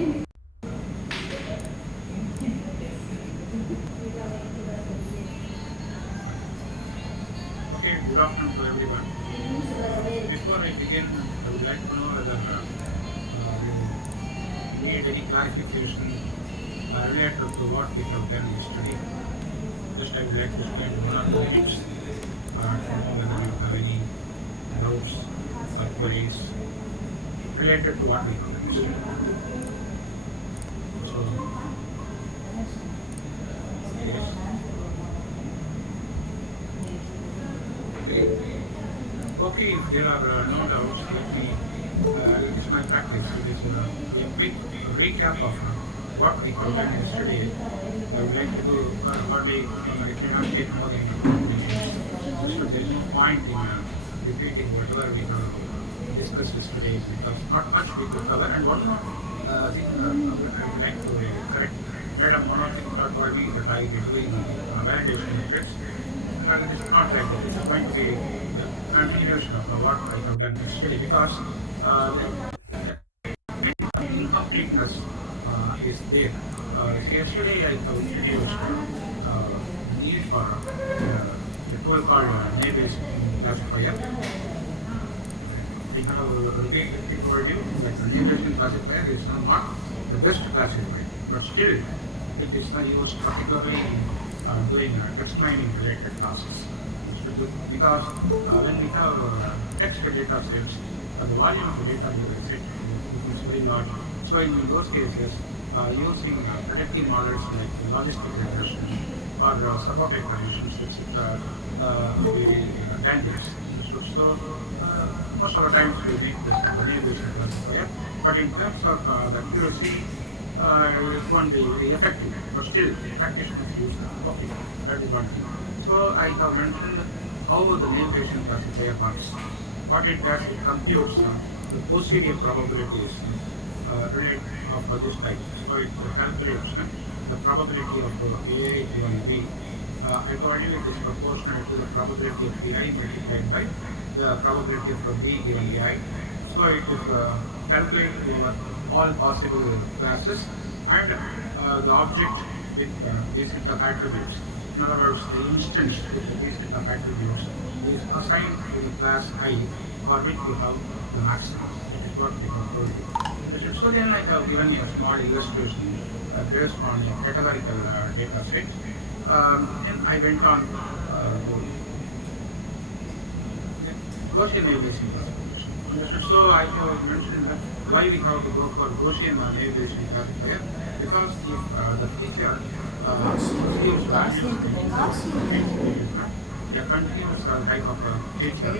Okay, good afternoon to everyone. Before I begin, I would like to know whether you need any clarification related to what we have done yesterday. Just I would like to spend 1 or 2 minutes to know whether you have any doubts or queries related to what we have done yesterday. So, yes. Okay, if there are no doubts, let me, it is my practice. It is a quick recap of what we have done yesterday. I would like to do hardly, I cannot take more than 2 minutes. So there is no point in repeating whatever we have discussed yesterday because not much we could cover. And one more thing I would like to correct. Madam, one more thing told me that I will be doing validation metrics. But it is not like that. It is going to be the continuation of what I have done yesterday because incompleteness is there. Yesterday I have introduced need for a tool called name-based classifier. I have repeatedly told you that the name-based classifier is not the best classifier, but still it is used particularly in doing text mining related tasks. Because when we have text data sets, the volume of the data set becomes very large. So in those cases, using predictive models like logistic regression or supported conditions, etc., may be dangerous. So most of the times we make this name-based classifier, but in terms of the accuracy, it won't be very effective. But still, practitioners use it. That is one thing. So I have mentioned how the name-based classifier works. What it does, it computes the posterior probabilities related of this type. So it calculates the probability of A given B. I told you it is proportional to the probability of Pi multiplied by the probability of B given Ai. So it is calculated over all possible classes and the object with these set of attributes. In other words, the instance with these set of attributes is assigned to the class I for which we have the maximum. That is what we have told you. So then I have given you a small illustration based on a categorical data set. Then I went on to Gaussian naive-Bayesian classification. So I have mentioned that why we have to go for Gaussian naive-Bayesian classifier, because if the feature gives values a continuous type of feature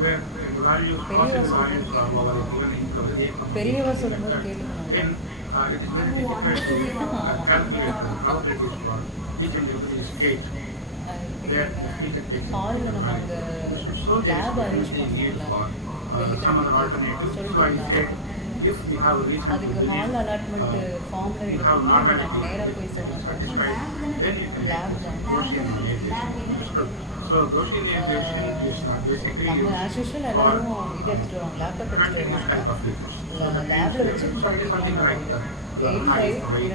where the values, possible values are over a given interval then it is very difficult to calculate the probabilities for each and every state where the feature takes value. So there is a need for some other alternative. So I said, if we have a reason to believe you have normality satisfied, then you can use Gaussian naive-Bayesian. So Gaussian naive-Bayesian is basically used for continuous type of features. So it is something like the height, weight,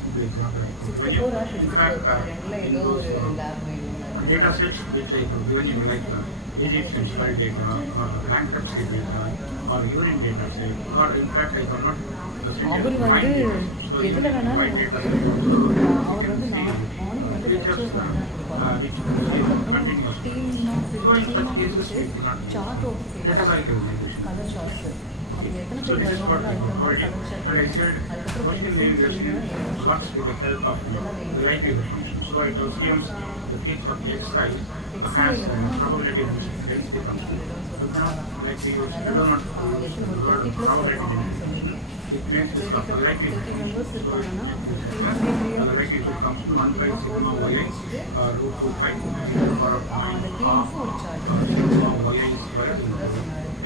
simple example. When you, in fact, in those data sets which I have given you, like Egyptian soil data or bankruptcy data or urine data set, or in fact I have not sent you wine data. So in wine data set also you can see features which is continuous. So in such cases we cannot categorical navigation. So this is what we have told you. And I said Gaussian navigation works with the help of the likelihood function. So it assumes the feature of xi has probability density function. You cannot like to use, you don't want to use the word probability density. It makes use of the likelihood function. So the likelihood function 1 by sigma yi root 2 pi to the power of minus half sigma yi square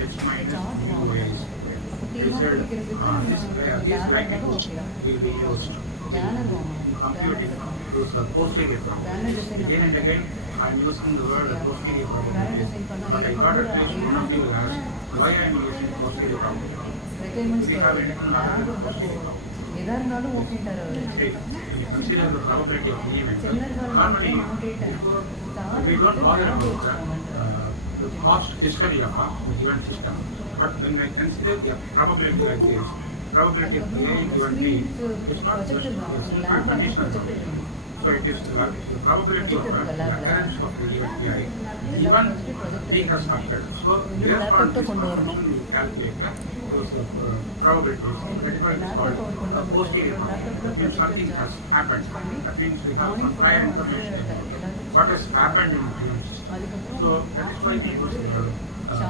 x minus mu yi square. They said these likelihoods will be used in computing those posterior probabilities. Again and again, I am using the word posterior probabilities, but I thought at least one of you will ask why I am using posterior probabilities. we have anything other than posterior. Okay, when you consider the probability of any event, normally we don't bother about the past history of the given system. But when I consider the probability like this, probability of A given B, it's not just a simple conditional. So it is the probability of the occurrence of the event PI, even D has occurred. So based on this function, we calculate those probabilities. That is why it is called posterior. That means something has happened. That means we have some prior information about what has happened in the given system. So that is why we use the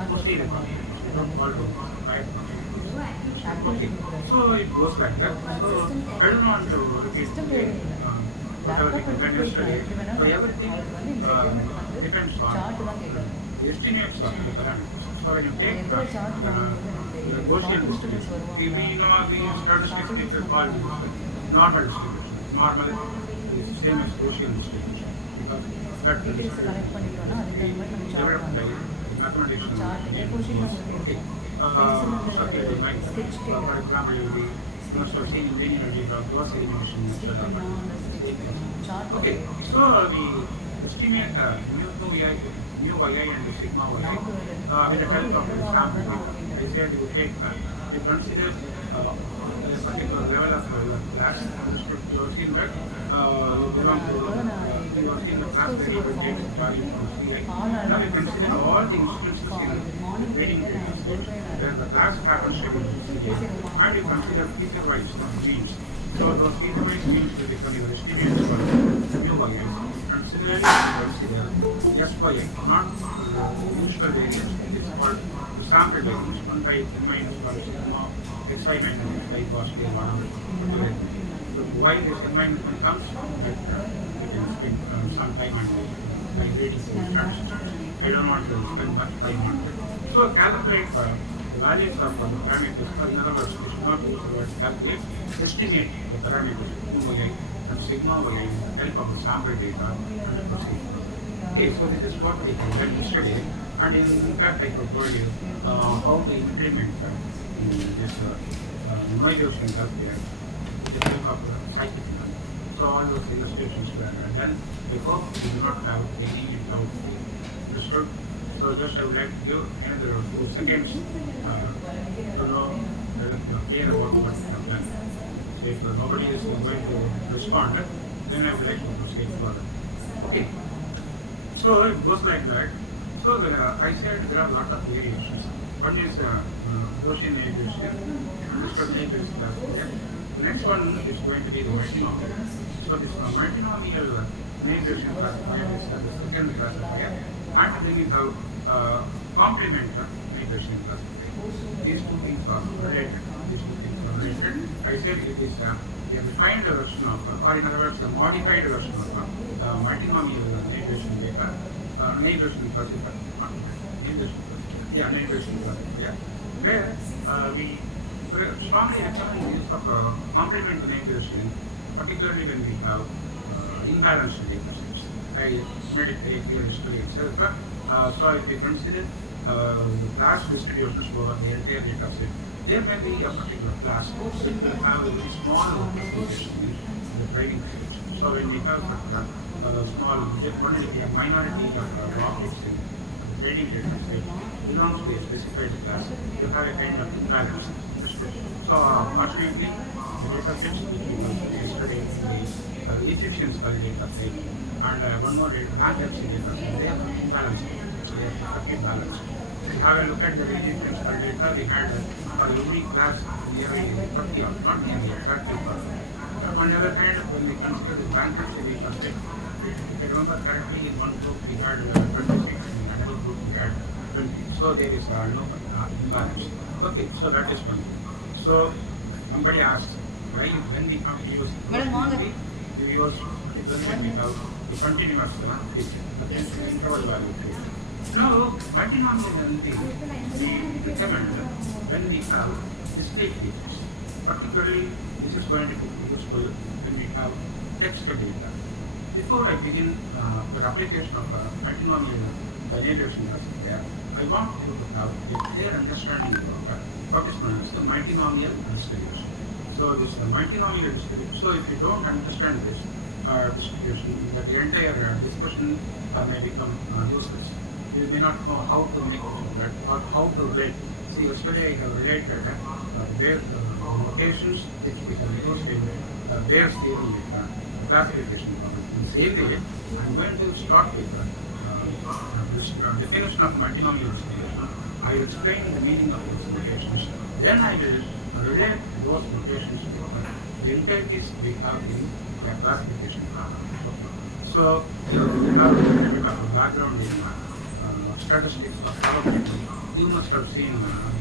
posterior function. We don't call it prior function. Okay, so it goes like that. So I don't want to repeat whatever we can yesterday. So everything depends on the estimates of the parameters. So when you take the Gaussian distribution, we know we statistics people call it normal distribution. Normal is the same as Gaussian distribution because that is developed by mathematicians. Okay. Circular domain. For example, you must have seen linear algebra, Gauss elimination method. Okay, so we estimate mu yi and sigma yi with the help of the sample data. I said you take you consider a particular level of class. You have seen that you belong to you have seen the class variable takes value from Ci. Now you consider all the instances in grading data set where the class happens to be Ci, and you consider feature-wise genes. So those feature-wise genes will become your estimates for mu yi. And similarly, you consider Sy, not the usual variance. It is called the sample variance. 1 by n minus 1 sigma xi minus xi positive whatever. So why this n minus 1 comes, that you can spend some time on by grading transistors. I don't want to spend much time on it. So calculate the values of the parameters. In other words, we should not use the word calculate. Estimate the parameters mu yi and sigma yi with the help of the sample data and proceed. Okay, so this is what we have done yesterday, and in fact I have told you how to implement this noisation here with the help of Statistical. So all those illustrations were done. I hope you do not have any doubt the result. So just I would like to give another 2 seconds to know clear about what we have done. So if nobody is going to respond, then I would like to proceed further. Okay. So it goes like that. So I said there are a lot of variations. One is Gaussian navigation, understood navigation classifier. The next one is going to be the multinomial. So this multinomial navigation classifier is the second classifier, and then you have complement navigation classifier. These two things are related. I said it is a refined version of, or in other words, a modified version of multinomial navigation data, navigation classifier, navigation classifier, where we strongly recommend the use of complement navigation, particularly when we have imbalanced data sets. I made it very clear yesterday itself. So if you consider the class distributions over the entire data set, there may be a particular class which will have a very small application in the training set. So when we have such a small, only a minority of objects in the training data set belongs to a specified class, you have a kind of imbalance. So fortunately, the data sets which we considered yesterday, the Egyptian skull data set and one more data, non-FC data set, they are imbalanced. They are perfectly balanced. If you have a look at the Egyptian skull data, we had for every class nearly 30 or not nearly exactly 30. On the other hand, when we consider the bankruptcy data set, if I remember correctly, in one group we had 26, in another group we had 20. So there is no imbalance. Okay, so that is one thing. So somebody asked, why when we come to use continuity, you use particularly when we have the continuous feature, the interval value feature. Now, multinomial we recommend when we have discrete features. Particularly, this is going to be useful when we have text data. Before I begin the application of multinomial navigation classifier, I want you to have a clear understanding of what is known as the multinomial distribution. So this multinomial distribution, so if you don't understand this distribution, that the entire discussion may become useless. You may not know how to make that or how to relate. See, yesterday I have related their notations which we have used in Bayes' theory classification problem. In the same way, I am going to start with this definition of multinomial distribution. I will explain the meaning of these notations. Then I will relate those notations with the entities we have in the classification problem. So, you have a little bit of background in statistics or probability. You must have seen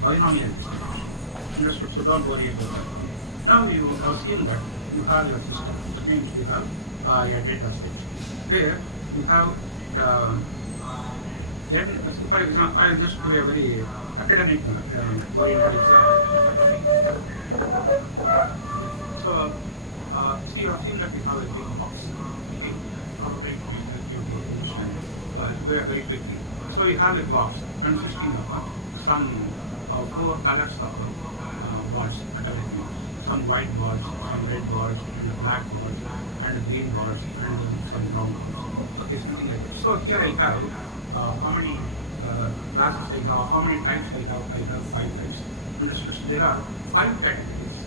binomial distribution. Understood? So don't worry about that. Now you assume that you have your system. That means you have a data set. Here you have then, for example, I will just give a very academic oriented example. So see, you have seen that we have a big box. Okay, probably help you to understand very quickly. So we have a box consisting of some 4 colors of balls, whatever it means. Some white balls, some red balls, and black balls, and green balls, and some brown balls. Okay, something like that. So here I have how many classes I have, how many types I have. I have 5 types. Understood? There are 5 categories.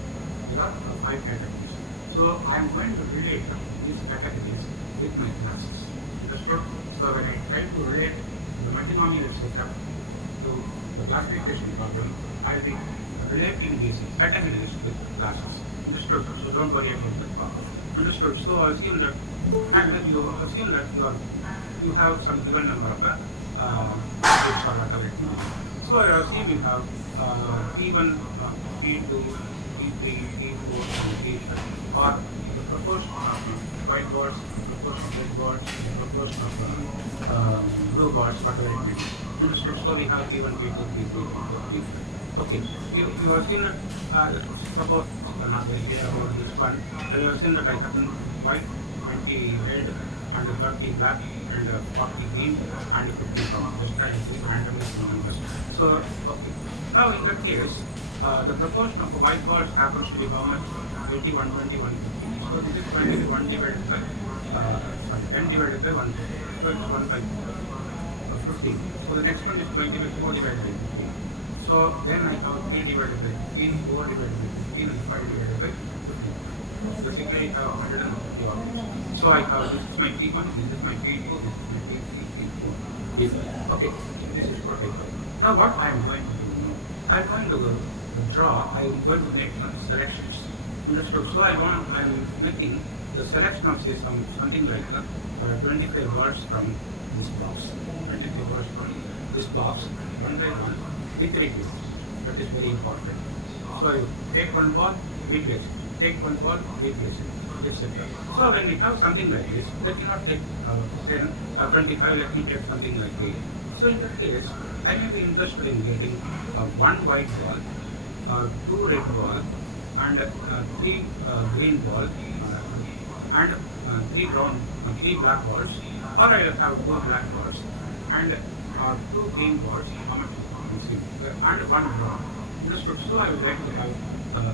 There are 5 categories. So I am going to relate these categories with my classes. Understood? So when I try to relate the multinomial setup to the classification problem, I will be relating these categories with classes. Understood? So don't worry about that problem. Understood? So I assume that, and you assume that you have some given number of bits or whatever it is. So I assume you have P1, P2, P3, P4, and P5, or the proportion of white balls, the proportion of red balls, the proportion of blue balls, whatever it is. Understood? So we have P1, P2, P3, P4, P5. Okay, you assume that, suppose you are not very clear about this one, you assume that I have white, 20 red, and 30 black, and 40 green, and 50 from just trying to randomly numbers. So, okay. Now in that case, the proportion of white balls happens to be how much? 21, 21, 50. So this is going to be 1 divided by, 10 divided by 1. So it's 1 by 15. So the next one is going to be 4 divided by 15. So then I have 3 divided by 15, 4 divided by 15, and 5 divided by 15. Basically I have 150 objects. So I have, this is my P1, this is my P2, this is my P3, P4, P5. Okay, this is what I have. Now what I am going to do now, I am going to draw, I am going to make some selections. Understood? So I am making the selection of say something like 25 words from this box. 25 words from this box, one by one, with repeats. That is very important. So you take one ball, replace it. Take one ball, replace it, etc. So when we have something like this, let me not take 10, 25, let me take something like 8. So in that case, I may be interested in getting one white ball, 2 red ball, and 3 green ball, and 3 black balls, or I will have 2 black balls, and 2 green balls, and 1 brown. Understood? So I would like to have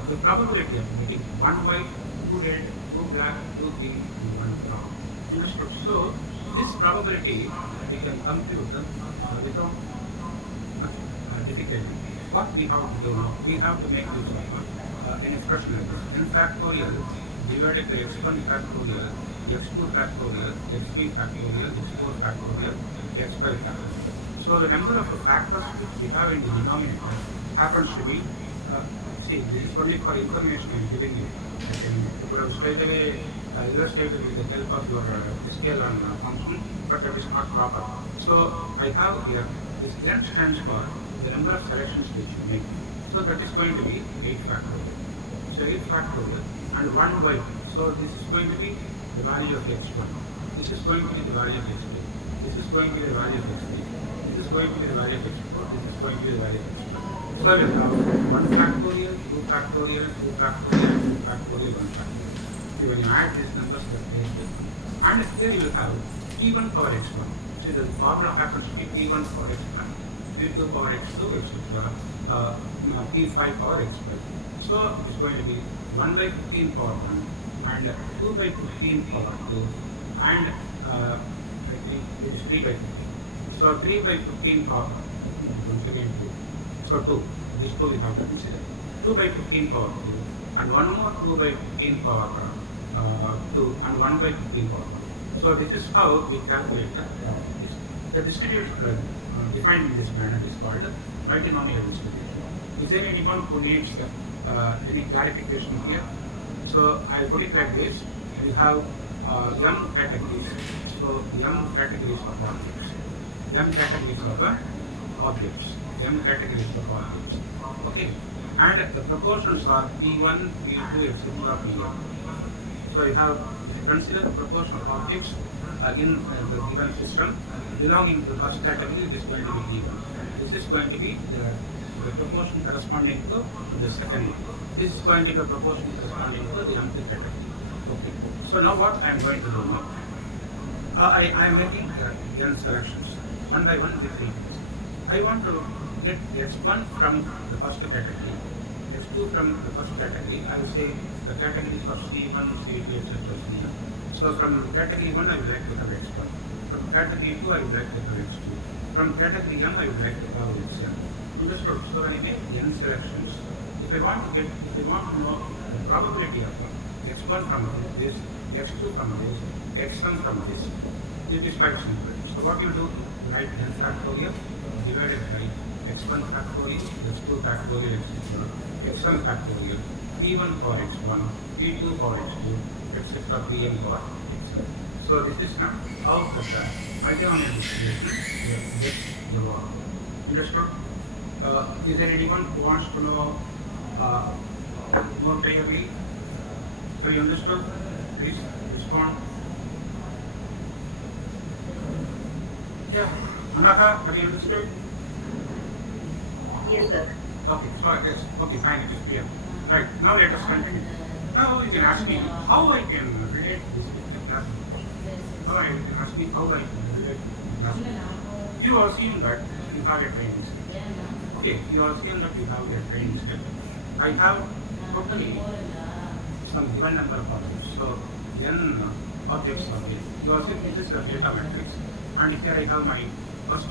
the probability of getting 1 white, 2 red, 2 black, 2 green, and 1 brown. Understood? So this probability we can compute without difficulty. What we have to do now, we have to make use of an expression like this. N factorial divided by x1 factorial, x2 factorial, x3 factorial, x4 factorial, x5 factorial. So the number of factors which we have in the denominator happens to be, see, this is only for information I am giving you. I can put out straight away illustrated with the help of your scale and function, but that is not proper. So I have here, this n stands for the number of selections which you make. So that is going to be 8 factorial. So 8 factorial and 1 white. So this is going to be the value of x1. This is going to be the value of x2. This is going to be the value of x3. This is going to be the value of x4. This is going to be the value of x1. So I will have 1 factorial, 2 factorial, 2 factorial, 2 factorial, 1 factorial. See, when you add these numbers, that makes it. And here you will have p1 power x1. See, the formula happens to be p1 power x1, p2 power x2, etc. P5 power x5. So it is going to be 1 by 15 power 1 and 2 by 15 power 2 and I think it is 3 by 15. So 3 by 15 power, once again 2. So 2, these two we have to consider. 2 by 15 power 2 and one more 2 by 15 power 2 and 1 by 15 power 1. So this is how we calculate this. The distribution defined in this manner is called multinomial distribution. Is there anyone who needs any clarification here? So I'll put it like this. We have m categories. So m categories of objects. M categories of objects. M categories of objects. Okay. And the proportions are P1, P2, etc. Pn. So you have, consider the proportion of objects in the given system belonging to the first category. It is going to be P1. This is going to be the proportion corresponding to the second one. This is going to be the proportion corresponding to the mth category. Okay. So now what I am going to do now? I am making n selections, one by one with 3. I want to get x1 from the first category, x2 from the first category. I will say the categories of C1, C2, etc. Cn. So from category 1 I would like to have x1. From category 2 I would like to have x2. From category m I would like to have xn. Understood? So when I make n selections, if I want to know the probability of x1 from this, x2 from this, xn from this, it is quite simple. So what you do, write n factorial divided by x1 factorial, x2 factorial, etc. xn factorial, p1 for x1, p2 for x2, etc. pn for xn. So this is now how the multinomial distribution gets evolved. Understood? Is there anyone who wants to know more clearly? Have you understood? Please respond. Yeah. Anaka, have you understood? Yes, sir. Okay, so yes. Okay, fine, it is clear. Right, now let us continue. Now you can ask me how I can relate this with the class. How I can ask me how I can relate with the class. You assume that you have a training set. Okay, you assume that you have a training set. I have totally some given number of objects. So n objects are here. You assume this is a data matrix. And here I have my first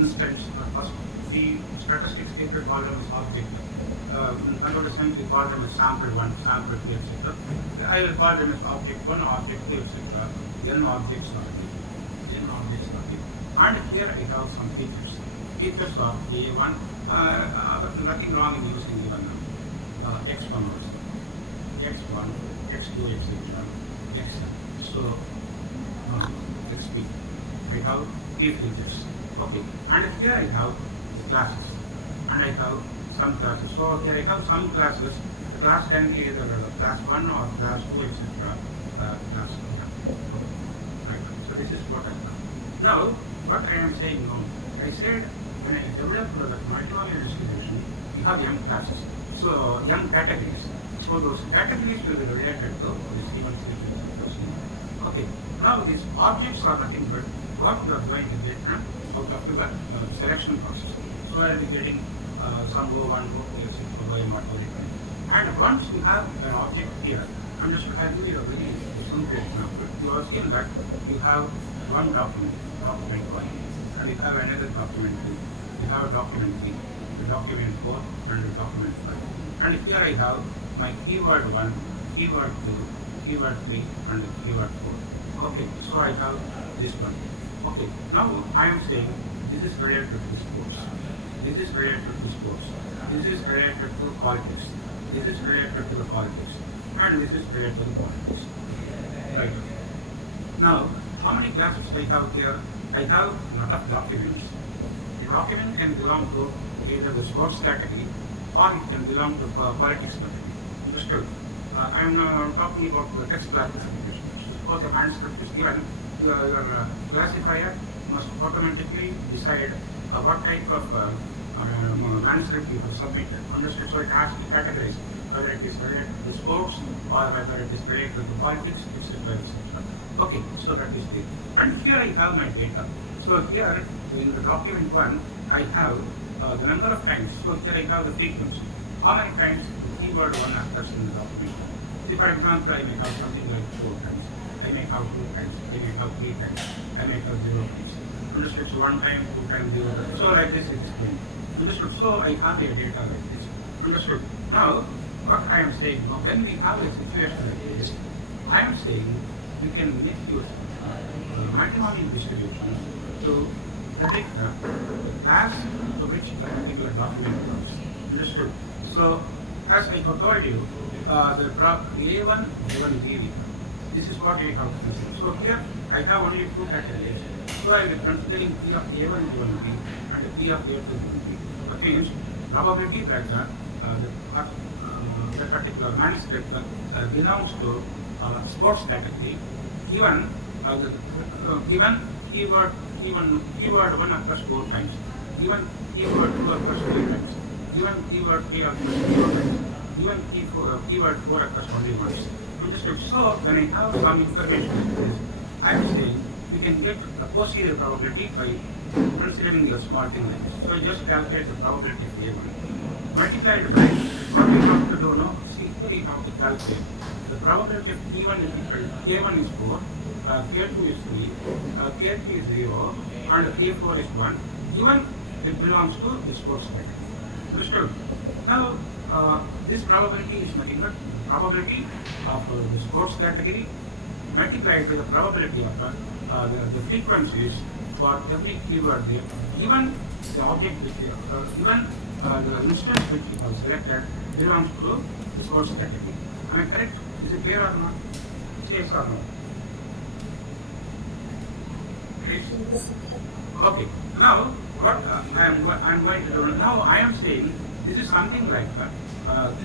instance, first the statistics people call them as object. Control science we call them as sample 1, sample 2, etc. I will call them as object 1, object 2, etc. N objects are here. N objects are here. And here I have some features. Features of A1, nothing wrong in using given x1 also. x1, x2, etc. xn. So xp. I have key features. Okay. And here I have the classes. And I have some classes. So here I have some classes. The class can be either class 1 or class 2, etc. Class 1. Right. So this is what I have. Now, what I am saying now, I said when I developed the multinomial distribution, you have m classes. So m categories. So those categories will be related to the C1, C2, etc. Okay. Now these objects are nothing but what we are going to get out of the selection process. So I will be getting some O1, O2, etc. OM, whatever. And once you have an object here, understood, I will give you a very simple example. You assume that you have one document, document 1, and you have another document 2. You have document 3, the document 4, and the document 5. And here I have my keyword 1, keyword 2, keyword 3, and keyword 4. Okay, so I have this one. Okay, now I am saying this is related to sports. This is related to sports. This is related to politics. This is related to the politics. And this is related to the politics. Right. Now, how many classes I have here? I have a lot of documents. A document can belong to either the sports category or it can belong to politics category. Understood? I am talking about the text classification. Suppose a manuscript is given, your classifier must automatically decide what type of manuscript you have submitted. Understood? So it has to categorize whether it is related to sports or whether it is related to politics, etc. etc. Okay, so that is it. And here I have my data. So here in the document 1, I have the number of times. So here I have the frequency. How many times the keyword 1 occurs in the document? See, for example, I may have something like 4 times. I may have 2 times. I may have 3 times. I may have 0 times. Understood? So 1 time, 2 times, 0 times. So like this it is going. Understood? So I have a data like this. Understood? Now, what I am saying, when we have a situation like this, I am saying you can make your multinomial distribution to predict the class to which a particular document belongs. Understood? So, as I have told you, the A1 given BV, this is what we have to consider. So here I have only 2 categories. So I will be considering P of A1 given B and P of A2 given B. That means probability that the particular manuscript belongs to sports category given given keyword 1 occurs 4 times, given keyword 2 occurs 3 times, given keyword 3 occurs 0 times, given keyword 4 occurs only once. Understood? So when I have some information like this, I am saying we can get a posterior probability by considering a small thing like this. So I just calculate the probability of A1. Multiplied by what we have to do now, see here we have to calculate the probability of P1 is equal to K1 is 4, K2 is 3, K3 is 0, and K4 is 1, given it belongs to the sports category. Understood? Now, this probability is nothing but probability of the sports category multiplied by the probability of the frequencies for every keyword there, given the object which even the instance which you have selected belongs to the sports category. Am I correct? Is it clear or not? Say yes or no? Yes. Okay. Now, what I am going to do now, I am saying this is something like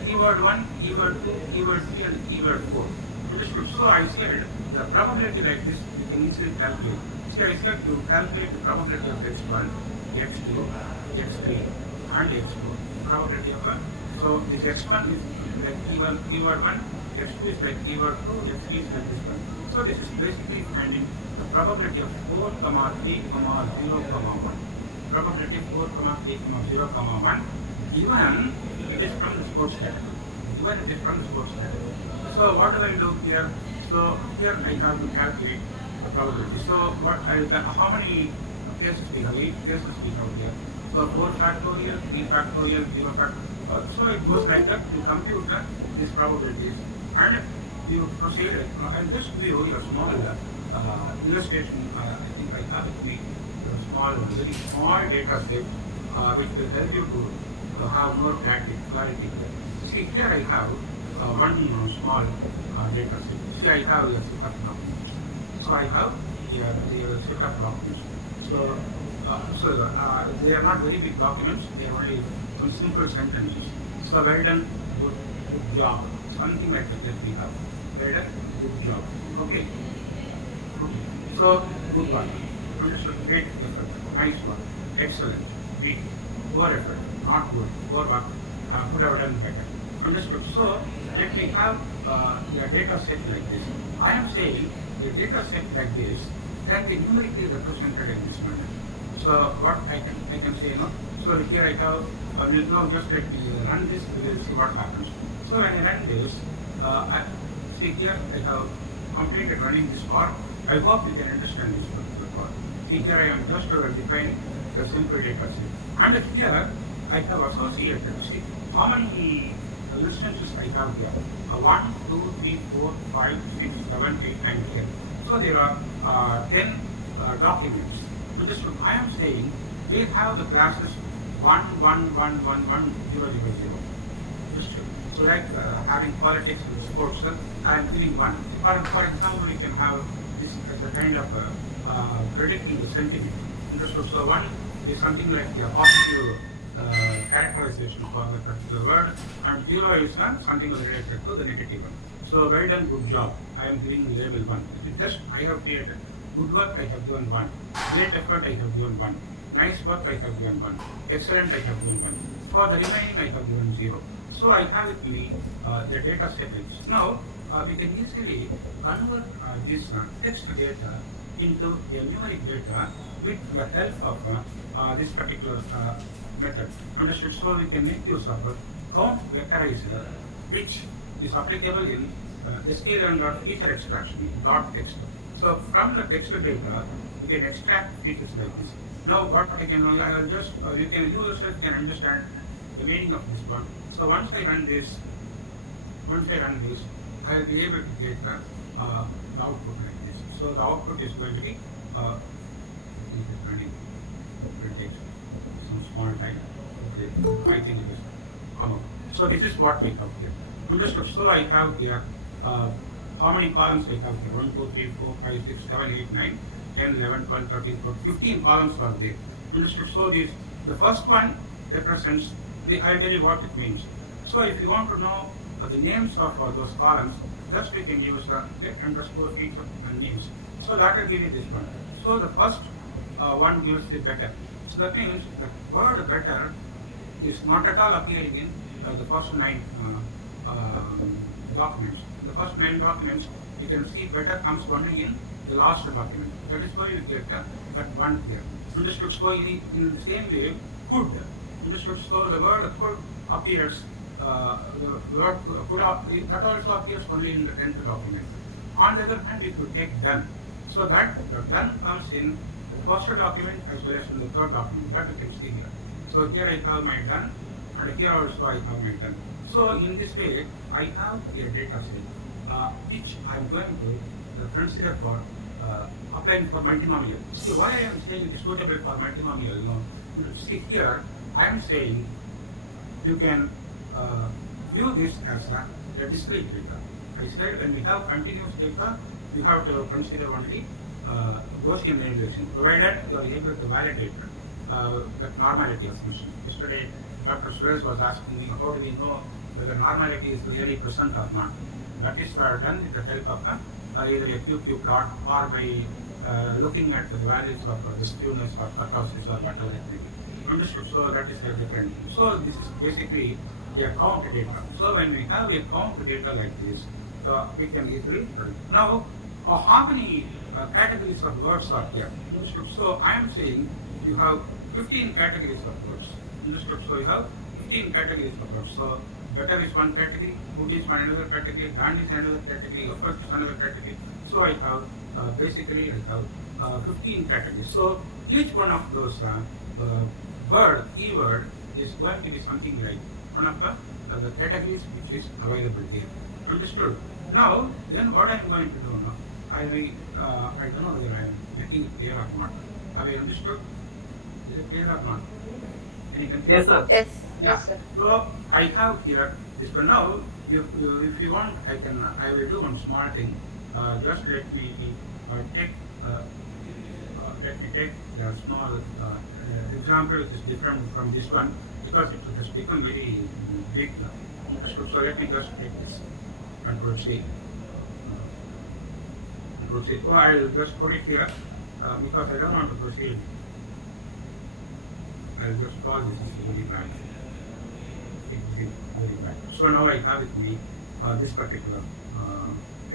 keyword 1, keyword 2, keyword 3, and keyword 4. So I said the probability like this you can easily calculate. So I said to calculate the probability of x1, x2, x3, and x4. Probability of so this x1 is like keyword 1, x2 is like keyword 2, x3 is like this one. So this is basically finding the probability of 4, 3, 0, 1. Probability of 4, 3, 0, 1. Given it is from the sports category. Given it is from the sports category. So what do I do here? So here I have to calculate the probability. So what how many cases we have? 8 cases we have here. So 4 factorial, 3 factorial, 0 factorial. So it goes like that. You compute these probabilities and you proceed. I'll just give you a small illustration. I think I have with me a small, very small data set which will help you to have more clarity. See, here I have one small data set. See, I have a set of documents. So I have here a set of documents. So they are not very big documents. They are only some simple sentences. So well done, good job. Something like that we have. Well done, good job. Okay. So good one. Understood. Great effort. Nice one. Excellent. Great. Poor effort. Not good. Poor work. Could have done better. Understood. So let me have a data set like this. I am saying a data set like this can be numerically represented in this manner. So what I can say no. So here I have now just let me run this. We will see what happens. So when I run this, see here I have completed running this for. I hope you can understand this particular part. See here I am just defining the simple data set. And here I have associated, see how many instances I have here. 1, 2, 3, 4, 5, 6, 7, 8, 9, 10. So there are 10 documents. Understood? I am saying they have the classes 1, 1, 1, 1, 1, 0, 0, 0. Understood? So like having politics and sports, I am giving 1. For example, we can have this as a kind of predicting the sentiment. Understood? So 1 is something like a positive characterization for the particular word, and 0 is something related to the negative one. So well done, good job. I am giving the label 1. Just I have created. Good work I have given 1. Great effort I have given 1. Nice work I have given 1. Excellent I have given 1. For the remaining I have given 0. So I have with me the data set. Now we can easily convert this text data into a numeric data with the help of this particular method. Understood? So we can make use of a count vectorizer, which is applicable in sklearn.feature extraction, .text. So from the text data, you can extract features like this. Now what I will just, you yourself can understand the meaning of this one. So once I run this, I will be able to get the output like this. So the output is going to be, running. It will take some small time. Okay, I think it is come up. So this is what we have here. Understood? So I have here, how many columns I have here? 1, 2, 3, 4, 5, 6, 7, 8, 9, 10, 11, 12, 13, 14, 15 columns are there. Understood? So the first one represents, I'll tell you what it means. So if you want to know the names of those columns, just we can use get underscore feature and names. So that will give you this one. So the first one gives the better. So that means the word better is not at all appearing in the first 9 documents. In the first 9 documents, you can see better comes only in the last document. That is why you get that one here. Understood? So in the same way, could. Understood? So the word could appears, the word could, that also appears only in the 10th document. On the other hand, if you take done, so that the done comes in the first document as well as in the 3rd document. That you can see here. So here I have my done, and here also I have my done. So in this way, I have a data set which I am going to consider for applying for multinomial. See why I am saying it is suitable for multinomial. No, see here I am saying you can view this as a discrete data. I said when we have continuous data, you have to consider only Gaussian variation, provided you are able to validate the normality assumption. Yesterday, Dr. Suresh was asking me how do we know whether normality is really present or not. That is done with the help of either a QQ plot or by looking at the values of the skewness or kurtosis or whatever it may be. Understood? So that is a different. So this is basically a count data. So when we have a count data like this, we can easily predict. Now, how many categories of words are here? Understood? So I am saying you have 15 categories of words. Understood? So you have 15 categories of words. So better is one category, good is one another category, done is another category, effort is another category. So I have basically I have 15 categories. So each one of those word, keyword is going to be something like one of the categories which is available here. Understood? Now, then what I am going to do now? I don't know whether I am making it clear or not. Have you understood? Is it clear or not? Any confusion? Yes, sir. Yes. Yeah. Yes, sir. So I have here this one. Now, if you want, I will do one small thing. Just let me take the small example which is different from this one because it has become very big now. So let me just take this Control C. Control C. Oh, I will just put it here because I don't want to proceed. I will just call this very bad. Very bad. So now I have with me this particular.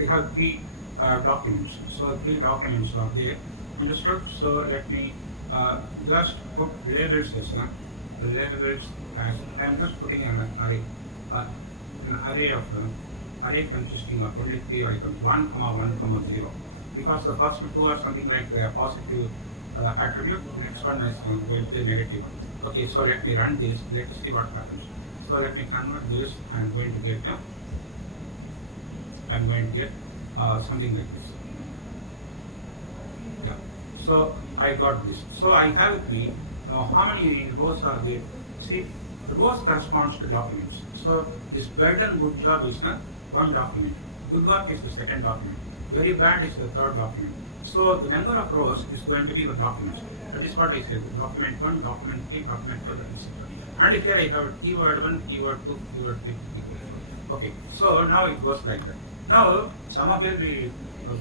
I have 3 documents. So 3 documents are there. Understood? So let me just put labels as labels as I am just putting an array of array consisting of only 3 items 1, 1, 0. Because the first 2 are something like a positive attribute, next one is going to be negative. Okay, so let me run this. Let's see what happens. So let me convert this. I am going to get something like this. Yeah. So I got this. So I have with me how many rows are there? See, the rows corresponds to documents. So this well done, good job is one document. Good work is the second document. Very bad is the 3rd document. So the number of rows is going to be the documents. That is what I said. Document 1, document 3, document 4, and here I have keyword 1, keyword 2, keyword 3. Okay. So now it goes like that. Now some of you will be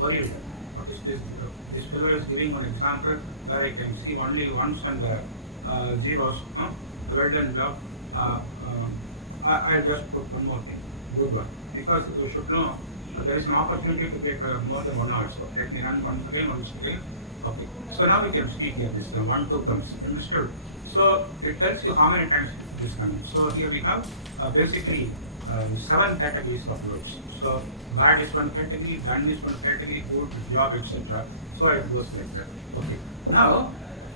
worried. What is this? This fellow is giving one example where I can see only ones and zeros. Well done job. I'll just put one more thing. Good one. Because you should know there is an opportunity to get more than one also. Let me run once again. Okay. So now we can see here this 1, 2 comes. Understood? So it tells you how many times this comes. So here we have basically 7 categories of words. So bad is one category, done is one category, good, job, etc. So it goes like that. Okay. Now,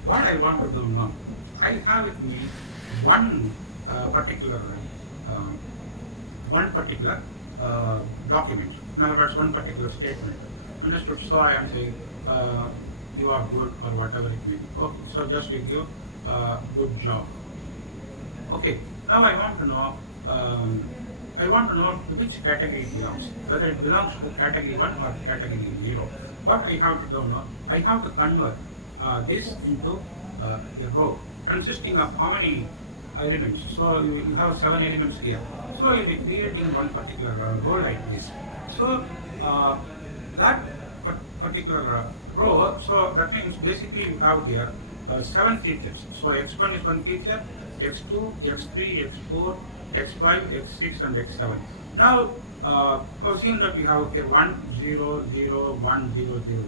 what I want to do now, I have with me one particular document. In other words, one particular statement. Understood? So I am saying you are good or whatever it may be. Okay. So just you give good job. Okay. Now I want to know to which category it belongs, whether it belongs to category 1 or category 0. What I have to do now, I have to convert this into a row consisting of how many elements. So you have 7 elements here. So you will be creating one particular row like this. So that particular row, so that means basically you have here 7 features. So x1 is one feature, x2, x3, x4, x5, x6 and x7. Now, assume that we have here 1, 0, 0, 1, 0, 0, 0.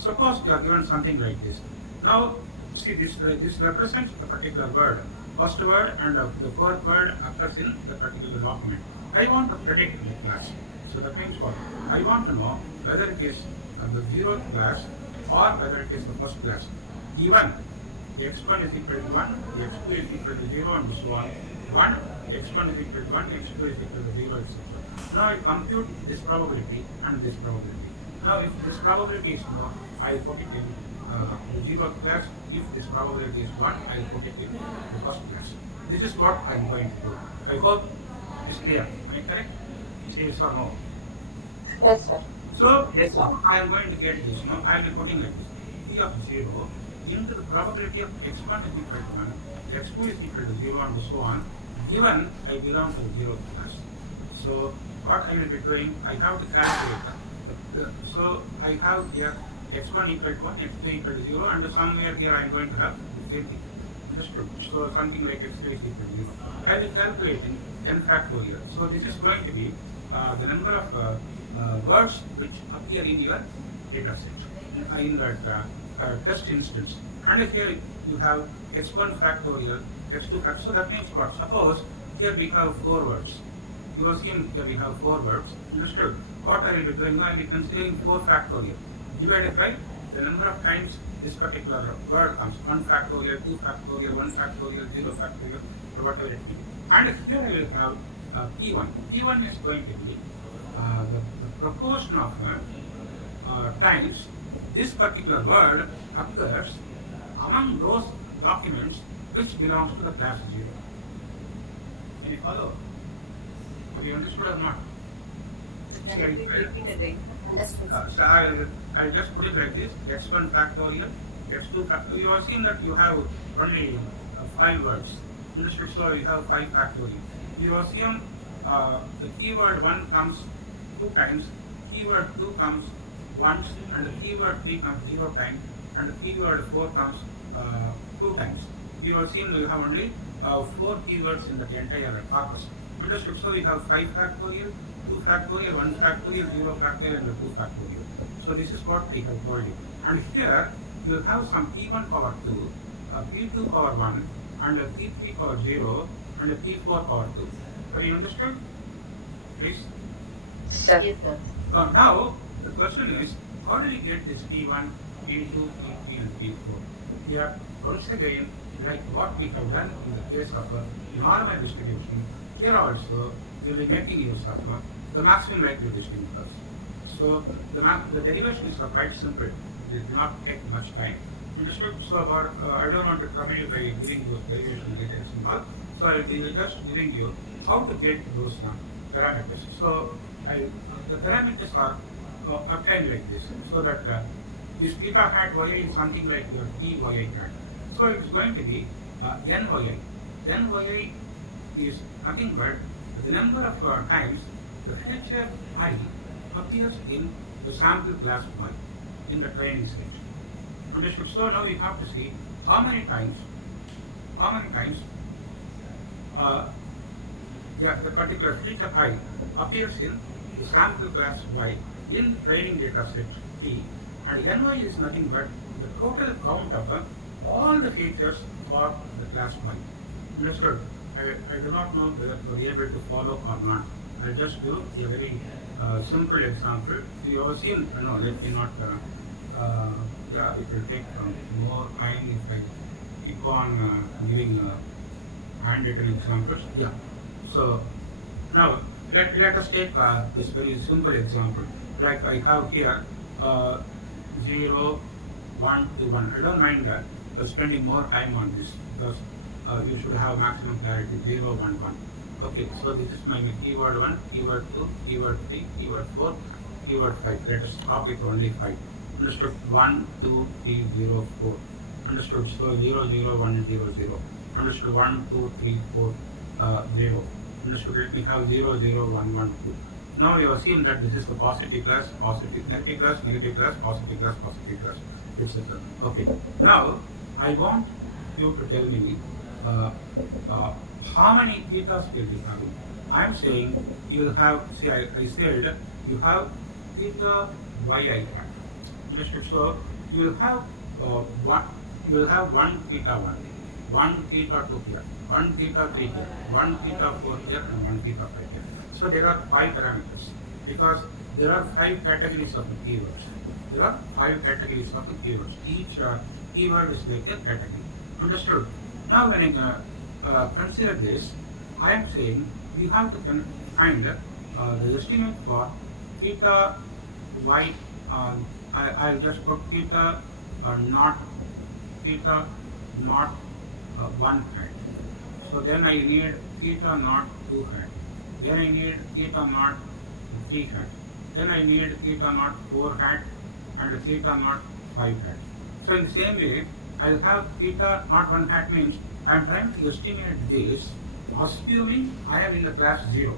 Suppose you are given something like this. Now, see this represents a particular word. First word and the fourth word occurs in the particular document. I want to predict the class. So that means what? I want to know whether it is the 0th class or whether it is the first class. Given x1 is equal to 1, x2 is equal to 0 and so on. 1, x1 is equal to 1, x2 is equal to 0, etc. Now I compute this probability and this probability. Now if this probability is no, I put it in the 0th class. If this probability is 1, I put it in the first class. This is what I am going to do. I hope it's clear. Am I correct? Say yes or no? Yes, sir. So yes, I am going to get this. No, I will be putting like this. P of 0 into the probability of x1 is equal to 1, x2 is equal to 0 and so on, given I belong to the 0th class. So what I will be doing, I have to calculate. So I have here x1 equal to 1, x2 equal to 0 and somewhere here I am going to have the same thing. Understood? So something like x3 is equal to 0. I will calculate in n factorial. So this is going to be the number of words which appear in your data set in that test instance. And here you have x1 factorial, x2 factorial. So that means what? Suppose here we have 4 words. You will see here we have 4 words. Understood? What I will be doing now, I will be considering 4 factorial divided by the number of times this particular word comes. 1 factorial, 2 factorial, 1 factorial, 0 factorial, or whatever it may be. And here I will have P1. P1 is going to be the proportion of times this particular word occurs among those documents which belongs to the class 0. Can you follow? Have you understood or not? Repeat again. So I'll just put it like this: x1 factorial, x2 factorial. You have seen that you have only 5 words. Understood? So you have 5 factorial. You assume the keyword 1 comes 2 times, keyword 2 comes once, and the keyword 3 comes 0 times, and the keyword 4 comes 2 times. You assume that you have only 4 keywords in the entire corpus. Understood? So you have 5 factorial, 2 factorial, 1 factorial, 0 factorial, and 2 factorial. So this is what I have told you. And here you will have some P1 power 2, P2 power 1, and a P3 power 0, and a P4 power 2. Have you understood? Please? Sir. Yes, sir. Now, the question is, how do you get this P1, P2, P3, and P4? Here, once again, like what we have done in the case of a normal distribution, here also we will be making use of the maximum likelihood distributors. So the derivation is quite simple. It will not take much time. Understood? So about I don't want to trouble you by giving those derivation details and all. So I will be just giving you how to get those parameters. So the parameters are obtained like this, so that this theta hat yi is something like your t yi hat. So it is going to be n yi. N yi is nothing but the number of times the feature I appears in the sample class y in the training stage. Understood? So now you have to see how many times the particular feature I appears in the sample class y in training data set T, and ny is nothing but the total count of all the features for the class Y. Understood? I do not know whether you are able to follow or not. I'll just give a very simple example. You have seen, let me not, yeah, it will take more time if I keep on giving handwritten examples. Yeah. So now let us take this very simple example. Like I have here 0, 1 to 1. I don't mind spending more time on this because you should have maximum clarity. 0, 1, 1. Okay, so this is my keyword 1, keyword 2, keyword 3, keyword 4, keyword 5. Let us stop with only 5. Understood? 1, 2, 3, 0, 4. Understood? So 0, 0, 1, 0, 0. Understood? 1, 2, 3, 4, 0. Understood? Let me have 0, 0, 1, 1, 2. Now you assume that this is the positive class, negative class, negative class, positive class, etc. Okay. Now I want you to tell me how many thetas will be having. I am saying you will have, see, I said you have theta yi hat. Understood? So you will have one theta 1, one theta 2 here, one theta 3 here, one theta 4 here, and one theta 5 here. So there are 5 parameters because there are 5 categories of the keywords. There are 5 categories of the keywords. Each keyword is like a category. Understood? Now when I consider this, I am saying you have to find the estimate for theta y. I'll just put theta not 1 hat. So then I need theta not 2 hat. Then I need theta not 3 hat. Then I need theta not 4 hat and theta not 5 hat. So in the same way, I'll have theta not 1 hat means I am trying to estimate this assuming I am in the class 0.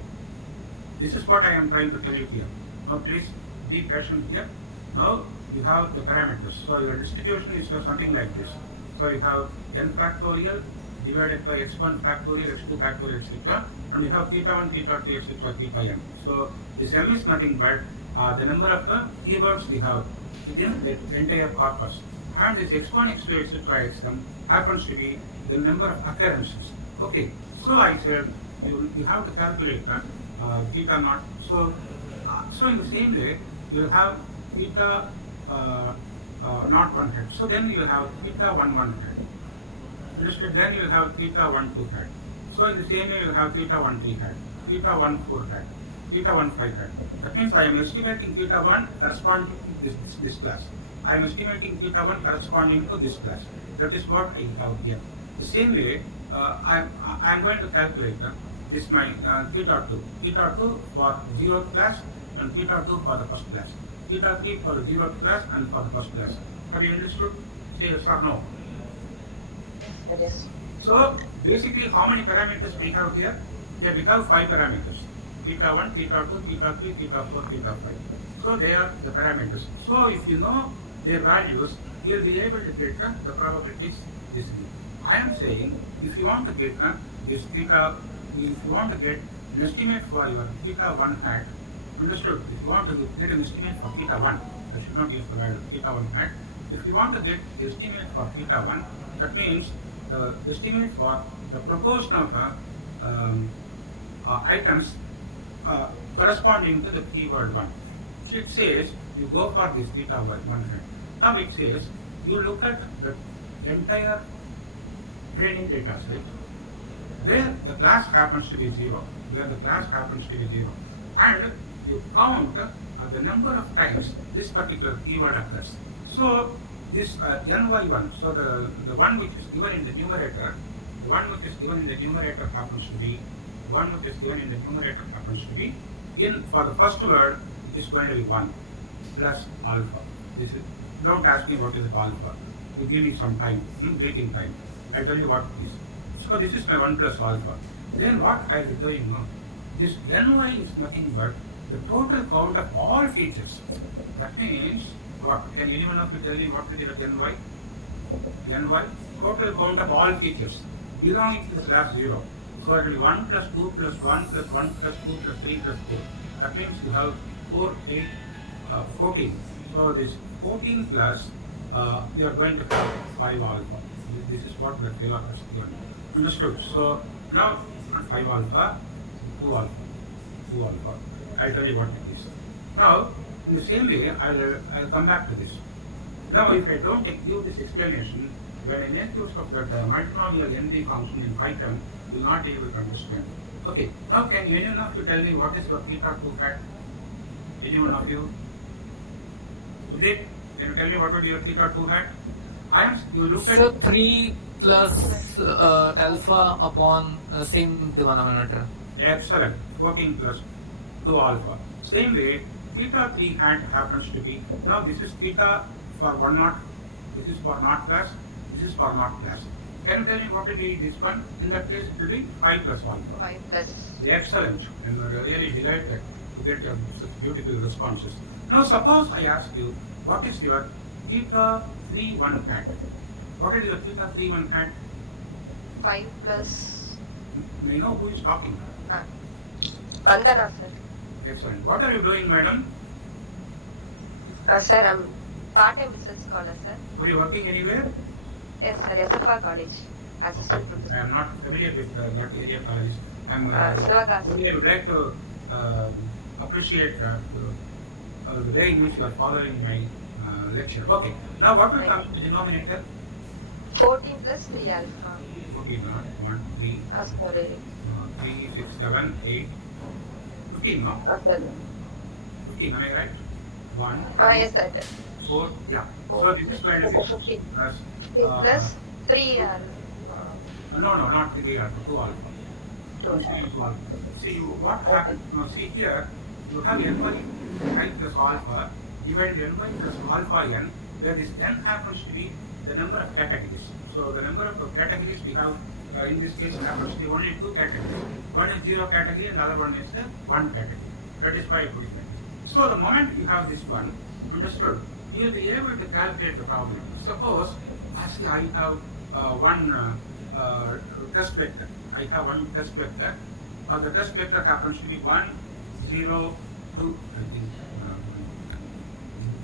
This is what I am trying to tell you here. Now please be patient here. Now you have the parameters. So your distribution is something like this. So you have n factorial divided by x1 factorial, x2 factorial, etc. And you have theta 1, theta 2, etc. theta n. So this m is nothing but the number of keywords we have within the entire corpus. And this x1, x2, etc. xm happens to be the number of occurrences. Okay, so I said you have to calculate theta naught. So in the same way, you will have theta not 1 hat. So then you will have theta 1, 1 hat. Understood? Then you will have theta 1, 2 hat. So in the same way, you will have theta 1, 3 hat, theta 1, 4 hat, theta 1, 5 hat. That means I am estimating theta 1 corresponding to this class. I am estimating theta 1 corresponding to this class. That is what I have here. The same way, I am going to calculate this my theta 2 for 0th class and theta 2 for the first class, theta 3 for the 0th class and for the first class. Have you understood? Say yes or no. Yes. So basically how many parameters we have here? Here we have 5 parameters. Theta 1, theta 2, theta 3, theta 4, theta 5. So they are the parameters. So if you know their values, you will be able to get the probabilities easily. I am saying if you want to get this theta, if you want to get an estimate for your theta 1 hat, understood? If you want to get an estimate for theta 1, I should not use the word theta 1 hat. If you want to get the estimate for theta 1, that means the estimate for the proportion of items corresponding to the keyword 1. So it says you go for this theta 1 hat. Now it says you look at the entire training data set where the class happens to be 0, and you count the number of times this particular keyword occurs. So this ny1, so the one which is given in the numerator, happens to be in for the first word is going to be 1 plus alpha. This is, don't ask me what is alpha. You give me some time, waiting time. I'll tell you what it is. So this is my 1 plus alpha. Then what I will be doing now? This ny is nothing but the total count of all features. That means what? Can anyone of you tell me what is the ny? Ny, total count of all features belonging to the class 0. So it will be 1 plus 2 plus 1 plus 1 plus 2 plus 3 plus 4. That means you have 4, 8, 14. So this 14 plus you are going to have 5 alpha. This is what the Taylor has given. Understood? So now 5 alpha, 2 alpha, 2 alpha. I'll tell you what it is. Now, in the same way, I'll come back to this. Now, if I don't give this explanation, when I make use of that multinomial NB function in Python, you will not be able to understand. Okay, now can anyone of you tell me what is your theta 2 hat? Anyone of you? Sudhir, can you tell me what will be your theta 2 hat? You look at... So 3 plus alpha upon same denominator. Excellent. 14 plus 2 alpha. Same way, theta 3 hat happens to be, now this is theta for 1 naught, this is for naught plus, this is for naught plus. Can you tell me what will be this one? In that case, it will be 5 plus alpha. 5 plus. Excellent. And we're really delighted to get your such beautiful responses. Now, suppose I ask you, what is your theta 3 1 hat? What is your theta 3 1 hat? 5 plus. May I know who is talking? Vandana, sir. Excellent. What are you doing, madam? Sir, I'm part-time business scholar, sir. Are you working anywhere? Yes, sir. SFR College. Assistant I professor. am not familiar with that area college. Sivagasi. I would like to appreciate the way in which you are following my lecture. Okay. Now, what will come to the denominator? 14 plus 3 alpha. Okay, not 1, 3, Sorry. 3, 6, 7, 8, 15, no? Sir. 15, am I right? 1, Yes, sir. 4, yeah. So Four. this is going to be 15. plus. Plus 3 alpha. No, not 3 alpha, 2 alpha. 2 alpha. See, what happens, now see here, you have n by I plus alpha, divided n by plus alpha n, where this n happens to be the number of categories. So the number of categories we have, in this case, happens to be only 2 categories. One is 0 category and the other one is the 1 category. That is why I put it like this. So the moment you have this one, understood, you will be able to calculate the probability. Suppose, I have one test vector. I have one test vector. The test vector happens to be 1, 0, 2. I think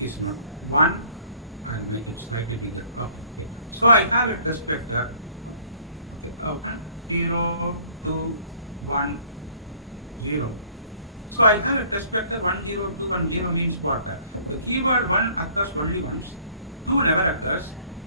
is not 1. I'll make it slightly bigger. Okay. So I have a test vector. 0, 2, 1, 0. So I have a test vector 1, 0, 2, 1, 0 means what? The keyword 1 occurs only once, 2 never occurs,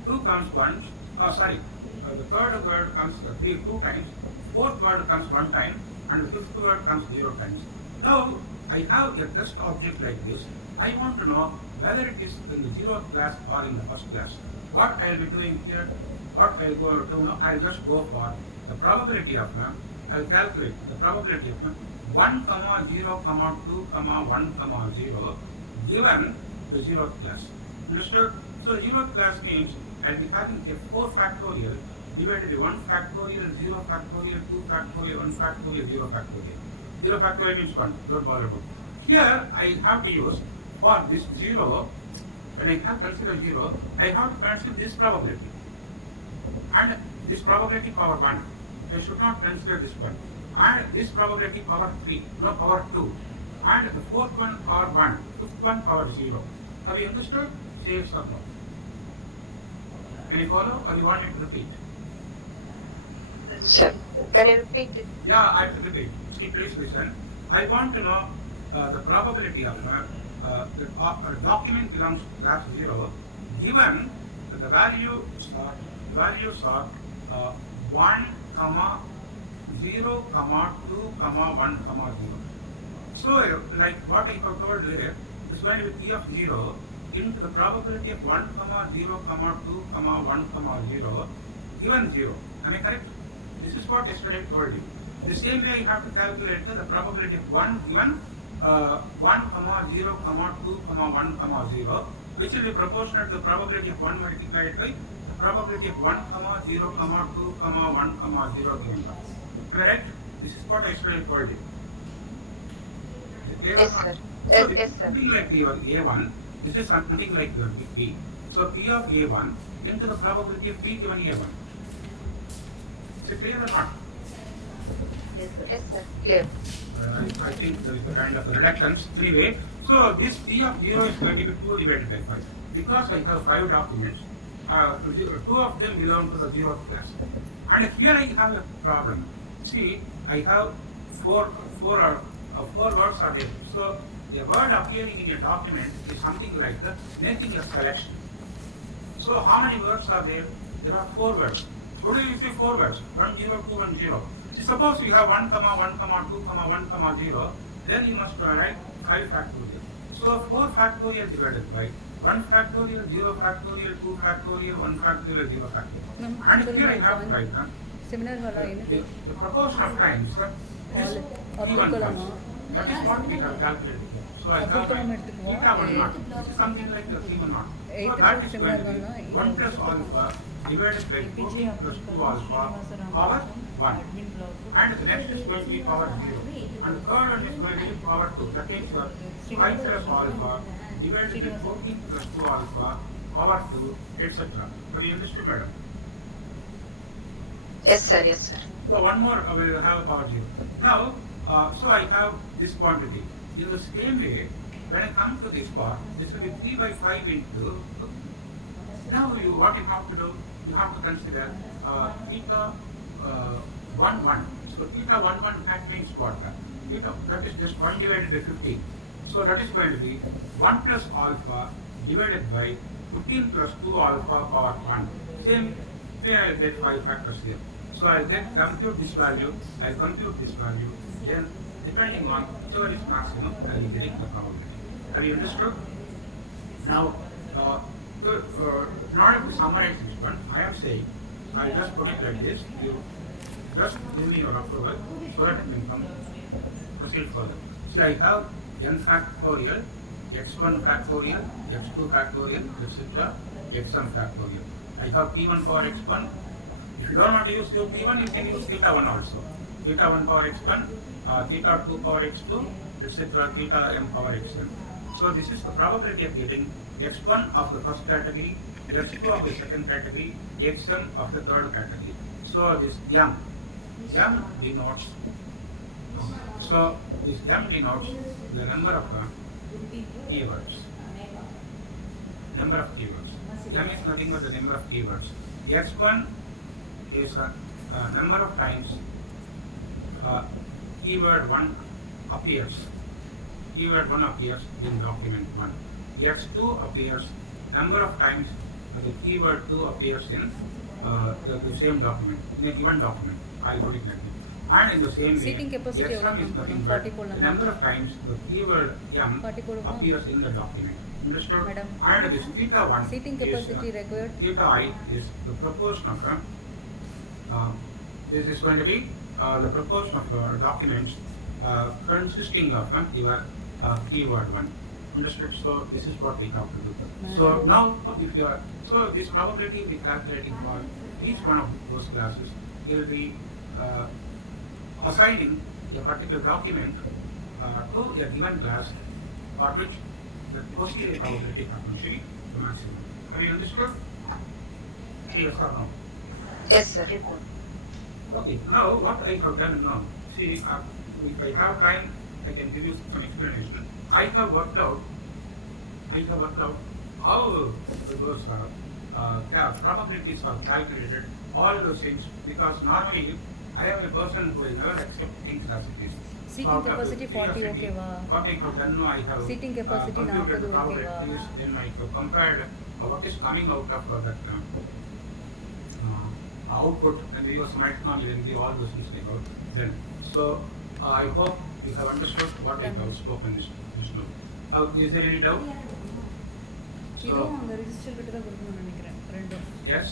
2 comes once, the third word comes 2 times, fourth word comes 1 time, and the fifth word comes 0 times. Now, I have a test object like this. I want to know whether it is in the 0th class or in the first class. What I will be doing here, what I will go to know, I will just go for the probability of I will calculate the probability of 1, 0, 2, 1, 0 given the 0th class. Understood? So the 0th class means I will be having a 4 factorial divided by 1 factorial, 0 factorial, 2 factorial, 1 factorial, 0 factorial. 0 factorial means 1. Don't bother about it. Here I have to use for this 0, when I have considered 0, I have to consider this probability. And this probability power 1. I should not consider this one. And this probability power 3, no power 2. And the fourth one power 1, fifth one power 0. Have you understood? Say yes or no. Can you follow or you want me to repeat? Sure. Can you repeat it? Yeah, I will repeat. See, please listen. I want to know the probability of the document belongs to class 0 given that the values are 1, 0, 2, 1, 0. So, like what I have told earlier, this is going to be P of 0 into the probability of 1, 0, 2, 1, 0 given 0. Am I correct? This is what yesterday I told you. The same way you have to calculate the probability of 1 given 1, 0, 2, 1, 0, which will be proportional to the probability of 1 multiplied by the probability of 1, 0, 2, 1, 0 given by. Am I right? This is what I yesterday told you. Yes, sir. So Yes, sir. something like your A1, this is something like your P. So P of A1 into the probability of P given A1. Is it clear or not? Yes, sir. Clear. I think there is a kind of reluctance. Anyway, so this P of 0 is going to be 2 divided by 5. because I have 5 documents, 2 of them belong to the 0th class. And here I have a problem. See, I have four words are there. So a word appearing in a document is something like making a selection. So how many words are there? There are 4 words. Today you say 4 words, 1, 0, 2, 1, 0. See, suppose you have 1, 1, 2, 1, 0, then you must write 5 factorial. So 4 factorial divided by 1 factorial, 0 factorial, 2 factorial, 1 factorial, 0 factorial. And here I have to write the proportion of times is even first. That is what we have calculated here. So I have my theta 1 naught. This is something like the theta 1 naught. So that is going to be 1 plus alpha divided by 14 plus 2 alpha power 1. And the next is going to be power 0. And the third one is going to be power 2. That means 5 plus alpha divided by 14 plus 2 alpha power 2, etc. Have you understood, madam? Yes, sir. Yes, sir. So one more I will have a power 0. Now, so I have this quantity. In the same way, when I come to this part, this will be 3 by 5 into. Now what you have to do, you have to consider theta 1, 1. So theta 1, 1 that means what? Theta, that is just 1 divided by 15. So that is going to be 1 plus alpha divided by 15 plus 2 alpha power 1. Same way I will get 5 factors here. So I will then compute this value, I will compute this value, then depending on whichever is maximum, I will be getting the probability. Have you understood? Now, in order to summarize this one, I am saying, I will just put it like this, you just give me your approval so that I can proceed further. See, I have n factorial, x1 factorial, x2 factorial, etc., xn factorial. I have p1 power x1. If you don't want to use your p1, you can use theta 1 also. Theta 1 power x1, theta 2 power x2, etc., theta m power xn. So this is the probability of getting x1 of the first category, x2 of the second category, xn of the third category. So this m denotes. So this m denotes the number of keywords. Number of keywords. M is nothing but the number of keywords. X1 is number of times keyword 1 appears. Keyword 1 appears in document 1. X2 appears number of times the keyword 2 appears in the same document, in a given document. I'll put it like that. And in the same way, Xm is nothing but the number of times the keyword M appears in the document. Understood? Madam. And this theta 1 Seating capacity required. Theta I is the proportion of this is going to be the proportion of documents consisting of your keyword 1. Understood? So this is what we have to do. So now if you are, so this probability will be calculating for each one of those classes. We will be assigning a particular document to a given class for which the posterior probability happens to be the maximum. Have you understood? Yes or no? Yes, sir. Okay, now what I have done now, see, if I have time, I can give you some explanation. I have worked out how those probabilities are calculated, all those things, because normally I am a person who will never accept things as it is. Seating capacity 40 okay va? What I have done now, I have Seating capacity computed the 40 okay probabilities, va? then I have compared what is coming out of that output, and we use microeconomy, then we all those things like out. Then, so I hope you have understood what I have spoken this now. Is there any doubt? இதுவும் அந்த register கிட்ட தான் கொடுக்கணும்னு நினைக்கிறேன் ரெண்டும். Yes.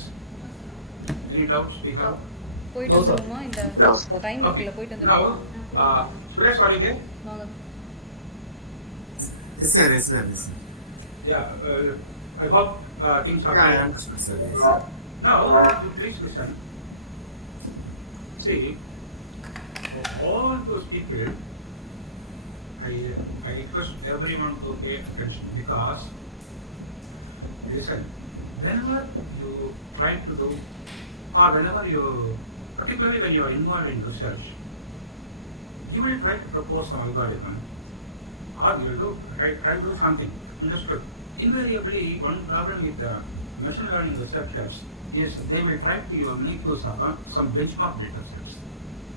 Any doubts we have? போயிட்டு வந்துருமா இந்த டைம் இருக்குல போயிட்டு Now, வந்துருமா? Suresh, are you there? வாங்க. Yes, sir. Yes, sir. Yes, sir. Yeah. I hope things are Yeah, clear. I understood, sir. Yes, sir. Now, please listen. See, for all those people, I request everyone to pay attention, because, listen, whenever you try to do, or whenever you, particularly when you are involved in research, you will try to propose some algorithm, or you will do, try to do something. Understood? invariably, one problem with the machine learning researchers is they will try to make use of some benchmark data sets.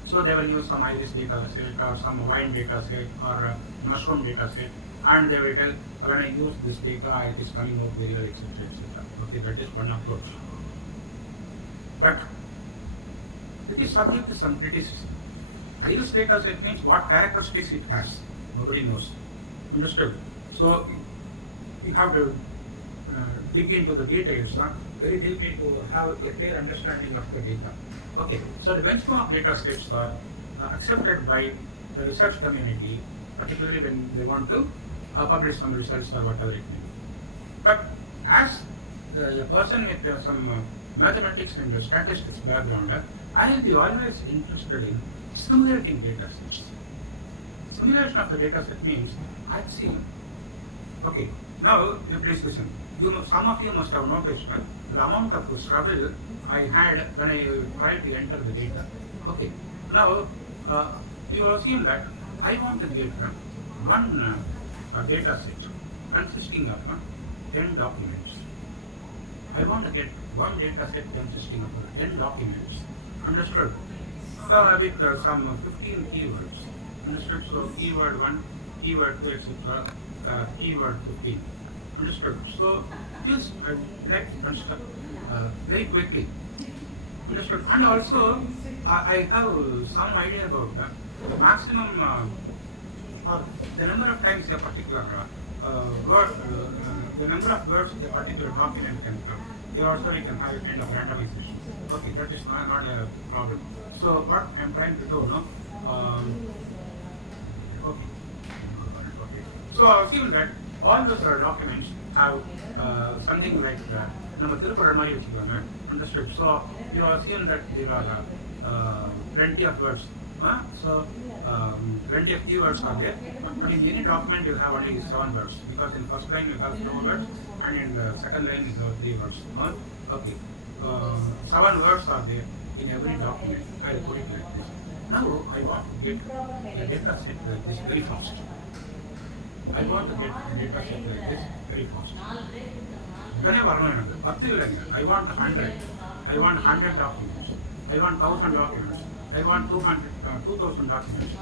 So they will use some iris data set or some wine data set or mushroom data set, and they will tell, when I use this data, it is coming out very well, etc., etc. Okay, that is one approach. But it is subject to some criticism. Iris data set means what characteristics it has. Nobody knows. Understood? So you have to dig into the details very deeply to have a clear understanding of the data. Okay, so the benchmark data sets are accepted by the research community, particularly when they want to publish some results or whatever it may be. But as a person with some mathematics and statistics background, I will be always interested in simulating data sets. Simulation of the data set means I've seen, okay, now you please listen. Some of you must have noticed the amount of struggle I had when I tried to enter the data. Okay, now you will assume that I want to get one data set consisting of 10 documents. I want to get one data set consisting of 10 documents. Understood? With some 15 keywords. Understood? So keyword 1, keyword 2, etc. Keyword 15. Understood? So this I would like to construct very quickly. Understood? And also I have some idea about the maximum or the number of times a particular word, the number of words a particular document can come. Here also we can have a kind of randomization. Okay, that is not a problem. So what I am trying to do, okay. So assume that all those documents have something like நம்ம திருக்குறள் மாதிரி வச்சுக்கலாங்க. Understood? So you assume that there are plenty of words. So plenty of keywords are there, but in any document you have only 7 words, because in first line you have 4 words and in the second line you have 3 words. Okay, 7 words are there in every document. I will put it like this. Now I want to get a data set like this very fast. I want to get a data set like this very fast. I want 100. I want 100 documents. I want 1,000 documents. I want 2,000 documents.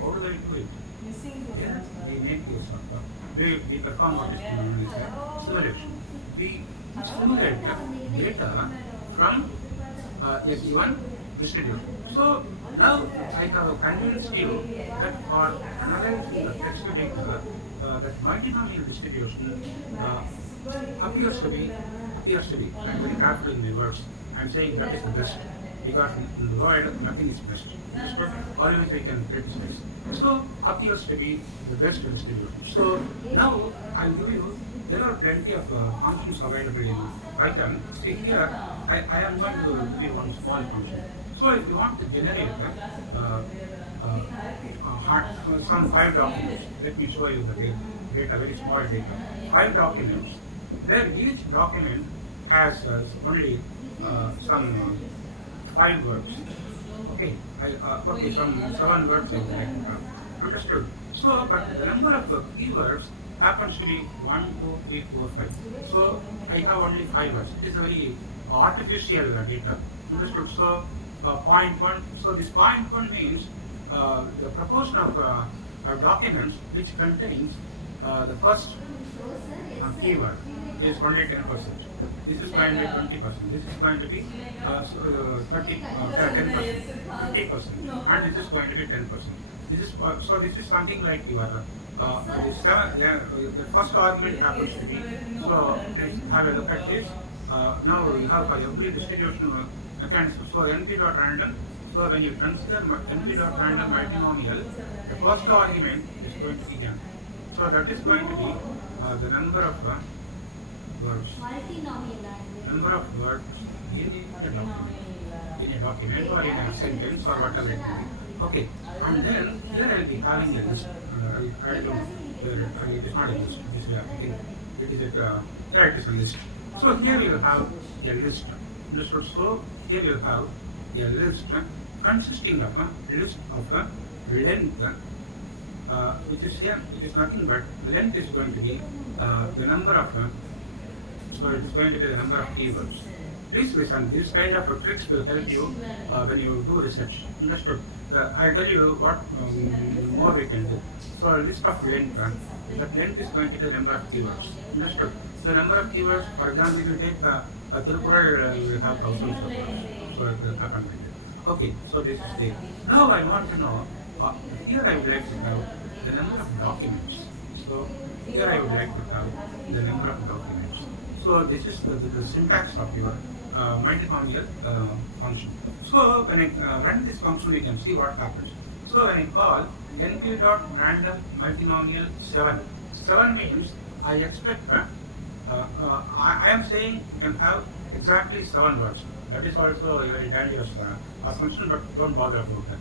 How do I do it? Yes, we make use of we perform what is known as simulation. We simulate data from a given distribution. So now I have convinced you that for analyzing the text data, that multinomial distribution appears to be. I'm very careful in my words. I'm saying that is the best, because in the world nothing is best. Always we can criticize. So appears to be the best distribution. So now I'll give you, there are plenty of functions available in Python. See here, I am going to give you one small function. So if you want to generate some 5 documents, let me show you the data, very small data. 5 documents, where each document has only some 5 words. Okay, some 7 words I like. Understood? So, but the number of keywords happens to be 1, 2, 3, 4, 5. So I have only 5 words. It is a very artificial data. Understood? So 0.1. So this 0.1 means the proportion of documents which contains the first keyword is only 10%. This is going to be 20%. This is going to be 10%, 50%, and this is going to be 10%. This is so. This is something like your the first argument happens to be. So let's have a look at this. Now you have for every distribution mechanism. So np.random. So when you consider np.random multinomial, the first argument is going to be n. So that is going to be the number of words. Number of words in a document or in a sentence or whatever it may be. Okay, and then here I will be having a list. I don't know. It is not a list. It is a thing. It is a list. So here you have a list. So here you have a list consisting of a list of length which is here, it is nothing but length is going to be the number of, so it is going to be the number of keywords. Please listen, this kind of tricks will help you when you do research. Understood? I'll tell you what more we can do. So a list of length, that length is going to be the number of keywords. Understood? So number of keywords, for example, if you take a Tirupura, you will have thousands of words. So it will happen like that. Okay, so this is the. Now I want to know, here I would like to have the number of documents. So here I would like to have the number of documents. So this is the syntax of your multinomial function. So when I run this function, we can see what happens. So when I call np.random multinomial 7, 7 means I expect I am saying you can have exactly 7 words. That is also a very dangerous assumption, but don't bother about that.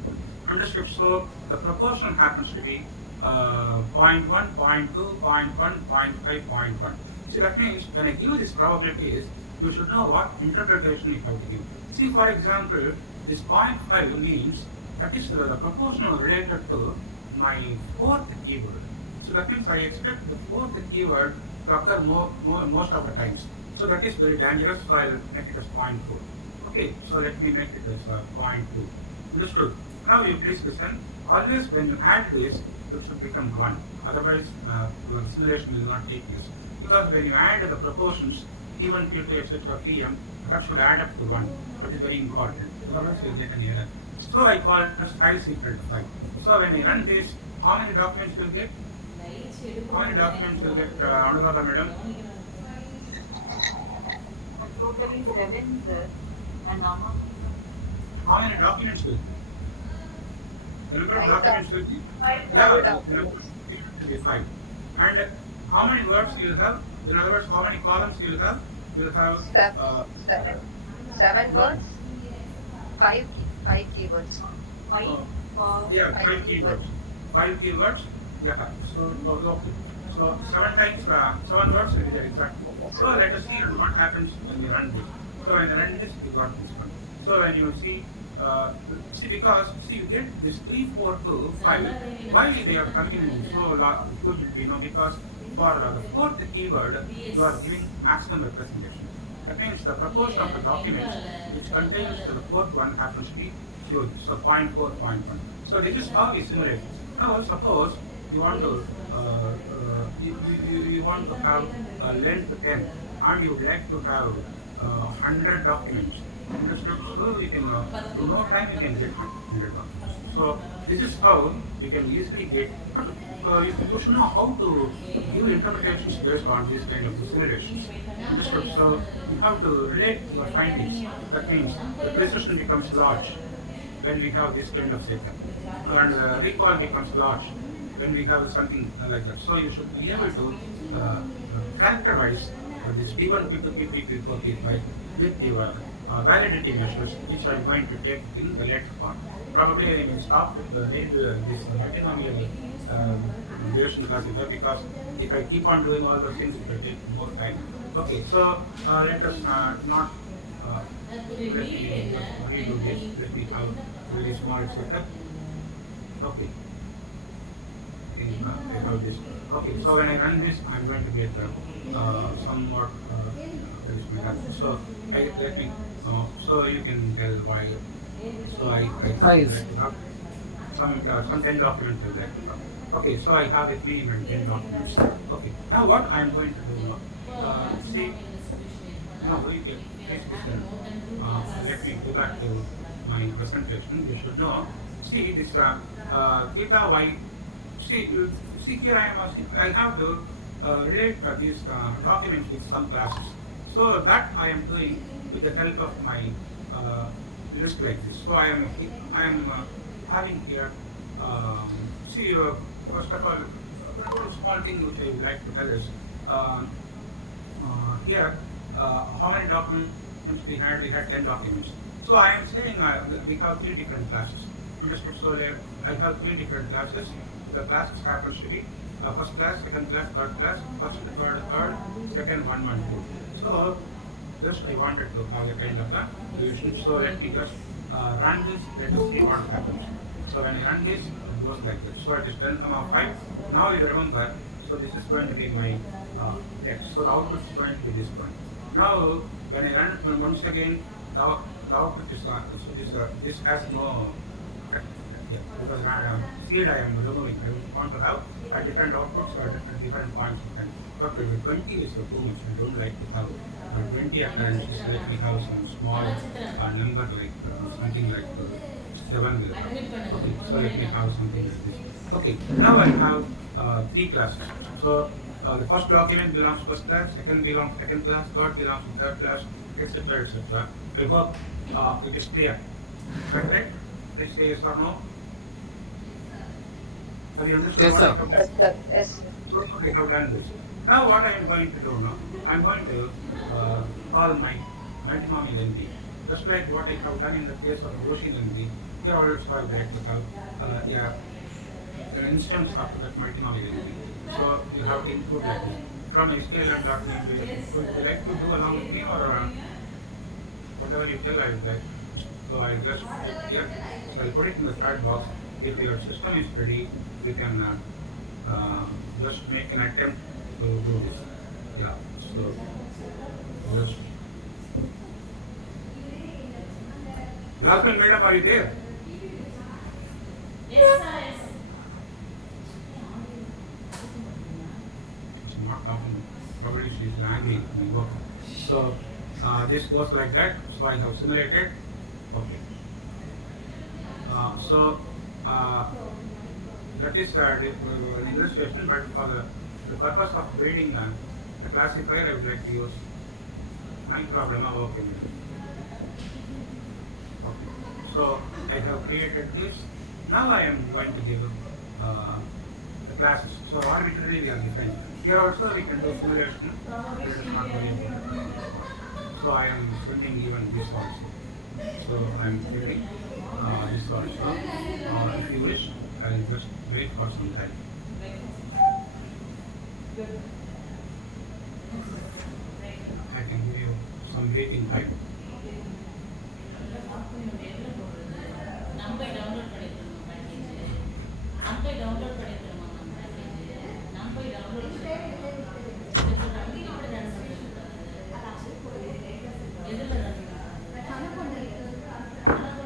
Understood? So the proportion happens to be 0.1, 0.2, 0.1, 0.5, 0.1. See, that means when I give these probabilities, you should know what interpretation you have to give. See, for example, this 0.5 means that is the proportional related to my 4th keyword. So that means I expect the 4th keyword to occur most of the times. So that is very dangerous, so I'll make it as 0.4. Okay, so let me make it as 0.2. Understood? Now you please listen. Always when you add this, it should become 1. Otherwise, your simulation will not take place. Because when you add the proportions, P1, P2, etc., Pm, that should add up to 1. That is very important. Otherwise, you will get an error. So I call it as size equal to 5. So when I run this, how many documents will get? How many documents will get, Anuradha madam? Totally 7, sir. And How many documents will be? The number of documents will be? Five Yeah, the documents. number of documents will be 5. And how many words you will have? In other words, how many columns you will have? You will have 7 words, 5 keywords. yeah, 5 keywords. 5 keywords. Yeah. So okay. So 7 times 7 words will be there exactly. So let us see what happens when you run this. So when you run this, you got this one. So when you see, because you get this 3, 4, 2, 5. Why they are coming so huge? Because for the 4th keyword, you are giving maximum representation. That means the proportion of the documents which contains the 4th one happens to be huge. So 0.4, 0.1. So this is how we simulate. Now suppose you want to you want to have a length 10 and you would like to have 100 documents. So you can in no time you can get 100 documents. So this is how you can easily get. You should know how to give interpretations based on these kind of simulations. Understood? So you have to relate your findings. That means the precision becomes large when we have this kind of setup, and recall becomes large when we have something like that. So you should be able to characterize this P1, P2, P3, P4, P5 with your validity measures, which I am going to take in the later part. Probably I will stop with this multinomial duration classifier, because if I keep on doing all those things, it will take more time. Okay, so let us not let me redo this. Let me have really small setup. Okay. I have this. Okay, so when I run this, I'm going to get somewhat so let me so you can tell why. So I have some 10 documents will like to have. Okay, so I have with me my 10 documents. Okay, now what I am going to do now, see, now you can please listen. Let me go back to my presentation. You should know. See this theta y. See here I have to relate these documents with some classes. So that I am doing with the help of my list like this. So I am having here. See, first of all, one small thing which I would like to tell is here how many documents we had? We had 10 documents. So I am saying we have 3 different classes. Understood? So I have 3 different classes. The classes happens to be first class, second class, third class, first, third, second, 1, 1, 2. So just I wanted to have a kind of a division. So let me just run this. Let us see what happens. So when I run this, goes like this. So it is 10 comma 5. Now you remember, so this is going to be my x. So the output is going to be this one. Now when I run once again, the output is this has no because seed I am removing. I want to have different outputs at different points. But 20 is too much. I don't like to have 20 occurrences. Let me have some small number like something like 7 will come. Okay, so let me have something like this. Okay, now I have 3 classes. So the first document belongs to first class, second belongs to second class, third belongs to third class, etc. etc. I hope it is clear. Correct? Please say yes or no. Have you understood Yes, what sir. I have done? Yes, sir. Yes. So I have done this. Now what I am going to do now, I am going to call my multinomial NP. Just like what I have done in the case of Gaussian NP, here also I would like to have an instance of that multinomial NP. So you have to include like this. From scalar.name, would you like to do along with me or whatever you tell I would like. So I'll just put it here. So I'll put it in the third box. If your system is ready, you can just make an attempt to do this. Yeah, so just. Yasmin madam, are you there? Yes, sir. She's not talking. Probably she's angry at my work. So this goes like that. So I have simulated. Okay. That is an illustration, but for the purpose of building a classifier, I would like to use my problem of okay. So I have created this. Now I am going to give the classes. So arbitrarily we are defined. Here also we can do simulation. It is not very important. So I am filling even this also. So I am filling this also. If you wish, I will just wait for some time. I can give you some waiting time.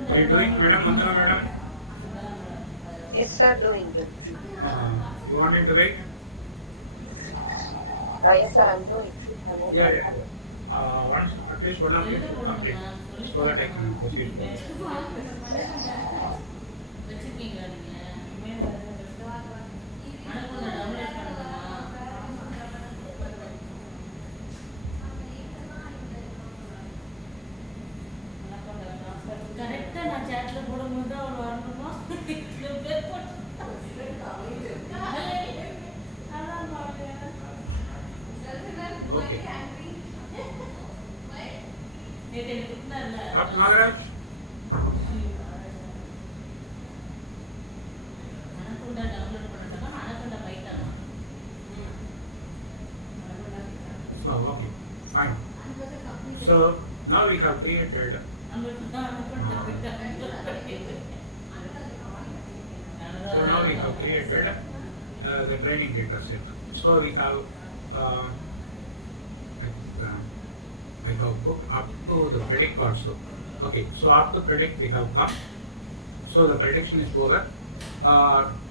Are you doing, Madam Mantana, Madam? Yes, sir. Doing it. You want me to wait? Yes, sir. I'm doing it. Yeah. Once at least one of you should complete so that I can proceed. கரெக்டா நான் chatல போடும்போது அவர் வரணுமா இவ்வளவு பேர் போட்டு Okay. நேத்து எனக்கு கூப்பிட்டாருல Up, Nagaraj. அனகொண்டா டவுன்லோட் பண்ணட்டா அனகொண்டா பைட்டானா So, okay, fine. So, now we have created. So now we have created the training data set. So we have I have put up to the predict also. Okay, so up to predict we have come. So the prediction is over.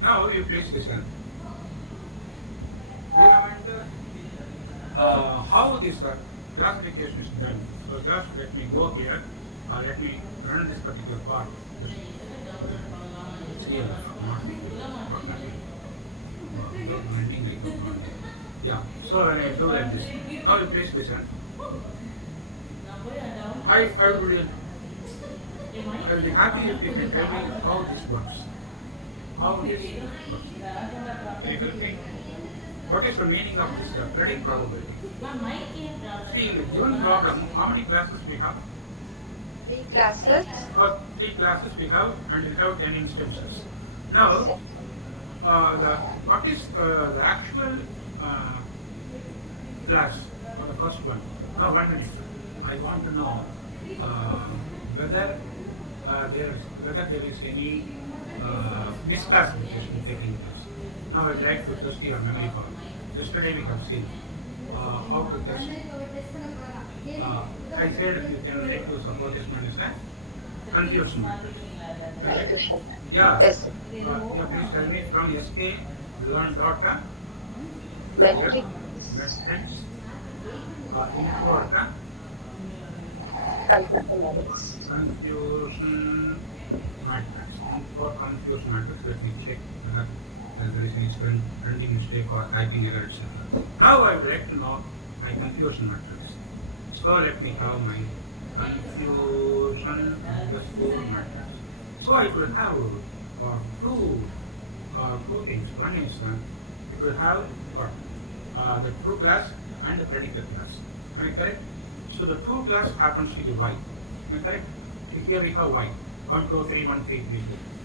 Now you please listen. How this classification is done. So just let me go here. Let me run this particular part. Here, not yeah. So when I do like this, now you please listen. I will be happy if you can tell me how this works. How this works. Can you help me? What is the meaning of this predict probability? See, in the given problem, how many classes we have? 3 classes. 3 classes we have, and we have 10 instances. Now, what is the actual class for the first one? One minute. I want to know whether there is any misclassification taking this. Now I'd like to test your memory power. Yesterday we have seen how to test. I said you can take to support this one is a confusion matrix. Right? Confusion. Yeah. Yes. Yeah, please tell me from SK learn dot Metric. matrix info Confusion matrix. confusion matrix. For confusion matrix, let me check whether there is any printing mistake or typing error, etc. Now I would like to know my confusion matrix. So let me have my confusion underscore matrix. So it will have two things. One is it will have the true class and the predicate class. Am I correct? So the true class happens to be y. Am I correct? Here we have y. 1, 2, 3, 1, 3, 3,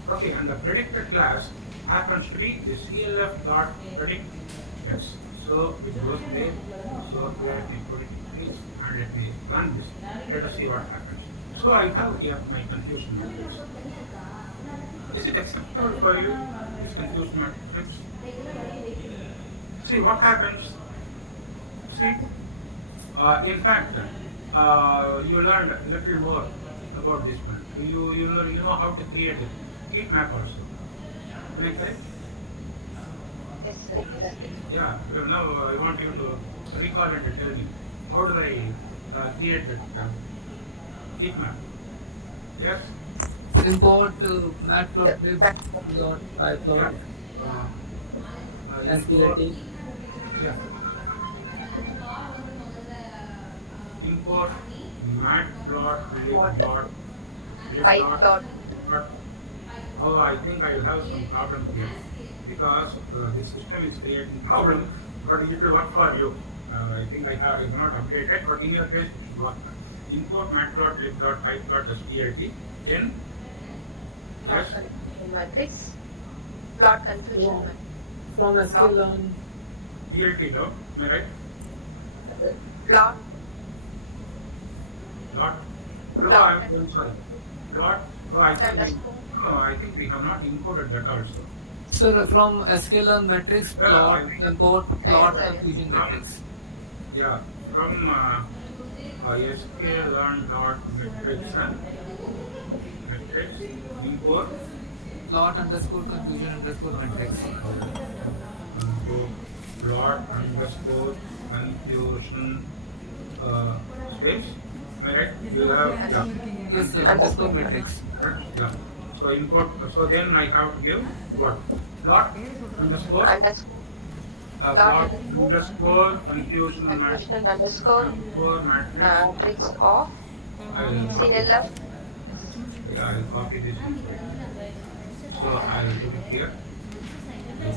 2. Okay, and the predicted class happens to be the CLF dot predict. Yes. So it goes there. So let me put it in this and let me run this. Let us see what happens. So I have here my confusion matrix. Is it acceptable for you, this confusion matrix? See what happens. See, in fact, you learned a little more about this one. You know how to create a heat map also. Am I correct? Yes, sir. Exactly. Yeah. Well, now I want you to recall and tell me how do I create that heat map? Yes. Import matplotlib dot pyplot SDLT. Yeah. Import matplotlib dot Pipe dot. Oh, I think I will have some problem here because the system is creating problem, but it will work for you. I think I cannot update it, but in your case it should work. Import matplotlib dot pyplot SDLT in yes. Confusion matrix. Plot confusion matrix. From sklearn. DLT though, am I right? Plot. Dot. No, Plot. I'm sorry. Dot. Oh, I think we have not imported that also. So from sklearn matrix plot import plot Yes, sir. confusion matrix. Yeah, from sklearn dot matrix import Plot underscore confusion underscore matrix. plot underscore confusion space. Am I right? You have yeah. Yes, sir. Underscore matrix. Yeah. So import. So then I have to give what? Plot underscore plot underscore confusion Confusion underscore matrix. matrix of CLF. Yeah, I'll copy this. So I'll put it here. It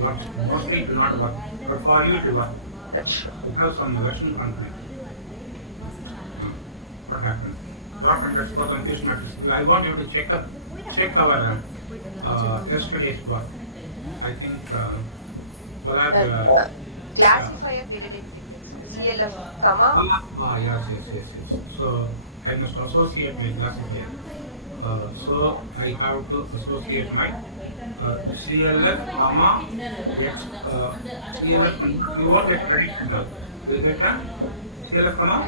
works. Mostly it will not work, but for you it will work. It has some version conflict. What happened? Plot underscore confusion matrix. I want you to check our yesterday's work. I think collab. Classifier periodic CLF comma. Yes. So I must associate my classifier. So I have to associate my CLF comma X CLF. You want that predicted? Will you get that? CLF comma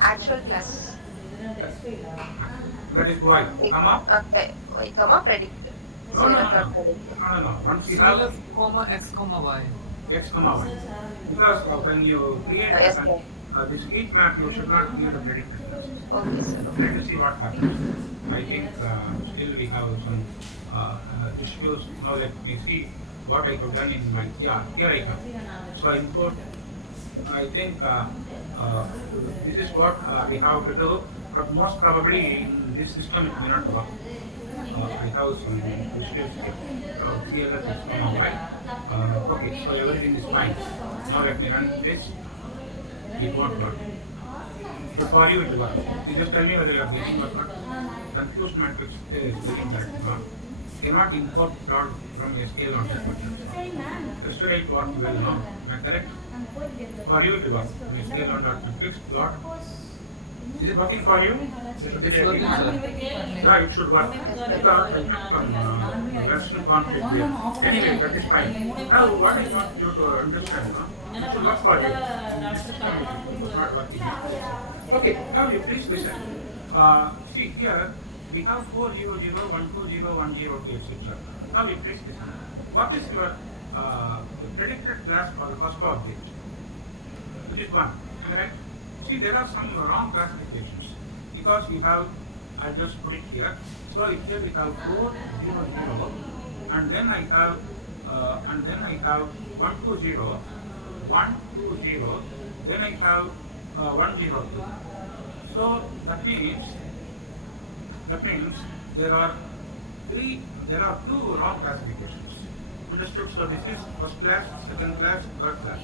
Actual class. that is y comma. Okay. Y comma predict. No. CLF dot predict. No. Once you have CLF comma x comma y. X comma y, because when you create Yes, sir. this heat map, you should not give the predicted classes. Okay, sir. Let us see what happens. I think still we have some issues. Now let me see what I have done in my, here I have. So I import, I think this is what we have to do, but most probably in this system it may not work. I have some issues here. CLS is comma y. Okay, so everything is fine. Now let me run this. It won't work. So for you it will work. You just tell me whether you are getting or not. Confused matrix is doing that. Cannot import plot from SQL on that button. Yesterday it worked well now. Am I correct? For you it will work. SQL on dot matrix plot Is it working for you? It's working, sir. Yeah, it should work. Because I have some Western conflict here. Anyway, that is fine. Now, what I want you to understand, it should work for you. This system is not working. Okay, now you please listen. See here, we have 400, 120, 102, etc. Now you please listen. What is your the predicted class for the first object? Which is 1, correct? See, there are some wrong classifications because we have, I just put it here. So here we have 400, and then I have 120, 120, then I have 102. So that means there are two wrong classifications. Understood? So this is first class, second class, third class.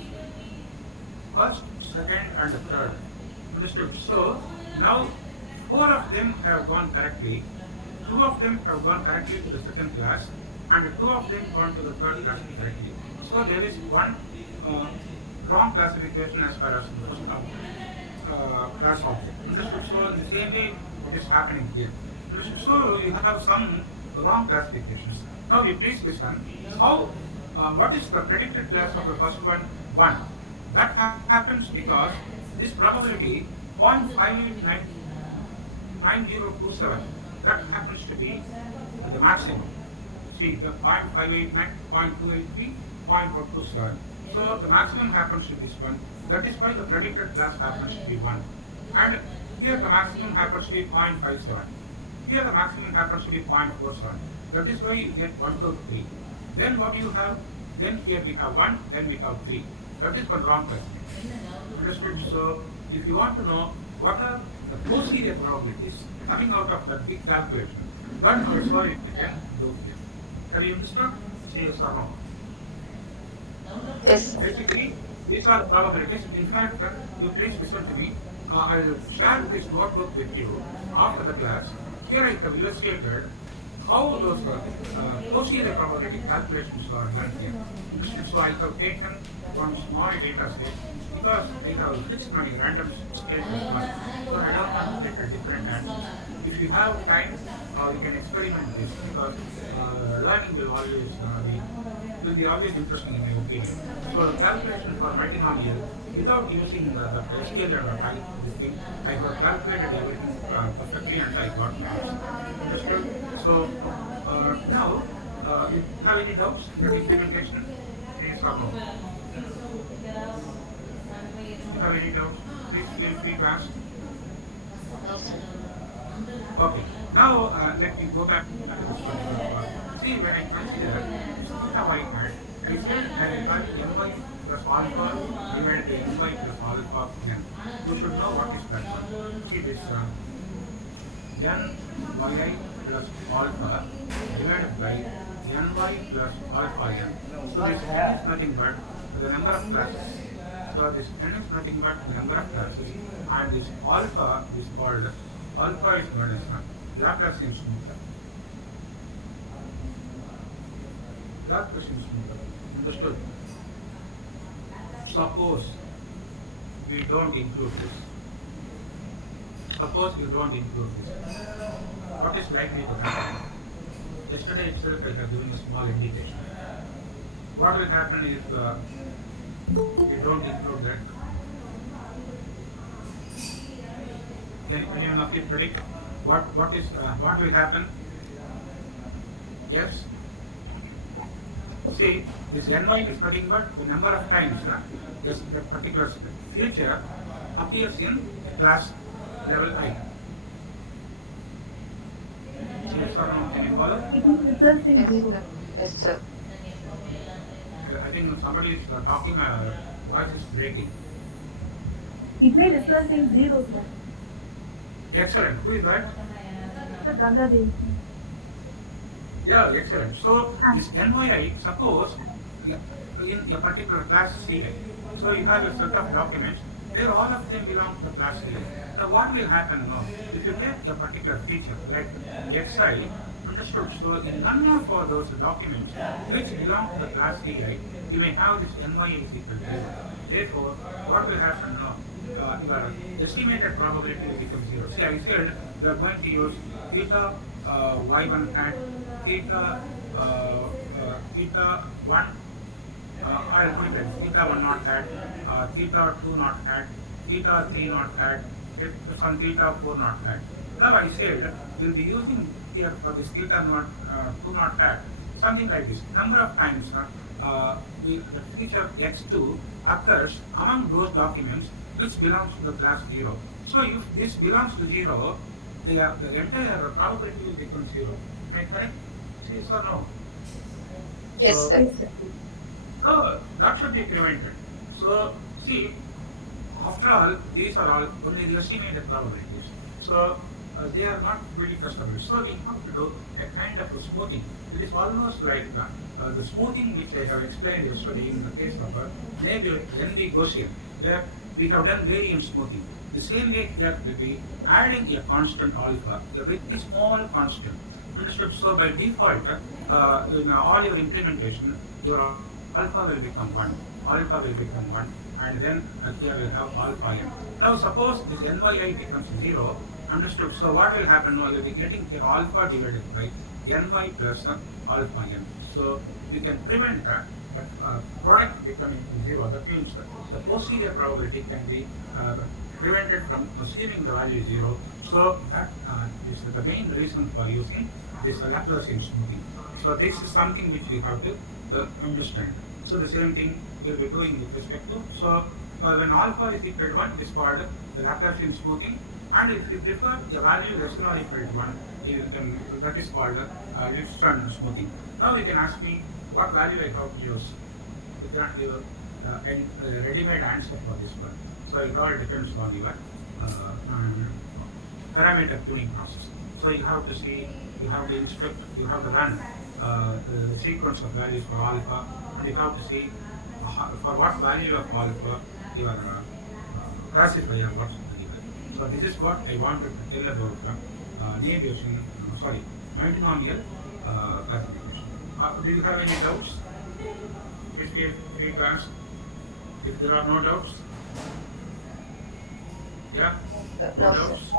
First, second, and third. Understood? So now 4 of them have gone correctly, 2 of them have gone correctly to the second class, and 2 of them gone to the third class correctly. So there is one wrong classification as far as the first class object. Understood? So in the same way it is happening here. Understood? So you have some wrong classifications. Now you please listen. How? What is the predicted class of the first one? 1. That happens because this probability 0.5899027, that happens to be the maximum. See, the 0.589, 0.283, 0.427. So the maximum happens to be this one. That is why the predicted class happens to be 1. And here the maximum happens to be 0.57. Here the maximum happens to be 0.47. That is why you get 1 to 3. Then what you have? Then here we have 1, then we have 3. That is one wrong classification. Understood? So if you want to know what are the posterior probabilities coming out of that big calculation, then also you can do here. Have you understood? Say yes or no. Yes. Basically, these are the probabilities. In fact, you please listen to me. I will share this notebook with you after the class. Here I have illustrated how those posterior probability calculations are done here. So I have taken one small data set because I have fixed my random scale as well. So I don't want to take a different answers. If you have time, you can experiment this because learning will be always interesting in my opinion. So the calculation for multinomial without using the SQL and this thing, I have calculated everything perfectly and I got marks. Understood? So now, you have any doubts in the implementation? Yes or no? If you have any doubts, please feel free to ask. No, sir. Okay. Now let me go back to this particular part. See, when I consider how I had, I said I got ny plus alpha divided by ny plus alpha n. You should know what is that one. See this ny plus alpha divided by ny plus alpha n. So this n is nothing but the number of classes. So this n is nothing but the number of classes, and this alpha is called alpha is known as Laplacian smoother. Laplacian smoother. Understood? Suppose we don't include this. Suppose you don't include this. What is likely to happen? Yesterday itself I have given a small indication. What will happen if you don't include that? Can anyone of you predict what will happen? Yes? See, this ny is nothing but the number of times this particular feature appears in class level I. Yes or no? Can you follow? Yes, sir. Yes, sir. I think somebody is talking, voice is breaking. It may result in 0, sir. Excellent. Who is that? Sir, Ganga Devi. Yeah, excellent. So this NYI, suppose in a particular class CI, so you have a set of documents where all of them belong to the class CI. So what will happen now? If you take a particular feature like XI, understood? So in none of those documents which belong to the class CI, you may have this NYI is equal to 0. Therefore, what will happen now? your estimated probability will become 0. See, I said we are going to use theta y1 hat, theta theta 1, I'll put it as theta 1 not hat, theta 2 not hat, theta 3 not hat, some theta 4 not hat. Now I said we'll be using here for this theta not 2 not hat something like this. Number of times the feature x2 occurs among those documents which belongs to the class 0. So if this belongs to 0, the entire probability will become 0. Am I correct? Yes or no? Yes, sir. So that should be prevented. So see, after all, these are all only the estimated probabilities. So they are not really trustable. So we have to do a kind of a smoothing. It is almost like the smoothing which I have explained yesterday in the case of NB Gaussian, where we have done variance smoothing. The same way here will be adding a constant alpha, a very small constant. Understood? So by default, in all your implementation, your alpha will become 1, alpha will become 1, and then here we have alpha n. Now suppose this nyi becomes 0, understood? So what will happen now? You will be getting here alpha divided by ny plus alpha n. So you can prevent that product becoming 0. That means the posterior probability can be prevented from assuming the value 0. So that is the main reason for using this Laplacian smoothing. So this is something which we have to understand. So the same thing we will be doing with respect to. So when alpha is equal to 1, it is called the Laplacian smoothing. And if you prefer the value less than or equal to 1, you can, that is called Krishnan smoothing. Now you can ask me what value I have to use. You cannot give a ready-made answer for this one. So it all depends on your parameter tuning process. So you have to see, you have to instruct, you have to run the sequence of values for alpha, and you have to see for what value of alpha your classifier what's given. So this is what I wanted to tell about multinomial classification. Do you have any doubts? Please feel free to ask. If there are no doubts, yeah? No, doubts? sir.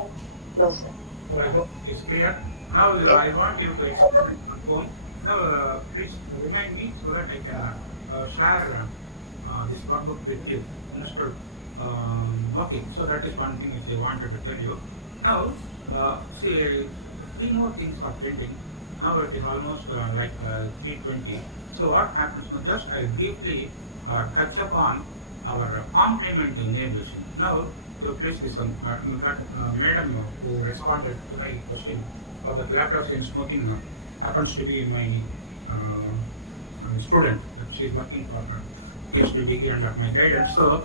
No, sir. So I hope it's clear. Now I want you to experiment on phone. Now please remind me so that I can share this workbook with you. Understood? Okay, so that is one thing which I wanted to tell you. Now, see, 3 more things are pending. Now it is almost like 3:20. So what happens now? Just I briefly touch upon our complementing neighbors. Now, you place this one. Madam who responded to my question of the Laplacian smoothing happens to be my student. She is working for her PhD degree under my guidance. So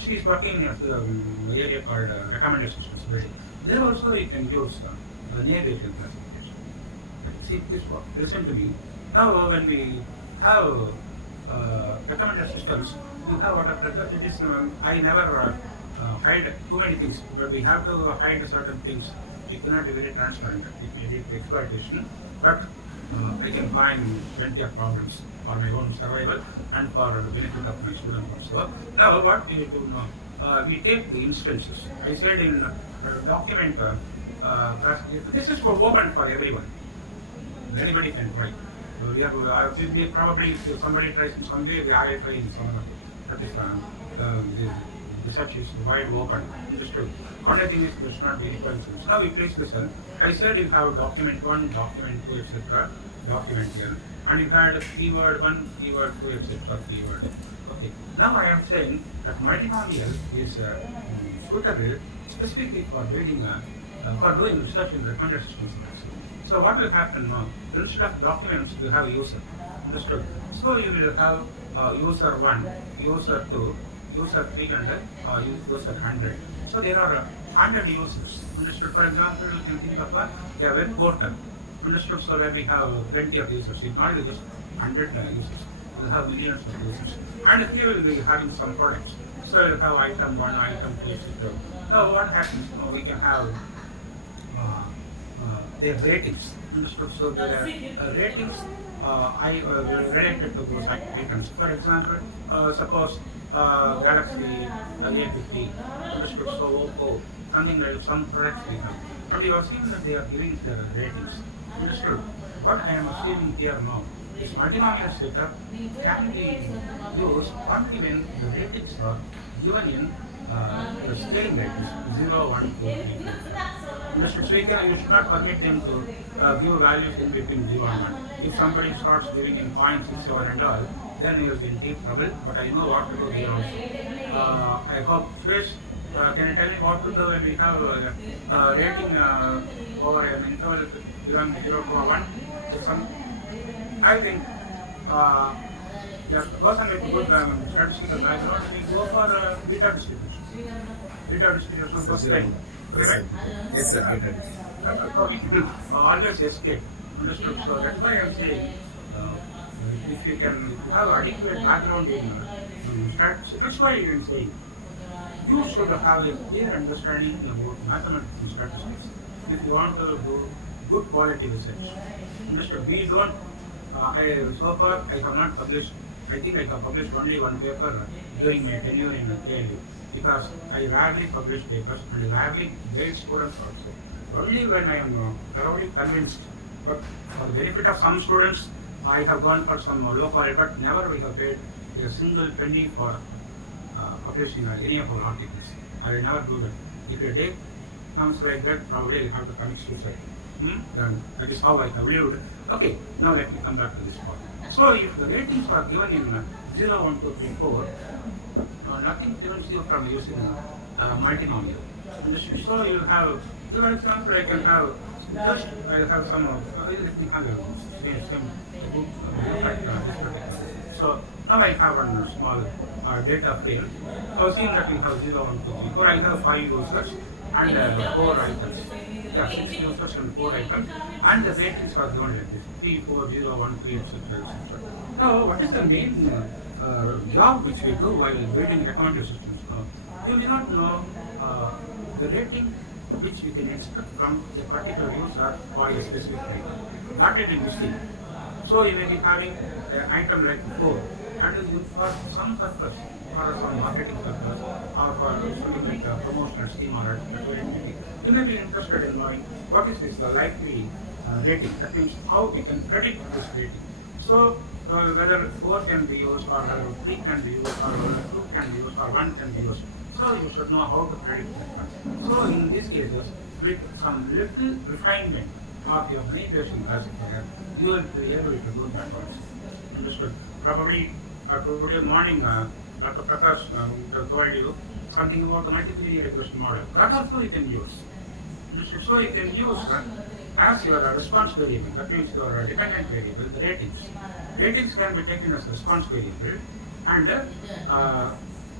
she is working at the area called recommended systems building. There also you can use Navigation classification. See this work. Listen to me. Now when we have recommended systems, you have what it is. I never hide too many things, but we have to hide certain things. We cannot be very transparent. It may lead to exploitation, but I can find plenty of problems for my own survival and for the benefit of my students also. Now, what we do now? We take the instances. I said in document, this is open for everyone. Anybody can try. We probably, if somebody tries in some way, we are try in some other way. That is the research is wide open. Understood? Only thing is there should not be any coincidence. Now we place this in. I said you have document 1, document 2, etc. Document L, and you had keyword 1, keyword 2, etc. keyword. Okay. Now I am saying that multinomial is suitable specifically for building for doing research in recommended systems. So what will happen now? Instead of documents, you have a user. Understood? So you will have user 1, user 2, user 300, user 100. So there are 100 users. Understood? For example, you can think of a web portal. Understood? So where we have plenty of users. It's not just 100 users. We will have millions of users. And here we will be having some products. So we will have item 1, item 2, etc. Now what happens? We can have their ratings. Understood? So there are ratings I related to those items. For example, suppose Galaxy A50, understood, so Oppo, something like some products we have. And you are seeing that they are giving their ratings. Understood. What I am assuming here now is multinomial setup can be used only when the ratings are given in the scaling ratings 0, 1, 2, 3, 4. Understood. So you should not permit them to give values in between 0 and 1. If somebody starts giving in 0.67 and all, then you will be in deep trouble. But I know what to do there also. I hope Suresh, can you tell me what to do when we have rating over an interval belonging 0 to 1? If some, I think the person with good statistical background, we go for beta distribution. Beta distribution first time. Correct? Yes, sir. Beta. Always escape. Understood? So that's why I am saying, if you have adequate background in statistics, that's why I am saying, you should have a clear understanding about mathematics and statistics if you want to do good quality research. Understood? We don't, so far I have not published, I think I have published only one paper during my tenure in KLU, because I rarely publish papers and rarely guide students also. Only when I am thoroughly convinced. But for the benefit of some students, I have gone for some low quality, but never we have paid a single penny for publishing any of our articles. I will never do that. If a day comes like that, probably I have to commit suicide. Then that is how I have lived. Okay, now let me come back to this point. So if the ratings are given in 0, 1, 2, 3, 4, nothing prevents you from using multinomial. So you have, for example, I can have just, I have some, let me have a same book, so now I have one small data frame. I was seeing that we have 0, 1, 2, 3, 4. I have 5 users and 4 items. Yeah, 6 users and 4 items. And the ratings are given like this: 3, 4, 0, 1, 3, etc. etc. Now, what is the main job which we do while building recommender systems? You may not know the rating which you can expect from a particular user for a specific item. What did you see? So you may be having an item like 4, and you for some purpose, or some marketing purpose, or for something like a promotional scheme or advertising, you may be interested in knowing what is this likely rating. That means how we can predict this rating. So whether 4 can be used, or whether 3 can be used, or whether 2 can be used, or 1 can be used. So you should know how to predict that one. So in these cases, with some little refinement of your manipulation classifier, you will be able to do that also. Understood? Probably today morning, Dr. Prakash told you something about the multivariate regression model. That also you can use. Understood? So you can use as your response variable. That means your dependent variable, the ratings. Ratings can be taken as response variable, and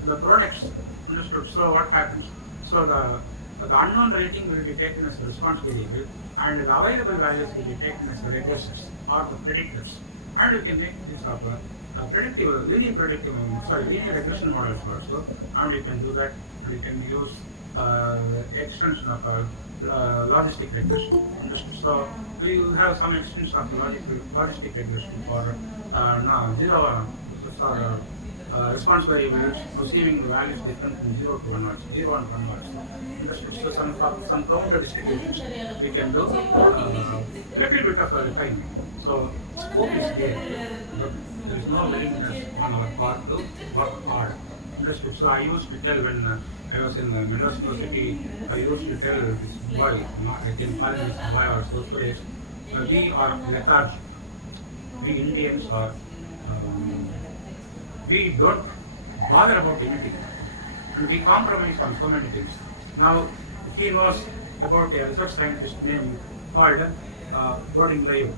the products. Understood? So what happens? So the unknown rating will be taken as a response variable, and the available values will be taken as the regressors or the predictors. And you can make use of linear regression models also, and you can do that, and you can use extension of logistic regression. Understood? So we will have some extension of logistic regression for zero response variables receiving the values different from 0 to 1 watts, 0 and 1 watts. Understood? So some counter distributions we can do little bit of a refinement. So scope is there, but there is no willingness on our part to work hard. Understood? So I used to tell when I was in the Madras University, I used to tell this boy, I can call him this boy or so phrase, we are lethargic. We Indians are we don't bother about anything, and we compromise on so many things. Now, he knows about a research scientist named called Gordon Live.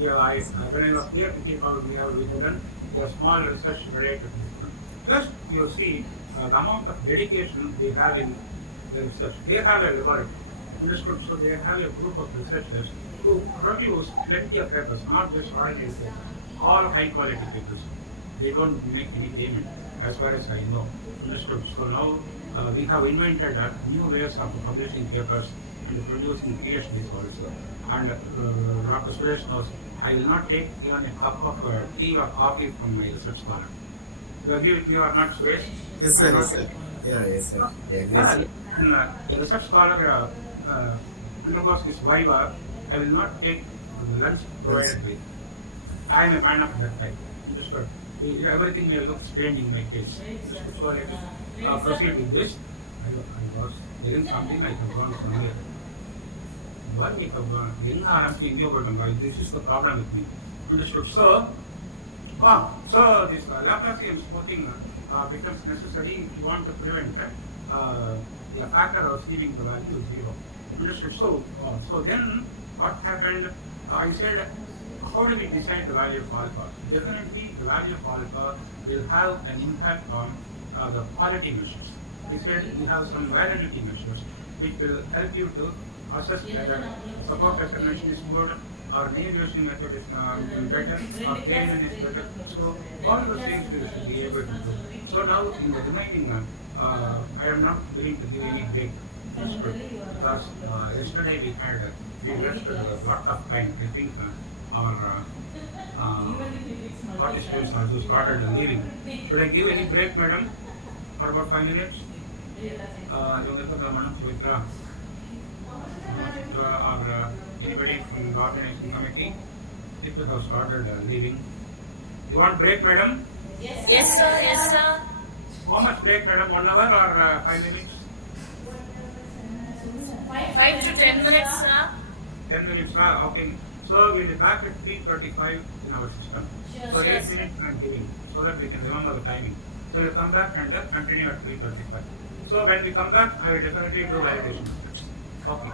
When I was here, he called me out with done a small research related to this. Just you see the amount of dedication they have in their research. They have a laboratory. Understood? So they have a group of researchers who produce plenty of papers, not just ordinary papers, all high quality papers. They don't make any payment, as far as I know. Understood? So now we have invented new ways of publishing papers and producing PhDs also. And Dr. Suresh knows I will not take even a cup of tea or coffee from my research scholar. You agree with me or not, Suresh? Yes, sir. Yes, sir. Yeah, yes, sir. I agree, sir. When a research scholar undergoes his viva, I will not take lunch provided with. I am a man of that type. Understood? Everything may look strange in my case. So let us proceed with this. I was telling something, I have gone somewhere. Why we have gone? This is the problem with me. Understood? So this Laplacian smoking becomes necessary if you want to prevent the factor of receiving the value 0. Understood? So then what happened? I said, how do we decide the value of alpha? Definitely the value of alpha will have an impact on the quality measures. We said we have some validity measures which will help you to assess whether support estimation is good or naive using method is better or K-N is better. So all those things we should be able to do. So now in the remaining, I am not willing to give any break because yesterday we wasted a lot of time. I think our participants also started leaving. Should I give any break, madam, for about 5 minutes? Madam Sumitra or anybody from the organizing committee, people have started leaving. You want break, madam? Yes, sir. Yes, sir. How much break, madam? 1 hour or 5 minutes? 5 to 10 minutes, sir. 10 minutes, okay. So we'll be back at 3:35 in our system. So 8 minutes I am giving so that we can remember the timing. So we'll come back and continue at 3:35. So when we come back, I will definitely do validation. Okay.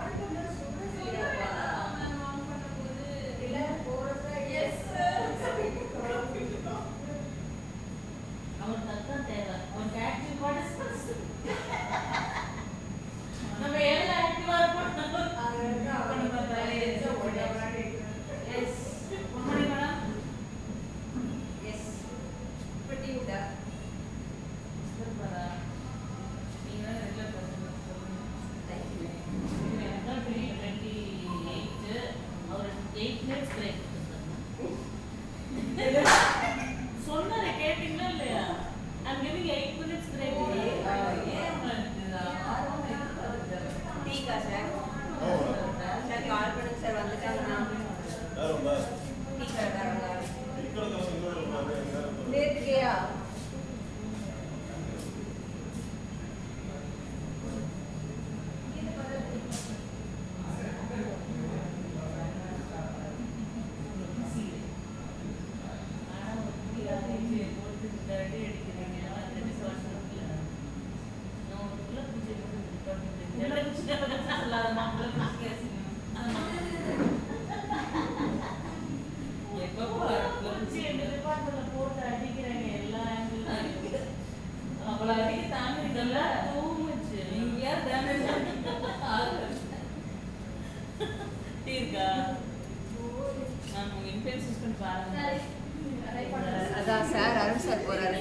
அதான் sir Arun sir போறாரு.